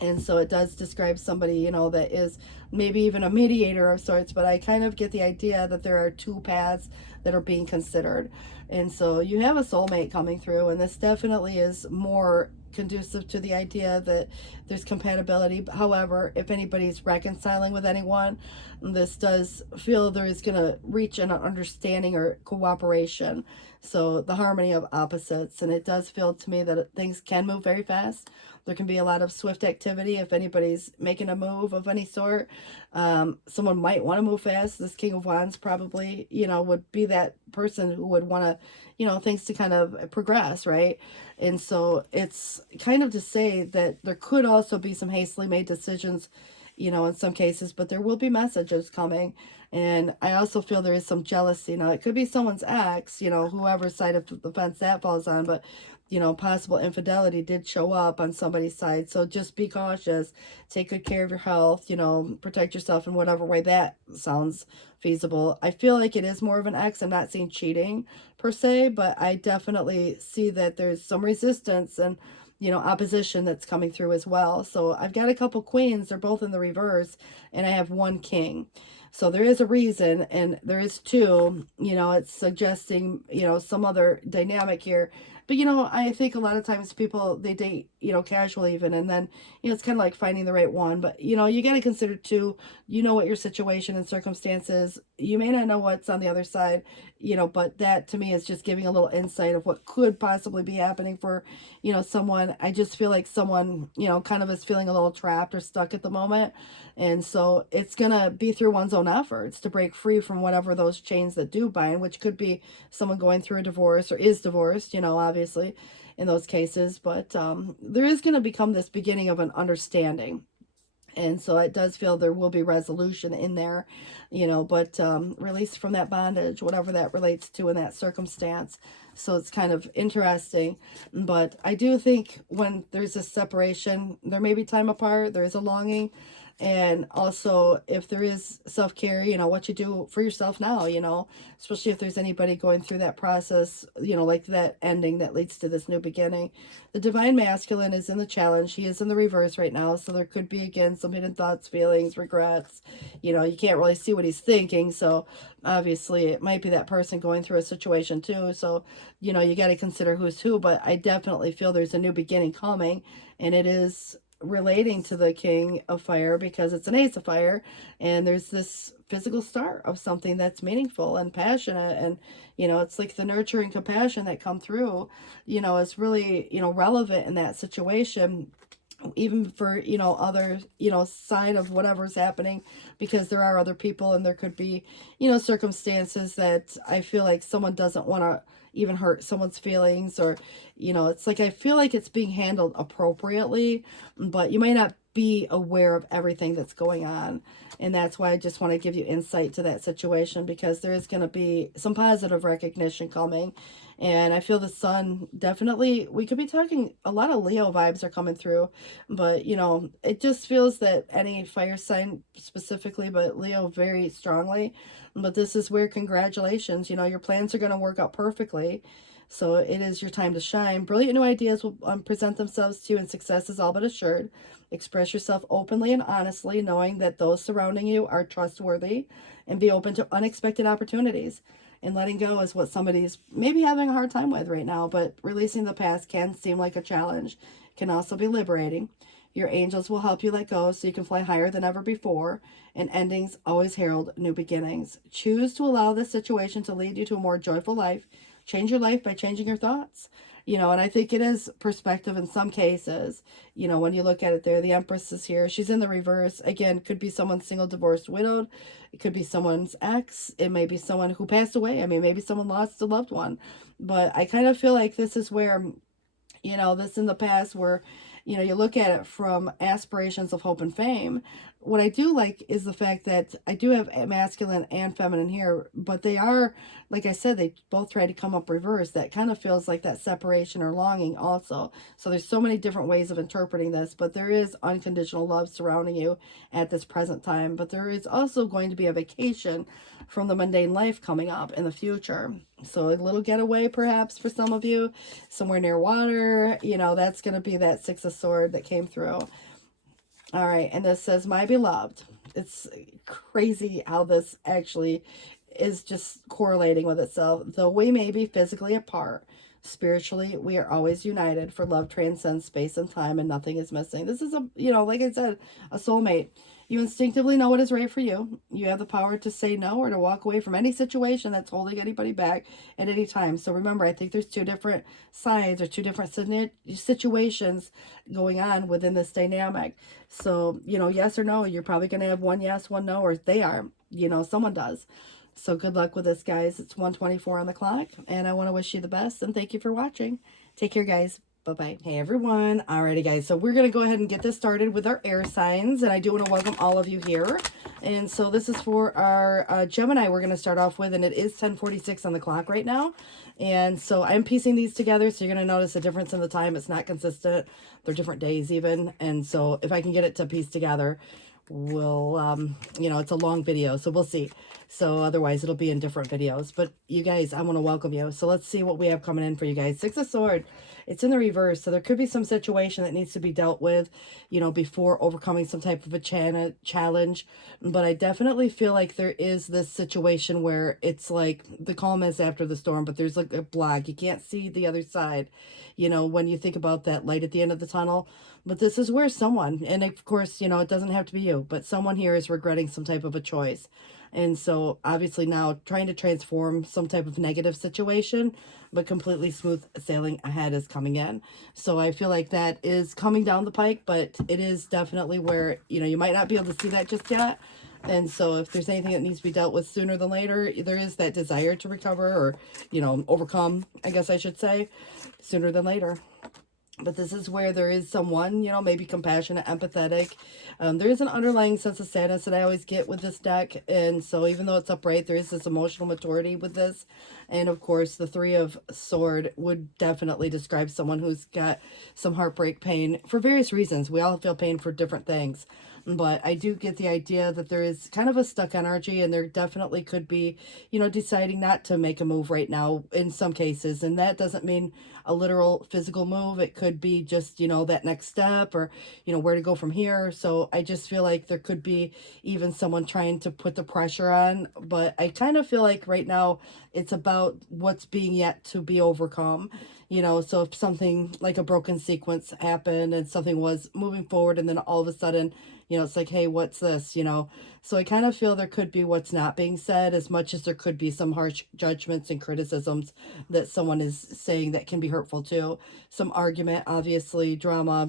And so it does describe somebody, you know, that is maybe even a mediator of sorts, but I kind of get the idea that there are two paths that are being considered. And so you have a soulmate coming through, and this definitely is more conducive to the idea that there's compatibility. However, if anybody's reconciling with anyone, this does feel there is going to reach an understanding or cooperation. So the harmony of opposites. And it does feel to me that things can move very fast. There can be a lot of swift activity if anybody's making a move of any sort. Someone might want to move fast. This King of Wands probably, would be that person who would want to, things to kind of progress, right? And so it's kind of to say that there could also be some hastily made decisions, in some cases, but there will be messages coming. And I also feel there is some jealousy. Now, it could be someone's ex, whoever side of the fence that falls on, but possible infidelity did show up on somebody's side. So just be cautious, take good care of your health, protect yourself in whatever way that sounds feasible. I feel like it is more of an ex. I'm not seeing cheating per se, but I definitely see that there's some resistance and opposition that's coming through as well. So I've got a couple queens, they're both in the reverse, and I have one king. So there is a reason, and there is two, it's suggesting, some other dynamic here. But, I think a lot of times people, they date, casually even, and then, it's kind of like finding the right one. But, you got to consider too, what your situation and circumstances, you may not know what's on the other side, but that to me is just giving a little insight of what could possibly be happening for, someone. I just feel like someone, kind of is feeling a little trapped or stuck at the moment. And so it's going to be through one's own efforts to break free from whatever those chains that do bind, which could be someone going through a divorce or is divorced, obviously in those cases. But there is going to become this beginning of an understanding. And so it does feel there will be resolution in there, but release from that bondage, whatever that relates to in that circumstance. So it's kind of interesting. But I do think when there's a separation, there may be time apart, there is a longing. And also, if there is self-care, what you do for yourself now, especially if there's anybody going through that process, like that ending that leads to this new beginning. The divine masculine is in the challenge. He is in the reverse right now. So there could be, again, some hidden thoughts, feelings, regrets. You can't really see what he's thinking. So obviously it might be that person going through a situation too. So, you got to consider who's who. But I definitely feel there's a new beginning coming, and it is relating to the King of Fire because it's an Ace of Fire, and there's this physical start of something that's meaningful and passionate, and it's like the nurture and compassion that come through is really relevant in that situation, even for other side of whatever's happening, because there are other people, and there could be circumstances that I feel like someone doesn't want to even hurt someone's feelings, or it's like I feel like it's being handled appropriately, but you might not be aware of everything that's going on. And that's why I just want to give you insight to that situation, because there is going to be some positive recognition coming. And I feel the sun definitely, we could be talking, a lot of Leo vibes are coming through, but it just feels that any fire sign specifically, but Leo very strongly. But this is where, congratulations, your plans are going to work out perfectly. So it is your time to shine. Brilliant new ideas will present themselves to you, and success is all but assured. Express yourself openly and honestly, knowing that those surrounding you are trustworthy, and be open to unexpected opportunities. And letting go is what somebody's maybe having a hard time with right now, but releasing the past can seem like a challenge. It can also be liberating. Your angels will help you let go so you can fly higher than ever before, and endings always herald new beginnings. Choose to allow this situation to lead you to a more joyful life. Change your life by changing your thoughts. And I think it is perspective in some cases. When you look at it there, the Empress is here. She's in the reverse. Again, could be someone single, divorced, widowed. It could be someone's ex. It may be someone who passed away. I mean, maybe someone lost a loved one. But I kind of feel like this is where, this in the past where, you look at it from aspirations of hope and fame. What I do like is the fact that I do have masculine and feminine here, but they are, like I said, they both try to come up reverse. That kind of feels like that separation or longing also. So there's so many different ways of interpreting this, but there is unconditional love surrounding you at this present time. But there is also going to be a vacation from the mundane life coming up in the future. So a little getaway perhaps for some of you, somewhere near water, that's going to be that Six of Swords that came through. All right, and this says, my beloved. It's crazy how this actually is just correlating with itself. Though we may be physically apart, Spiritually, we are always united, for love transcends space and time and nothing is missing. This is a, you know, like I said, a soulmate. You instinctively know what is right for you. You have the power to say no or to walk away from any situation that's holding anybody back at any time. So remember, I think there's two different sides or two different situations going on within this dynamic. So, you know, yes or no, you're probably going to have one yes, one no, or they are, you know, someone does. So good luck with this, guys. It's 1:24 on the clock, and I want to wish you the best, and thank you for watching. Take care, guys. Bye-bye. Hey, everyone. Alrighty, guys. So we're going to go ahead and get this started with our air signs, and I do want to welcome all of you here. And so this is for our Gemini we're going to start off with, and it is 10:46 on the clock right now. And so I'm piecing these together, so you're going to notice a difference in the time. It's not consistent. They're different days even. And so if I can get it to piece together, we'll, you know, it's a long video, so we'll see. So otherwise it'll be in different videos. But you guys, I want to welcome you. So let's see what we have coming in for you guys. Six of Swords. It's in the reverse, so there could be some situation that needs to be dealt with, you know, before overcoming some type of a challenge. But I definitely feel like there is this situation where it's like the calm is after the storm, but there's like a block. You can't see the other side, you know, when you think about that light at the end of the tunnel. But this is where someone, and of course, you know, it doesn't have to be you, but someone here is regretting some type of a choice. And so obviously now trying to transform some type of negative situation, but completely smooth sailing ahead is coming in. So I feel like that is coming down the pike, but it is definitely where, you know, you might not be able to see that just yet. And so if there's anything that needs to be dealt with sooner than later, there is that desire to recover or, you know, overcome, I guess I should say, sooner than later. But this is where there is someone, you know, maybe compassionate, empathetic. There is an underlying sense of sadness that I always get with this deck. And so even though it's upright, there is this emotional maturity with this. And of course, the Three of Swords would definitely describe someone who's got some heartbreak pain for various reasons. We all feel pain for different things. But I do get the idea that there is kind of a stuck energy, and there definitely could be, you know, deciding not to make a move right now in some cases. And that doesn't mean a literal physical move. It could be just, you know, that next step or, you know, where to go from here. So I just feel like there could be even someone trying to put the pressure on. But I kind of feel like right now it's about what's being yet to be overcome. You know, so if something like a broken sequence happened and something was moving forward and then all of a sudden, you know, it's like, hey, what's this, you know? So I kind of feel there could be what's not being said as much as there could be some harsh judgments and criticisms that someone is saying that can be hurtful too. Some argument, obviously, drama.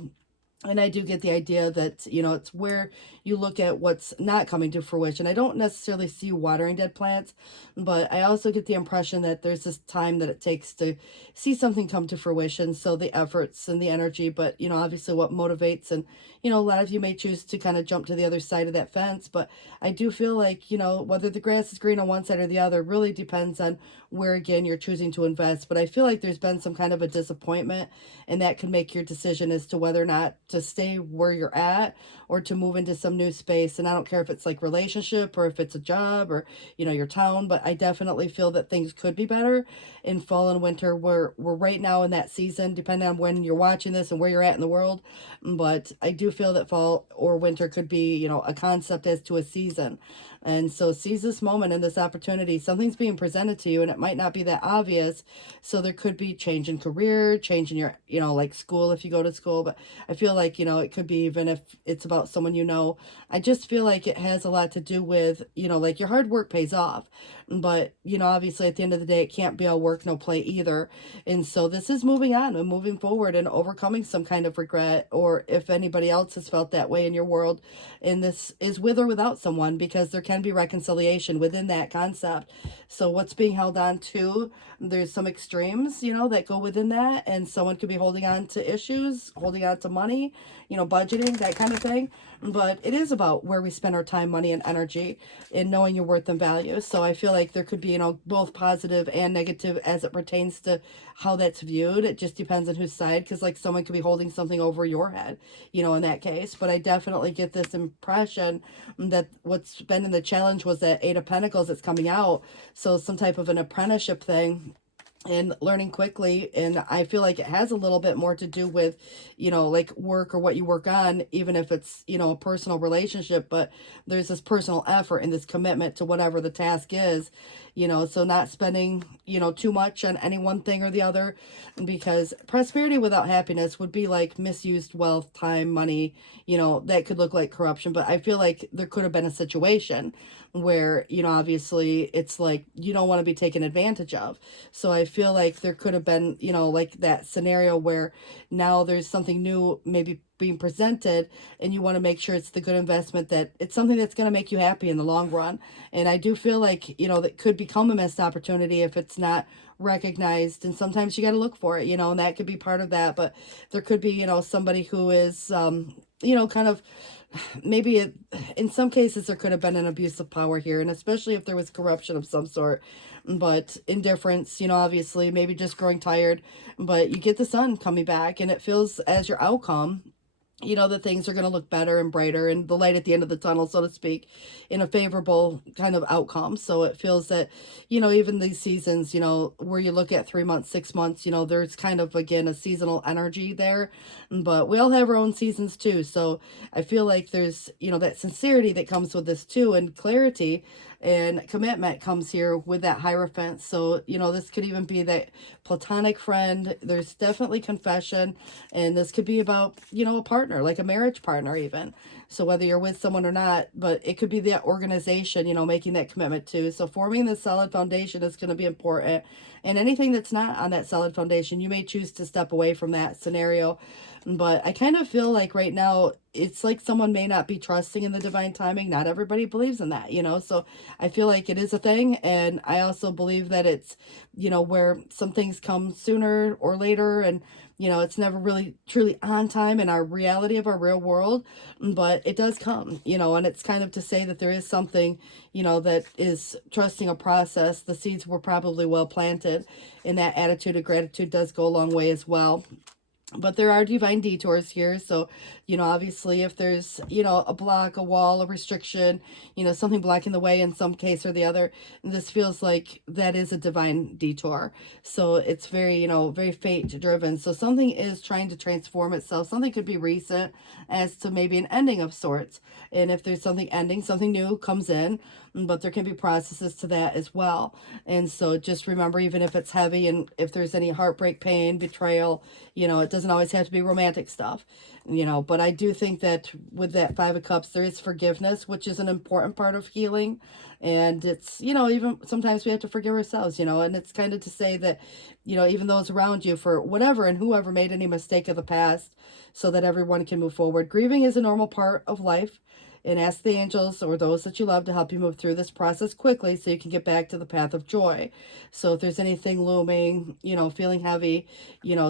And I do get the idea that, you know, it's where you look at what's not coming to fruition. I don't necessarily see you watering dead plants, but I also get the impression that there's this time that it takes to see something come to fruition. So the efforts and the energy, but, you know, obviously what motivates, and, you know, a lot of you may choose to kind of jump to the other side of that fence. But I do feel like, you know, whether the grass is green on one side or the other really depends on where, again, you're choosing to invest. But I feel like there's been some kind of a disappointment, and that can make your decision as to whether or not to stay where you're at or to move into some new space. And I don't care if it's like relationship or if it's a job or, you know, your town, but I definitely feel that things could be better in fall and winter. We're right now in that season, depending on when you're watching this and where you're at in the world. But I do feel that fall or winter could be, you know, a concept as to a season. And so seize this moment and this opportunity. Something's being presented to you, and it might not be that obvious. So there could be change in career, change in your, you know, like school if you go to school. But I feel like, you know, it could be even if it's about someone you know. I just feel like it has a lot to do with, you know, like your hard work pays off. But, you know, obviously at the end of the day, it can't be all work, no play either. And so this is moving on and moving forward and overcoming some kind of regret, or if anybody else has felt that way in your world. And this is with or without someone, because there can be reconciliation within that concept. So what's being held on to, there's some extremes, you know, that go within that. And someone could be holding on to issues, holding on to money, you know, budgeting, that kind of thing. But it is about where we spend our time, money, and energy in knowing your worth and value. So I feel like there could be, you know, both positive and negative as it pertains to how that's viewed. It just depends on whose side, because like someone could be holding something over your head, you know, in that case. But I definitely get this impression that what's been in the challenge was that Eight of Pentacles that's coming out. So some type of an apprenticeship thing. and learning quickly. And I feel like it has a little bit more to do with, like work or what you work on, even if it's, a personal relationship, but there's this personal effort and this commitment to whatever the task is, so not spending, too much on any one thing or the other, because prosperity without happiness would be like misused wealth, time, money, that could look like corruption. But I feel like there could have been a situation where, obviously it's like you don't want to be taken advantage of. So I feel like there could have been, like that scenario where now there's something new maybe being presented, and you want to make sure it's the good investment, that it's something that's going to make you happy in the long run. And I do feel like, that could become a missed opportunity if it's not recognized. And sometimes you got to look for it, and that could be part of that. But there could be, somebody who is, kind of maybe in some cases there could have been an abuse of power here, and especially if there was corruption of some sort. But indifference, obviously maybe just growing tired, but you get the sun coming back, and it feels as your outcome, that things are going to look better and brighter, and the light at the end of the tunnel, so to speak, in a favorable kind of outcome. So it feels that, even these seasons, where you look at 3 months, 6 months, there's kind of, again, a seasonal energy there, but we all have our own seasons too. So I feel like there's, that sincerity that comes with this too, and clarity and commitment comes here with that Hierophant. So, this could even be that platonic friend. There's definitely confession, and this could be about, a partner, like a marriage partner even. So whether you're with someone or not, but it could be that organization, making that commitment too. So forming this solid foundation is going to be important. And anything that's not on that solid foundation, you may choose to step away from that scenario. But I kind of feel like right now, it's like someone may not be trusting in the divine timing. Not everybody believes in that, so I feel like it is a thing. And I also believe that it's, where some things come sooner or later, and, it's never really truly on time in our reality of our real world, but it does come, and it's kind of to say that there is something, that is trusting a process. The seeds were probably well planted, and that attitude of gratitude does go a long way as well. But there are divine detours here. So, obviously if there's, a block, a wall, a restriction, something blocking the way in some case or the other, this feels like that is a divine detour. So it's very, very fate driven. So something is trying to transform itself. Something could be recent as to maybe an ending of sorts. And if there's something ending, something new comes in, but there can be processes to that as well. And so just remember, even if it's heavy, and if there's any heartbreak, pain, betrayal, it doesn't always have to be romantic stuff, but I do think that with that 5 of Cups, there is forgiveness, which is an important part of healing. And it's, even sometimes we have to forgive ourselves, and it's kind of to say that, even those around you, for whatever and whoever made any mistake of the past, so that everyone can move forward. Grieving is a normal part of life. And ask the angels or those that you love to help you move through this process quickly, so you can get back to the path of joy. So if there's anything looming, feeling heavy,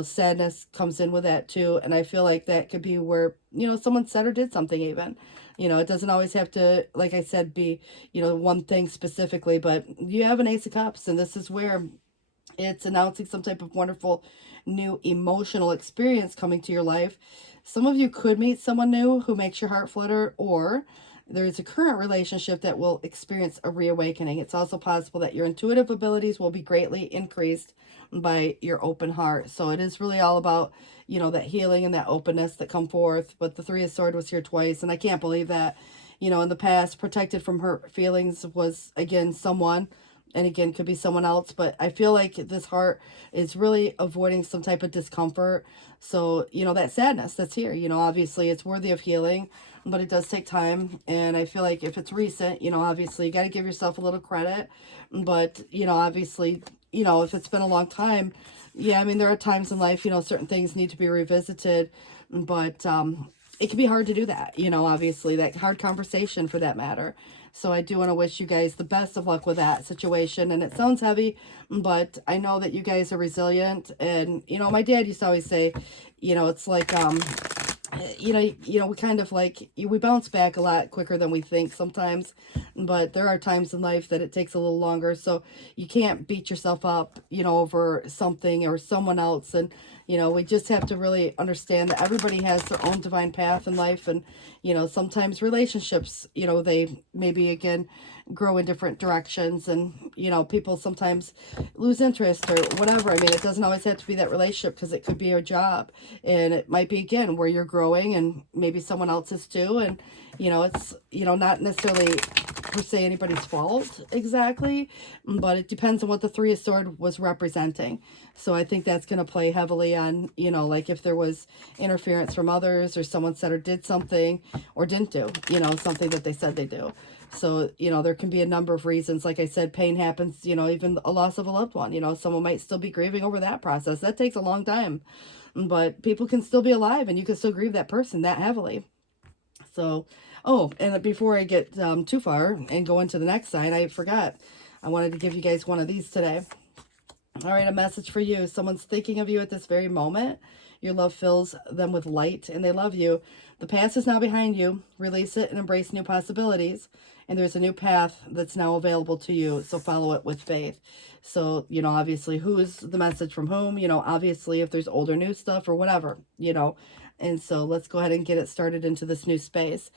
sadness comes in with that too. And I feel like that could be where, someone said or did something even. It doesn't always have to, like I said, be, one thing specifically, but you have an Ace of Cups, and this is where it's announcing some type of wonderful new emotional experience coming to your life. Some of you could meet someone new who makes your heart flutter, or there's a current relationship that will experience a reawakening. It's also possible that your intuitive abilities will be greatly increased by your open heart. So it is really all about, that healing and that openness that come forth. But the 3 of Swords was here twice, and I can't believe that, in the past, protected from hurt feelings was, again, someone. And again, could be someone else, but I feel like this heart is really avoiding some type of discomfort. So, that sadness that's here, obviously it's worthy of healing, but it does take time. And I feel like if it's recent, obviously you got to give yourself a little credit. But, obviously, if it's been a long time, yeah, I mean, there are times in life, certain things need to be revisited, but it can be hard to do that, obviously, that hard conversation for that matter. So I do want to wish you guys the best of luck with that situation. And it sounds heavy, but I know that you guys are resilient. And, my dad used to always say, it's like, we kind of like, we bounce back a lot quicker than we think sometimes. But there are times in life that it takes a little longer. So you can't beat yourself up, over something or someone else. And, You know, we just have to really understand that everybody has their own divine path in life. And, you know, sometimes relationships, you know, they maybe, again, grow in different directions. And, you know, people sometimes lose interest or whatever. I mean, it doesn't always have to be that relationship, because it could be a job. And it might be, again, where you're growing, and maybe someone else is too. And, you know, it's, you know, not necessarily per se anybody's fault exactly, but it depends on what the Three of Swords was representing. So I think that's going to play heavily on, you know, like if there was interference from others, or someone said or did something or didn't do, you know, something that they said they do. So, you know, there can be a number of reasons. Like I said, pain happens, you know, even a loss of a loved one, you know, someone might still be grieving over that process. That takes a long time, but people can still be alive, and you can still grieve that person that heavily. So, oh, and before I get too far and go into the next sign, I forgot. I wanted to give you guys one of these today. All right, a message for you. Someone's thinking of you at this very moment. Your love fills them with light, and they love you. The past is now behind you. Release it and embrace new possibilities. And there's a new path that's now available to you, so follow it with faith. So, you know, obviously, who is the message from whom? You know, obviously, if there's old or new stuff or whatever, you know. And so let's go ahead and get it started into this new space.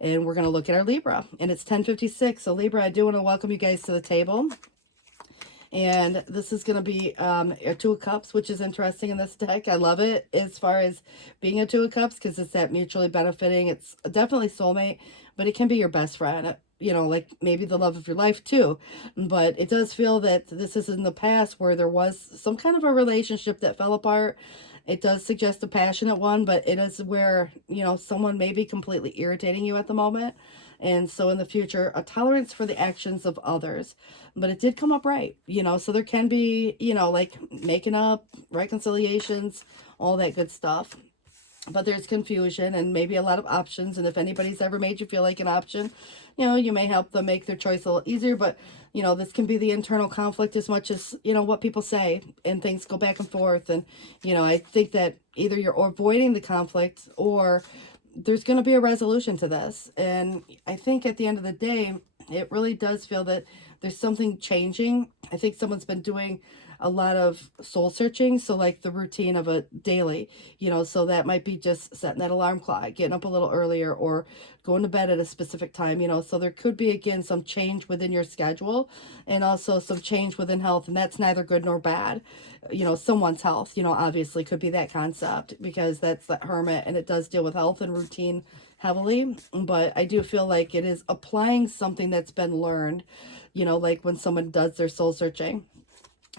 And we're going to look at our Libra. And it's 10:56. So Libra, I do want to welcome you guys to the table. And this is going to be a Two of Cups, which is interesting in this deck. I love it as far as being a Two of Cups, because it's that mutually benefiting. It's definitely soulmate, but it can be your best friend. You know, like maybe the love of your life too. But it does feel that this is in the past where there was some kind of a relationship that fell apart. It does suggest a passionate one, but it is where, you know, someone may be completely irritating you at the moment. And so in the future, a tolerance for the actions of others. But it did come up right, you know, so there can be, you know, like making up, reconciliations, all that good stuff. But there's confusion and maybe a lot of options. And if anybody's ever made you feel like an option, you know, you may help them make their choice a little easier. But, you know, this can be the internal conflict as much as, you know, what people say, and things go back and forth. And, you know, I think that either you're avoiding the conflict, or there's going to be a resolution to this. And I think at the end of the day, it really does feel that there's something changing. I think someone's been doing a lot of soul searching. So like the routine of a daily, you know, so that might be just setting that alarm clock, getting up a little earlier, or going to bed at a specific time, you know. So there could be, again, some change within your schedule, and also some change within health. And that's neither good nor bad. You know, someone's health, you know, obviously could be that concept, because that's that Hermit, and it does deal with health and routine heavily. But I do feel like it is applying something that's been learned, you know, like when someone does their soul searching.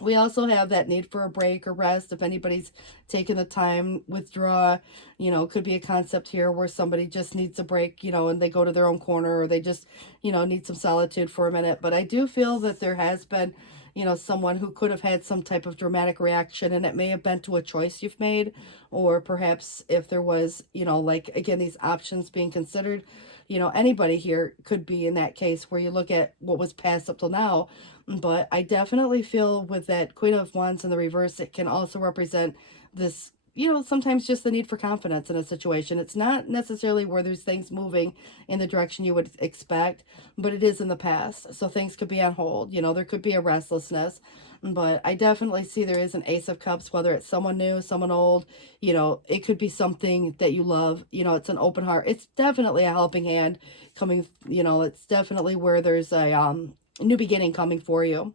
We also have that need for a break or rest. If anybody's taking the time, withdraw, you know, could be a concept here where somebody just needs a break, you know, and they go to their own corner, or they just, you know, need some solitude for a minute. But I do feel that there has been, you know, someone who could have had some type of dramatic reaction, and it may have been to a choice you've made, or perhaps if there was, you know, like, again, these options being considered, you know, anybody here could be in that case where you look at what was passed up till now. But I definitely feel with that Queen of Wands in the reverse, it can also represent this, you know, sometimes just the need for confidence in a situation. It's not necessarily where there's things moving in the direction you would expect, but it is in the past. So things could be on hold, you know, there could be a restlessness. But I definitely see there is an Ace of Cups, whether it's someone new, someone old, you know, it could be something that you love, you know, it's an open heart. It's definitely a helping hand coming, you know, it's definitely where there's a new beginning coming for you.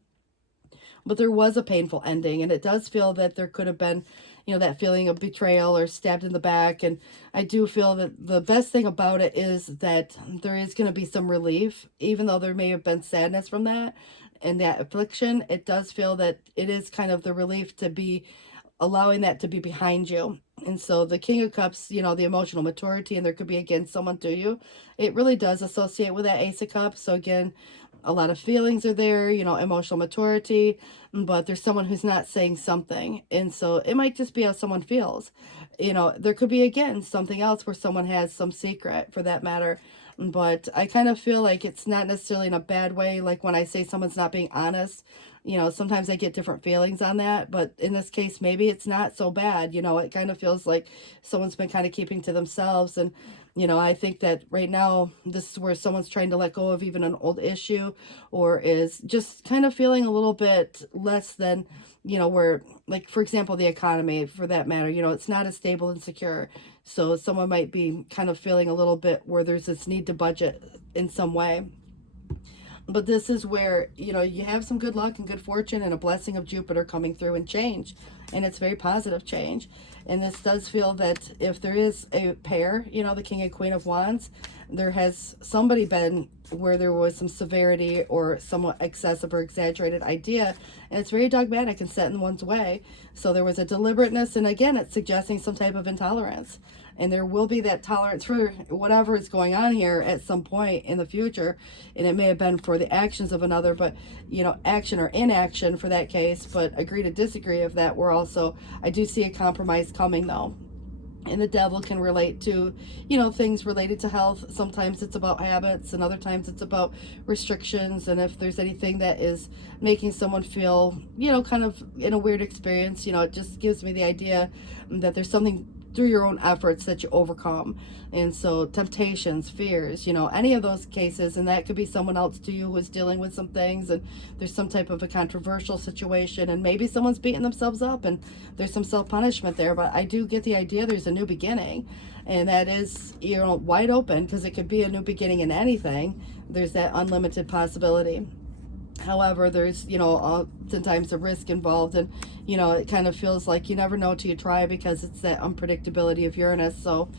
But there was a painful ending, and it does feel that there could have been, you know, that feeling of betrayal or stabbed in the back. And I do feel that the best thing about it is that there is going to be some relief, even though there may have been sadness from that and that affliction. It does feel that it is kind of the relief to be allowing that to be behind you. And so the King of Cups, you know, the emotional maturity, and there could be, again, someone to you. It really does associate with that Ace of Cups. So again, a lot of feelings are there, you know, emotional maturity, but there's someone who's not saying something. And so it might just be how someone feels. You know, there could be, again, something else where someone has some secret, for that matter, But I kind of feel like it's not necessarily in a bad way. Like when I say someone's not being honest, you know, sometimes I get different feelings on that. But in this case, maybe it's not so bad. You know, it kind of feels like someone's been kind of keeping to themselves. And, you know, I think that right now, this is where someone's trying to let go of even an old issue, or is just kind of feeling a little bit less than, you know, where, like, for example, the economy, for that matter, you know, it's not as stable and secure. So someone might be kind of feeling a little bit where there's this need to budget in some way. But this is where, you know, you have some good luck and good fortune and a blessing of Jupiter coming through and change. And it's very positive change. And this does feel that if there is a pair, you know, the King and Queen of Wands, there has somebody been where there was some severity or somewhat excessive or exaggerated idea. And it's very dogmatic and set in one's way. So there was a deliberateness. And again, it's suggesting some type of intolerance. And there will be that tolerance for whatever is going on here at some point in the future. And it may have been for the actions of another, but, you know, action or inaction for that case. But agree to disagree of that. We're also, I do see a compromise coming though. And the devil can relate to, you know, things related to health. Sometimes it's about habits and other times it's about restrictions. And if there's anything that is making someone feel, you know, kind of in a weird experience, you know, it just gives me the idea that there's something through your own efforts that you overcome. And so temptations, fears, you know, any of those cases, and that could be someone else to you who is dealing with some things, and there's some type of a controversial situation, and maybe someone's beating themselves up and there's some self-punishment there. But I do get the idea there's a new beginning, and that is, you know, wide open, because it could be a new beginning in anything. There's that unlimited possibility. However, there's, you know, oftentimes a risk involved, and, you know, it kind of feels like you never know till you try, because it's that unpredictability of Uranus. So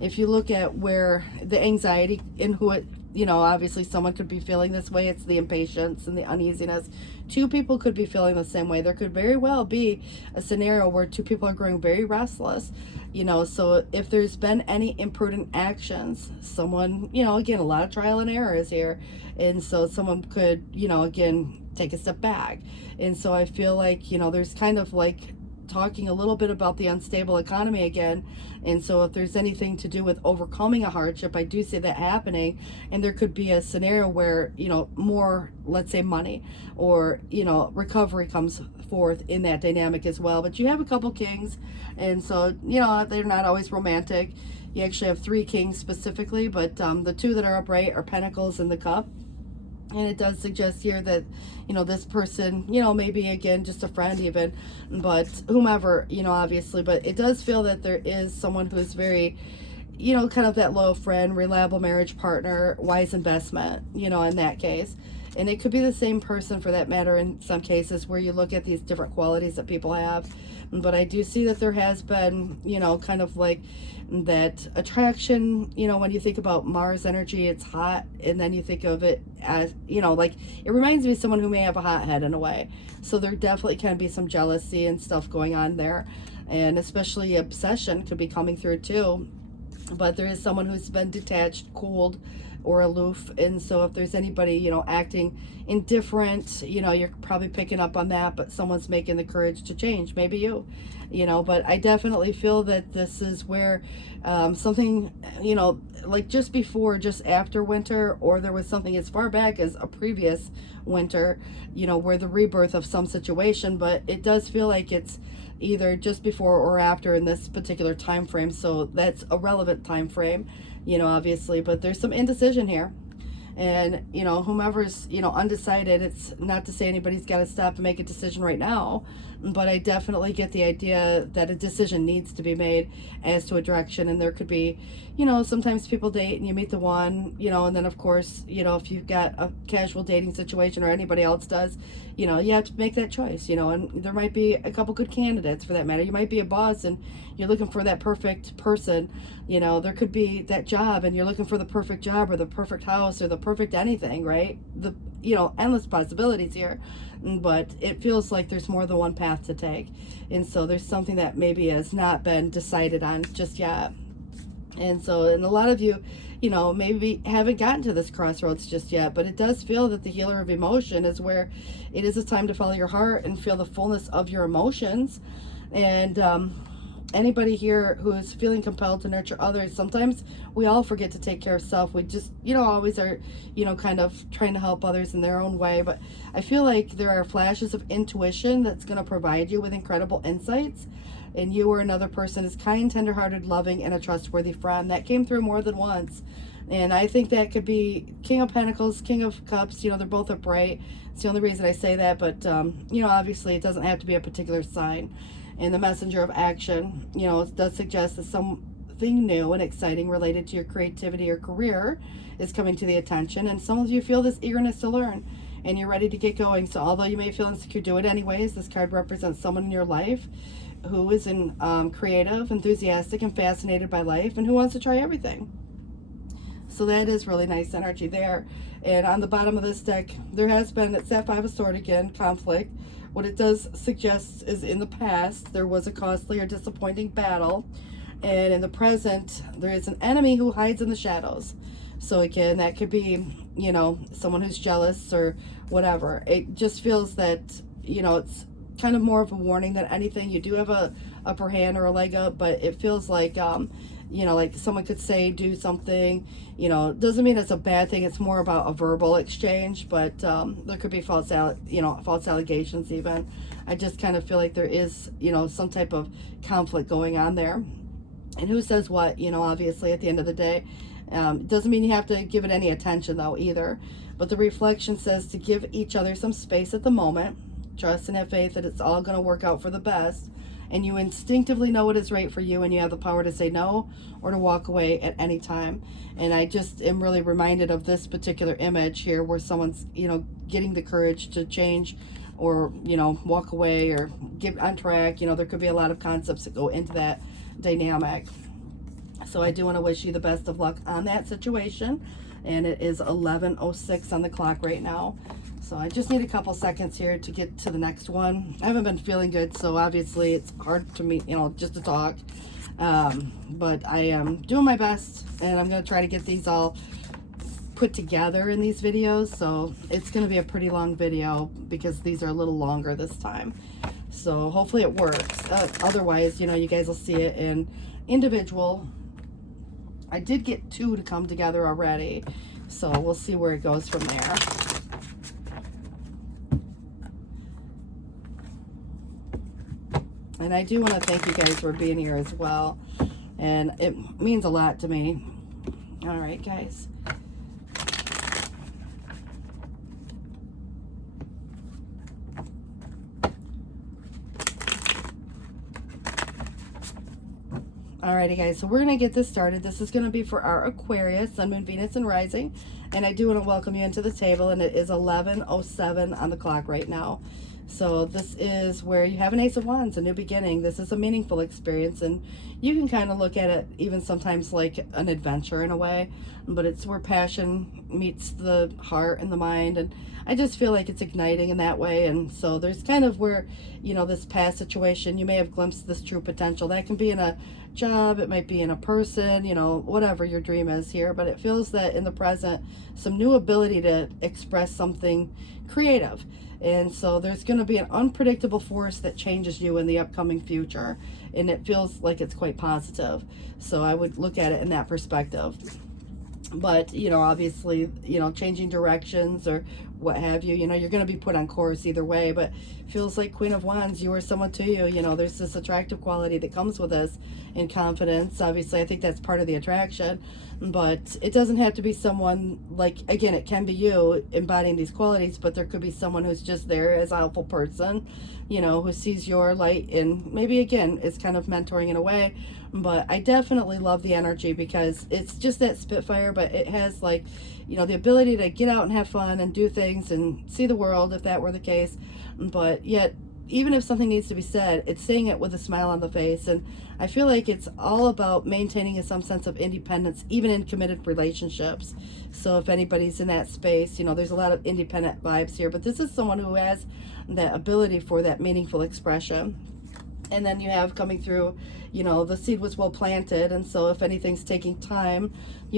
if you look at where the anxiety in who it, you know, obviously someone could be feeling this way, it's the impatience and the uneasiness. Two people could be feeling the same way. There could very well be a scenario where two people are growing very restless, you know. So if there's been any imprudent actions, someone, you know, again, a lot of trial and error is here. And so someone could, you know, again, take a step back. And so I feel like, you know, there's kind of like talking a little bit about the unstable economy again. And so if there's anything to do with overcoming a hardship, I do see that happening. And there could be a scenario where, you know, more, let's say, money or, you know, recovery comes forth in that dynamic as well. But you have a couple kings, and so, you know, they're not always romantic. You actually have three kings specifically, but the two that are upright are Pentacles and the Cup. And it does suggest here that, you know, this person, you know, maybe again just a friend even, but whomever, you know, obviously. But it does feel that there is someone who is very, you know, kind of that loyal friend, reliable marriage partner, wise investment, you know, in that case. And it could be the same person for that matter in some cases, where you look at these different qualities that people have. But I do see that there has been, you know, kind of like that attraction. You know, when you think about Mars energy, it's hot, and then you think of it as, you know, like, it reminds me of someone who may have a hot head in a way. So there definitely can be some jealousy and stuff going on there, and especially obsession could be coming through too. But there is someone who's been detached, cooled, or aloof. And so if there's anybody, you know, acting indifferent, you know, you're probably picking up on that. But someone's making the courage to change, maybe you know. But I definitely feel that this is where something, you know, like just before, just after winter, or there was something as far back as a previous winter, you know, where the rebirth of some situation. But it does feel like it's either just before or after in this particular time frame. So that's a relevant time frame, you know, obviously. But there's some indecision here, and, you know, whomever's, you know, undecided, it's not to say anybody's got to stop and make a decision right now, but I definitely get the idea that a decision needs to be made as to a direction. And there could be, you know, sometimes people date and you meet the one, you know, and then of course, you know, if you've got a casual dating situation, or anybody else does, you know, you have to make that choice, you know. And there might be a couple good candidates for that matter. You might be a boss and you're looking for that perfect person, you know. There could be that job and you're looking for the perfect job, or the perfect house, or the perfect anything, right? The, you know, endless possibilities here. But it feels like there's more than one path to take. And so there's something that maybe has not been decided on just yet. And so, and a lot of you, you know, maybe haven't gotten to this crossroads just yet, but it does feel that the healer of emotion is where it is a time to follow your heart and feel the fullness of your emotions. And anybody here who's feeling compelled to nurture others, sometimes we all forget to take care of self. We just, always are, kind of trying to help others in their own way. But I feel like there are flashes of intuition that's going to provide you with incredible insights. And you or another person is kind, tenderhearted, loving, and a trustworthy friend. That came through more than once. And I think that could be King of Pentacles, King of Cups. They're both upright. It's the only reason I say that. But, obviously it doesn't have to be a particular sign. And the Messenger of Action, it does suggest that something new and exciting related to your creativity or career is coming to the attention. And some of you feel this eagerness to learn. And you're ready to get going. So although you may feel insecure, do it anyways. This card represents someone in your life who is creative, enthusiastic, and fascinated by life, and who wants to try everything. So that is really nice energy there. And on the bottom of this deck, there has been, it's that Five of Swords again, conflict. What it does suggest is in the past, there was a costly or disappointing battle. And in the present, there is an enemy who hides in the shadows. So again, that could be, someone who's jealous or whatever. It just feels that, it's kind of more of a warning than anything. You do have a upper hand or a leg up, but it feels like, like someone could say, do something, doesn't mean it's a bad thing. It's more about a verbal exchange, but there could be false allegations even. I just kind of feel like there is, some type of conflict going on there. And who says what, obviously at the end of the day. Doesn't mean you have to give it any attention though either. But the reflection says to give each other some space at the moment. Trust and have faith that it's all going to work out for the best. And you instinctively know what is right for you, and you have the power to say no or to walk away at any time. And I just am really reminded of this particular image here where someone's, getting the courage to change or, walk away or get on track. There could be a lot of concepts that go into that dynamic. So I do want to wish you the best of luck on that situation. And it is 11:06 on the clock right now. So I just need a couple seconds here to get to the next one. I haven't been feeling good, so obviously it's hard to me, just to talk. But I am doing my best, and I'm going to try to get these all put together in these videos. So it's going to be a pretty long video because these are a little longer this time. So hopefully it works. Otherwise, you guys will see it in individual. I did get 2 to come together already, so we'll see where it goes from there. And I do want to thank you guys for being here as well. And it means a lot to me. All right, guys. Alrighty, guys. So we're going to get this started. This is going to be for our Aquarius, Sun, Moon, Venus, and Rising. And I do want to welcome you into the table. And it is 11:07 on the clock right now. So this is where you have an Ace of Wands, a new beginning. This is a meaningful experience, and you can kind of look at it even sometimes like an adventure in a way, but it's where passion meets the heart and the mind, and I just feel like it's igniting in that way. And so there's kind of where, this past situation, you may have glimpsed this true potential. That can be in a job, it might be in a person, whatever your dream is here, but it feels that in the present, some new ability to express something creative. And so there's going to be an unpredictable force that changes you in the upcoming future. And it feels like it's quite positive. So I would look at it in that perspective. But, obviously, changing directions or what have you, you're going to be put on course either way. But it feels like Queen of Wands, you or someone to you, there's this attractive quality that comes with this and confidence. Obviously, I think that's part of the attraction. But it doesn't have to be someone, like, again, it can be you embodying these qualities, but there could be someone who's just there as a helpful person, who sees your light and maybe, again, is kind of mentoring in a way. But I definitely love the energy because it's just that Spitfire, but it has, like, the ability to get out and have fun and do things and see the world if that were the case. But yet, even if something needs to be said, it's saying it with a smile on the face. And I feel like it's all about maintaining some sense of independence, even in committed relationships. So if anybody's in that space, there's a lot of independent vibes here. But this is someone who has that ability for that meaningful expression. And then you have coming through, the seed was well planted. And so if anything's taking time,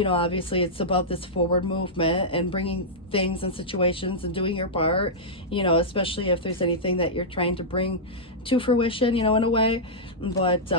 obviously it's about this forward movement and bringing things and situations and doing your part, especially if there's anything that you're trying to bring to fruition, you know, in a way. But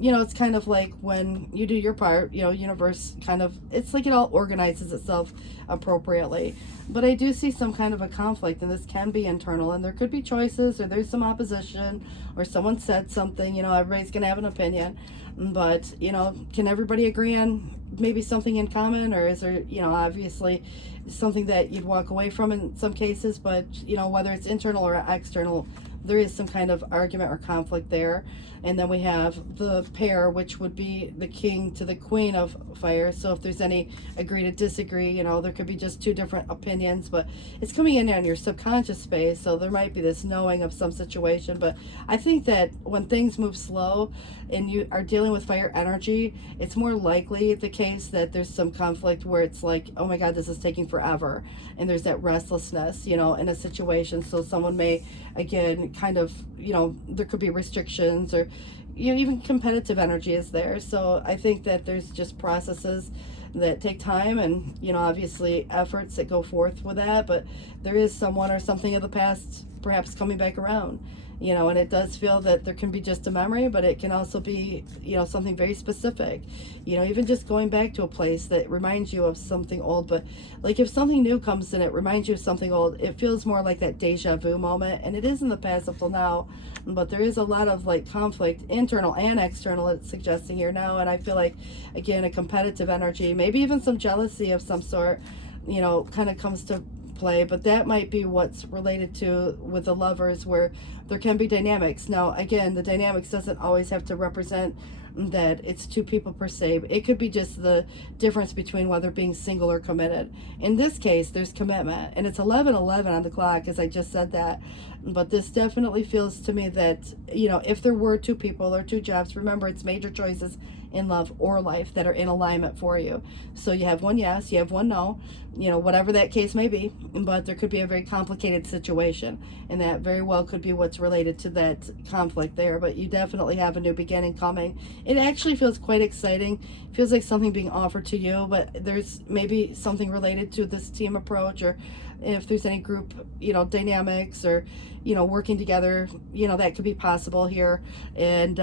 you know, it's kind of like when you do your part, you know, universe kind of, it's like it all organizes itself appropriately. But I do see some kind of a conflict, and this can be internal, and there could be choices, or there's some opposition, or someone said something. You know, everybody's gonna have an opinion, but you know, can everybody agree on maybe something in common, or is there, you know, obviously something that you'd walk away from in some cases? But you know, whether it's internal or external, there is some kind of argument or conflict there. And then we have the pair, which would be the king to the queen of fire. So if there's any agree to disagree, you know, there could be just two different opinions, but it's coming in on your subconscious space. So there might be this knowing of some situation. But I think that when things move slow and you are dealing with fire energy, it's more likely the case that there's some conflict where it's like, oh my God, this is taking forever. And there's that restlessness, you know, in a situation. So someone may, again, kind of, you know, there could be restrictions, or you know, even competitive energy is there. So I think that there's just processes that take time, and you know, obviously efforts that go forth with that. But there is someone or something of the past perhaps coming back around, you know, and it does feel that there can be just a memory, but it can also be, you know, something very specific, you know, even just going back to a place that reminds you of something old. But like if something new comes and it reminds you of something old, it feels more like that deja vu moment, and it is in the past up till now. But there is a lot of like conflict, internal and external, it's suggesting here now. And I feel like, again, a competitive energy, maybe even some jealousy of some sort, you know, kind of comes to play. But that might be what's related to with the lovers, where there can be dynamics. Now again, the dynamics doesn't always have to represent that it's two people per se. It could be just the difference between whether being single or committed. In this case, there's commitment, and it's 11:11 on the clock, as I just said that. But this definitely feels to me that, you know, if there were two people or two jobs, remember, it's major choices in love or life that are in alignment for you. So you have one yes, you have one no, you know, whatever that case may be. But there could be a very complicated situation, and that very well could be what's related to that conflict there. But you definitely have a new beginning coming. It actually feels quite exciting. It feels like something being offered to you, but there's maybe something related to this team approach, or if there's any group, you know, dynamics, or you know, working together, you know, that could be possible here. And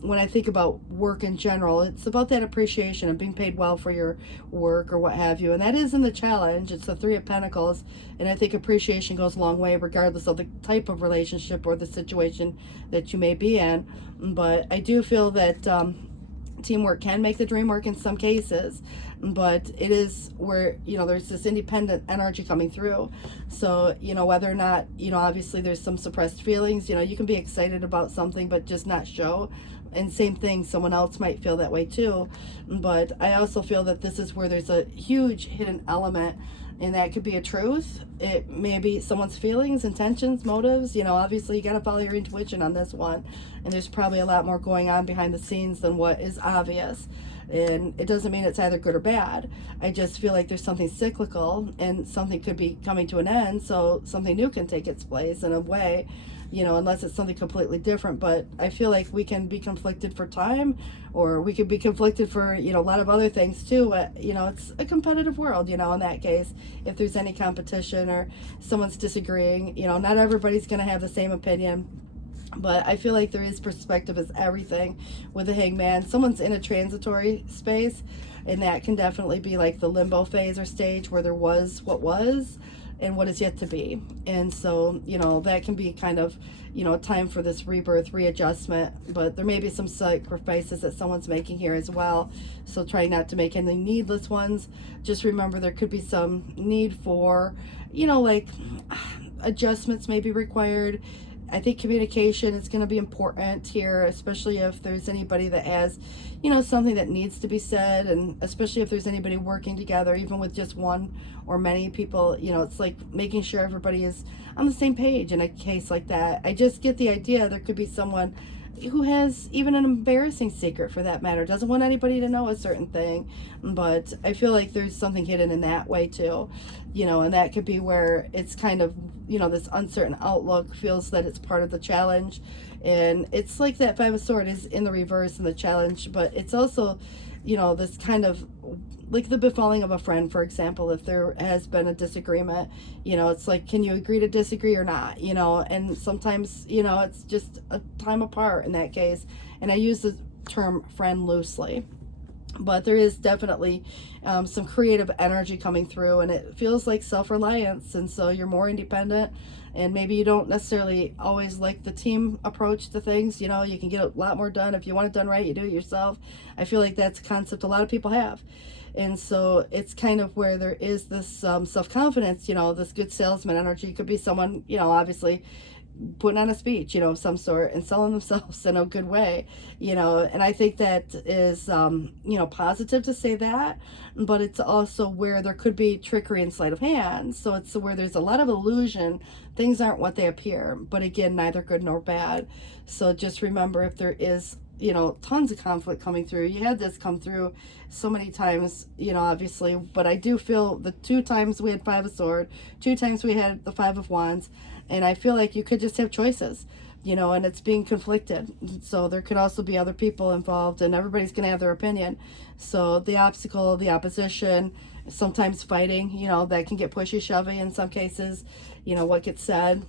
when I think about work in general, it's about that appreciation of being paid well for your work or what have you, and that is in the challenge. It's the Three of Pentacles, and I think appreciation goes a long way regardless of the type of relationship or the situation that you may be in. But I do feel that teamwork can make the dream work in some cases, but it is where, you know, there's this independent energy coming through. So, you know, whether or not, you know, obviously there's some suppressed feelings, you know, you can be excited about something but just not show. And same thing, someone else might feel that way too. But I also feel that this is where there's a huge hidden element, and that could be a truth. It may be someone's feelings, intentions, motives. You know, obviously you got to follow your intuition on this one, and there's probably a lot more going on behind the scenes than what is obvious. And it doesn't mean it's either good or bad. I just feel like there's something cyclical, and something could be coming to an end, so something new can take its place in a way, you know, unless it's something completely different. But I feel like we can be conflicted for time, or we could be conflicted for, you know, a lot of other things too. You know, it's a competitive world, you know, in that case, if there's any competition or someone's disagreeing, you know, not everybody's going to have the same opinion. But I feel like there is perspective is everything with the Hangman. Someone's in a transitory space, and that can definitely be like the limbo phase or stage where there was what was and what is yet to be. And so, you know, that can be kind of, you know, a time for this rebirth, readjustment. But there may be some sacrifices that someone's making here as well. So try not to make any needless ones. Just remember there could be some need for, you know, like adjustments may be required. I think communication is going to be important here, especially if there's anybody that has, you know, something that needs to be said, and especially if there's anybody working together, even with just one or many people. You know, it's like making sure everybody is on the same page in a case like that. I just get the idea there could be someone who has even an embarrassing secret, for that matter, doesn't want anybody to know a certain thing. But I feel like there's something hidden in that way too, you know, and that could be where it's kind of, you know, this uncertain outlook feels that it's part of the challenge. And it's like that Five of Swords is in the reverse in the challenge, but it's also, you know, this kind of like the befalling of a friend, for example. If there has been a disagreement, you know, it's like, can you agree to disagree or not, you know? And sometimes, you know, it's just a time apart in that case. And I use the term friend loosely, but there is definitely some creative energy coming through, and it feels like self-reliance, and so you're more independent, and maybe you don't necessarily always like the team approach to things. You know, you can get a lot more done if you want it done right. You do it yourself. I feel like that's a concept a lot of people have, and so it's kind of where there is this self-confidence, you know, this good salesman energy. Could be someone, you know, obviously putting on a speech, you know, of some sort, and selling themselves in a good way, you know. And I think that is, you know, positive to say that, but it's also where there could be trickery and sleight of hand. So it's where there's a lot of illusion. Things aren't what they appear, but again, neither good nor bad. So just remember, if there is, you know, tons of conflict coming through, you had this come through so many times, you know, obviously, but I do feel the 2 times we had 5 of Swords, 2 times we had the 5 of Wands, and I feel like you could just have choices, you know, and it's being conflicted. So there could also be other people involved, and everybody's going to have their opinion. So the obstacle, the opposition, sometimes fighting, you know, that can get pushy shovey in some cases, you know, what gets said.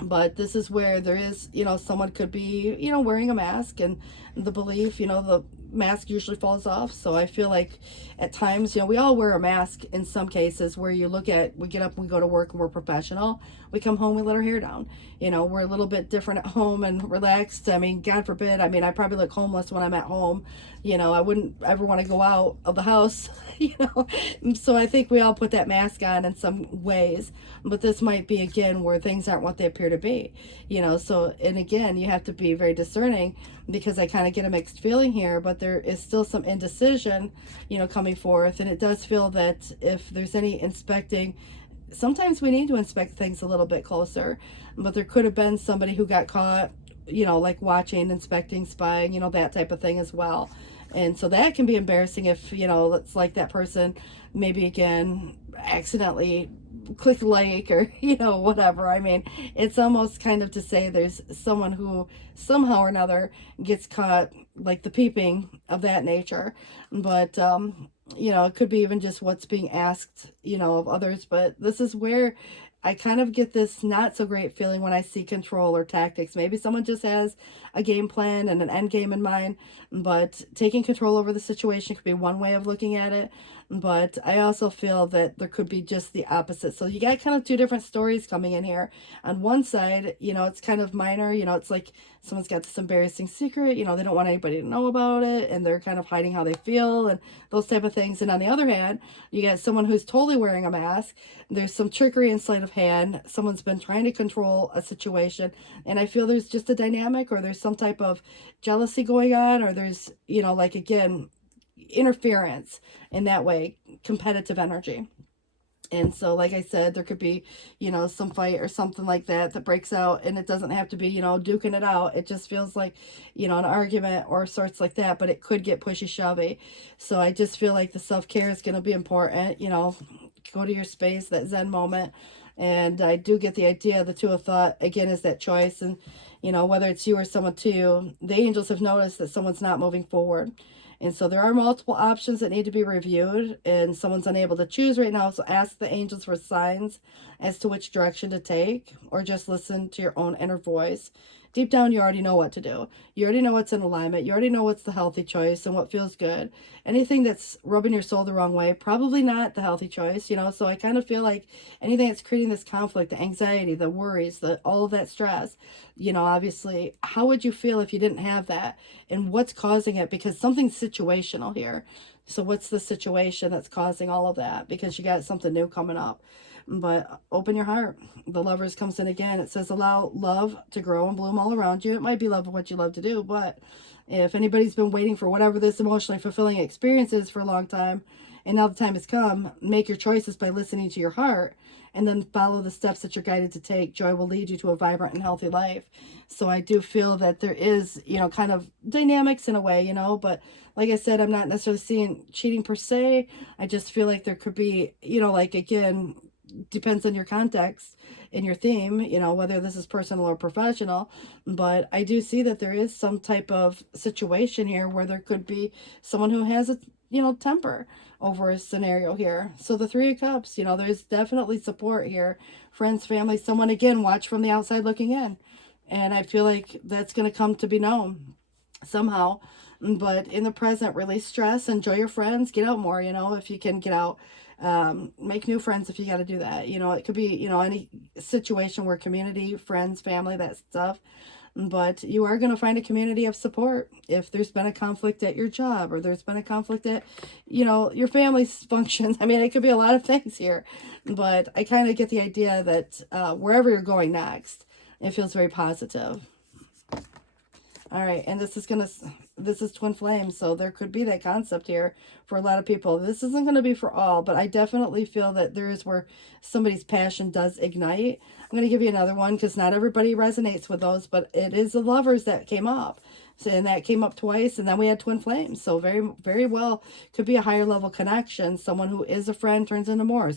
But this is where there is, you know, someone could be, you know, wearing a mask, and the belief, you know, the mask usually falls off. So I feel like at times, you know, we all wear a mask in some cases, where you look at, we get up and we go to work and we're professional. We come home, we let our hair down. You know, we're a little bit different at home and relaxed. I mean, God forbid. I mean, I probably look homeless when I'm at home. You know, I wouldn't ever want to go out of the house, you know. So I think we all put that mask on in some ways. But this might be, again, where things aren't what they appear to be, you know. So, and again, you have to be very discerning, because I kind of get a mixed feeling here, but there is still some indecision, you know, coming forth. And it does feel that if there's any inspecting, sometimes we need to inspect things a little bit closer. But there could have been somebody who got caught, you know, like watching, inspecting, spying, you know, that type of thing as well. And so that can be embarrassing if, you know, it's like that person maybe, again, accidentally click like, or, you know, whatever. I mean, it's almost kind of to say there's someone who somehow or another gets caught, like the peeping of that nature. But you know, it could be even just what's being asked, you know, of others. But this is where I kind of get this not so great feeling when I see control or tactics. Maybe someone just has a game plan and an end game in mind, but taking control over the situation could be one way of looking at it. But I also feel that there could be just the opposite. So you got kind of 2 different stories coming in here. On one side, you know, it's kind of minor, you know, it's like someone's got this embarrassing secret, you know, they don't want anybody to know about it, and they're kind of hiding how they feel and those type of things. And on the other hand, you got someone who's totally wearing a mask. There's some trickery and sleight of hand. Someone's been trying to control a situation, and I feel there's just a dynamic, or there's some type of jealousy going on, or there's, you know, like, again, interference in that way, competitive energy. And so, like I said, there could be, you know, some fight or something like that that breaks out, and it doesn't have to be, you know, duking it out. It just feels like, you know, an argument or sorts like that, but it could get pushy shovey. So I just feel like the self-care is going to be important, you know, go to your space, that Zen moment. And I do get the idea, the 2 of thought, again, is that choice. And, you know, whether it's you or someone too, the angels have noticed that someone's not moving forward. And so there are multiple options that need to be reviewed, and someone's unable to choose right now. So ask the angels for signs as to which direction to take, or just listen to your own inner voice. Deep down, you already know what to do. You already know what's in alignment. You already know what's the healthy choice and what feels good. Anything that's rubbing your soul the wrong way, probably not the healthy choice, you know. So I kind of feel like anything that's creating this conflict, the anxiety, the worries, all of that stress, you know, obviously, how would you feel if you didn't have that? And what's causing it? Because something's situational here. So what's the situation that's causing all of that? Because you got something new coming up. But open your heart. The Lovers comes in again. It says, allow love to grow and bloom all around you. It might be love of what you love to do, but if anybody's been waiting for whatever this emotionally fulfilling experience is for a long time, and now the time has come, make your choices by listening to your heart, and then follow the steps that you're guided to take. Joy will lead you to a vibrant and healthy life. So I do feel that there is, you know, kind of dynamics in a way, you know, but like I said, I'm not necessarily seeing cheating per se. I just feel like there could be, you know, like, again, depends on your context and your theme, you know, whether this is personal or professional. But I do see that there is some type of situation here where there could be someone who has a temper over a scenario here. So the Three of Cups, there's definitely support here. Friends, family, someone, again, watch from the outside looking in. And I feel like that's going to come to be known somehow. But in the present, release stress, enjoy your friends, get out more, if you can get out. Make new friends if you got to do that. It could be, any situation where community, friends, family, that stuff. But you are going to find a community of support if there's been a conflict at your job, or there's been a conflict at, your family's functions. I mean, it could be a lot of things here, but I kind of get the idea that wherever you're going next, it feels very positive. All right, and this is twin flames, so there could be that concept here for a lot of people. This isn't going to be for all, but I definitely feel that there is where somebody's passion does ignite. I'm going to give you another one because not everybody resonates with those, but it is the lovers that came up. So, and that came up twice, and then we had twin flames. So very, very well could be a higher level connection. Someone who is a friend turns into more.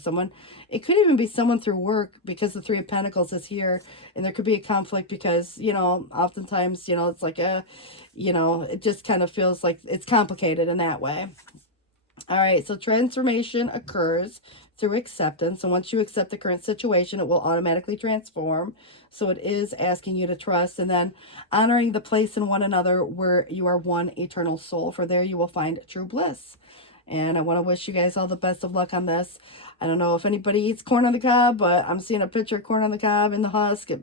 It could even be someone through work, because the Three of Pentacles is here, and there could be a conflict because, oftentimes, it's like it just kind of feels like it's complicated in that way. All right, so transformation occurs through acceptance. And once you accept the current situation, it will automatically transform. So it is asking you to trust, and then honoring the place in one another where you are one eternal soul. For there you will find true bliss. And I want to wish you guys all the best of luck on this. I don't know if anybody eats corn on the cob, but I'm seeing a picture of corn on the cob in the husk. It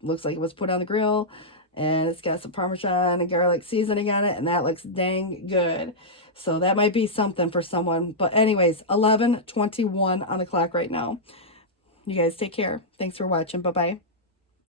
looks like it was put on the grill, and it's got some Parmesan and garlic seasoning on it, and that looks dang good. So that might be something for someone. But anyways, 11:21 on the clock right now. You guys take care. Thanks for watching. Bye-bye.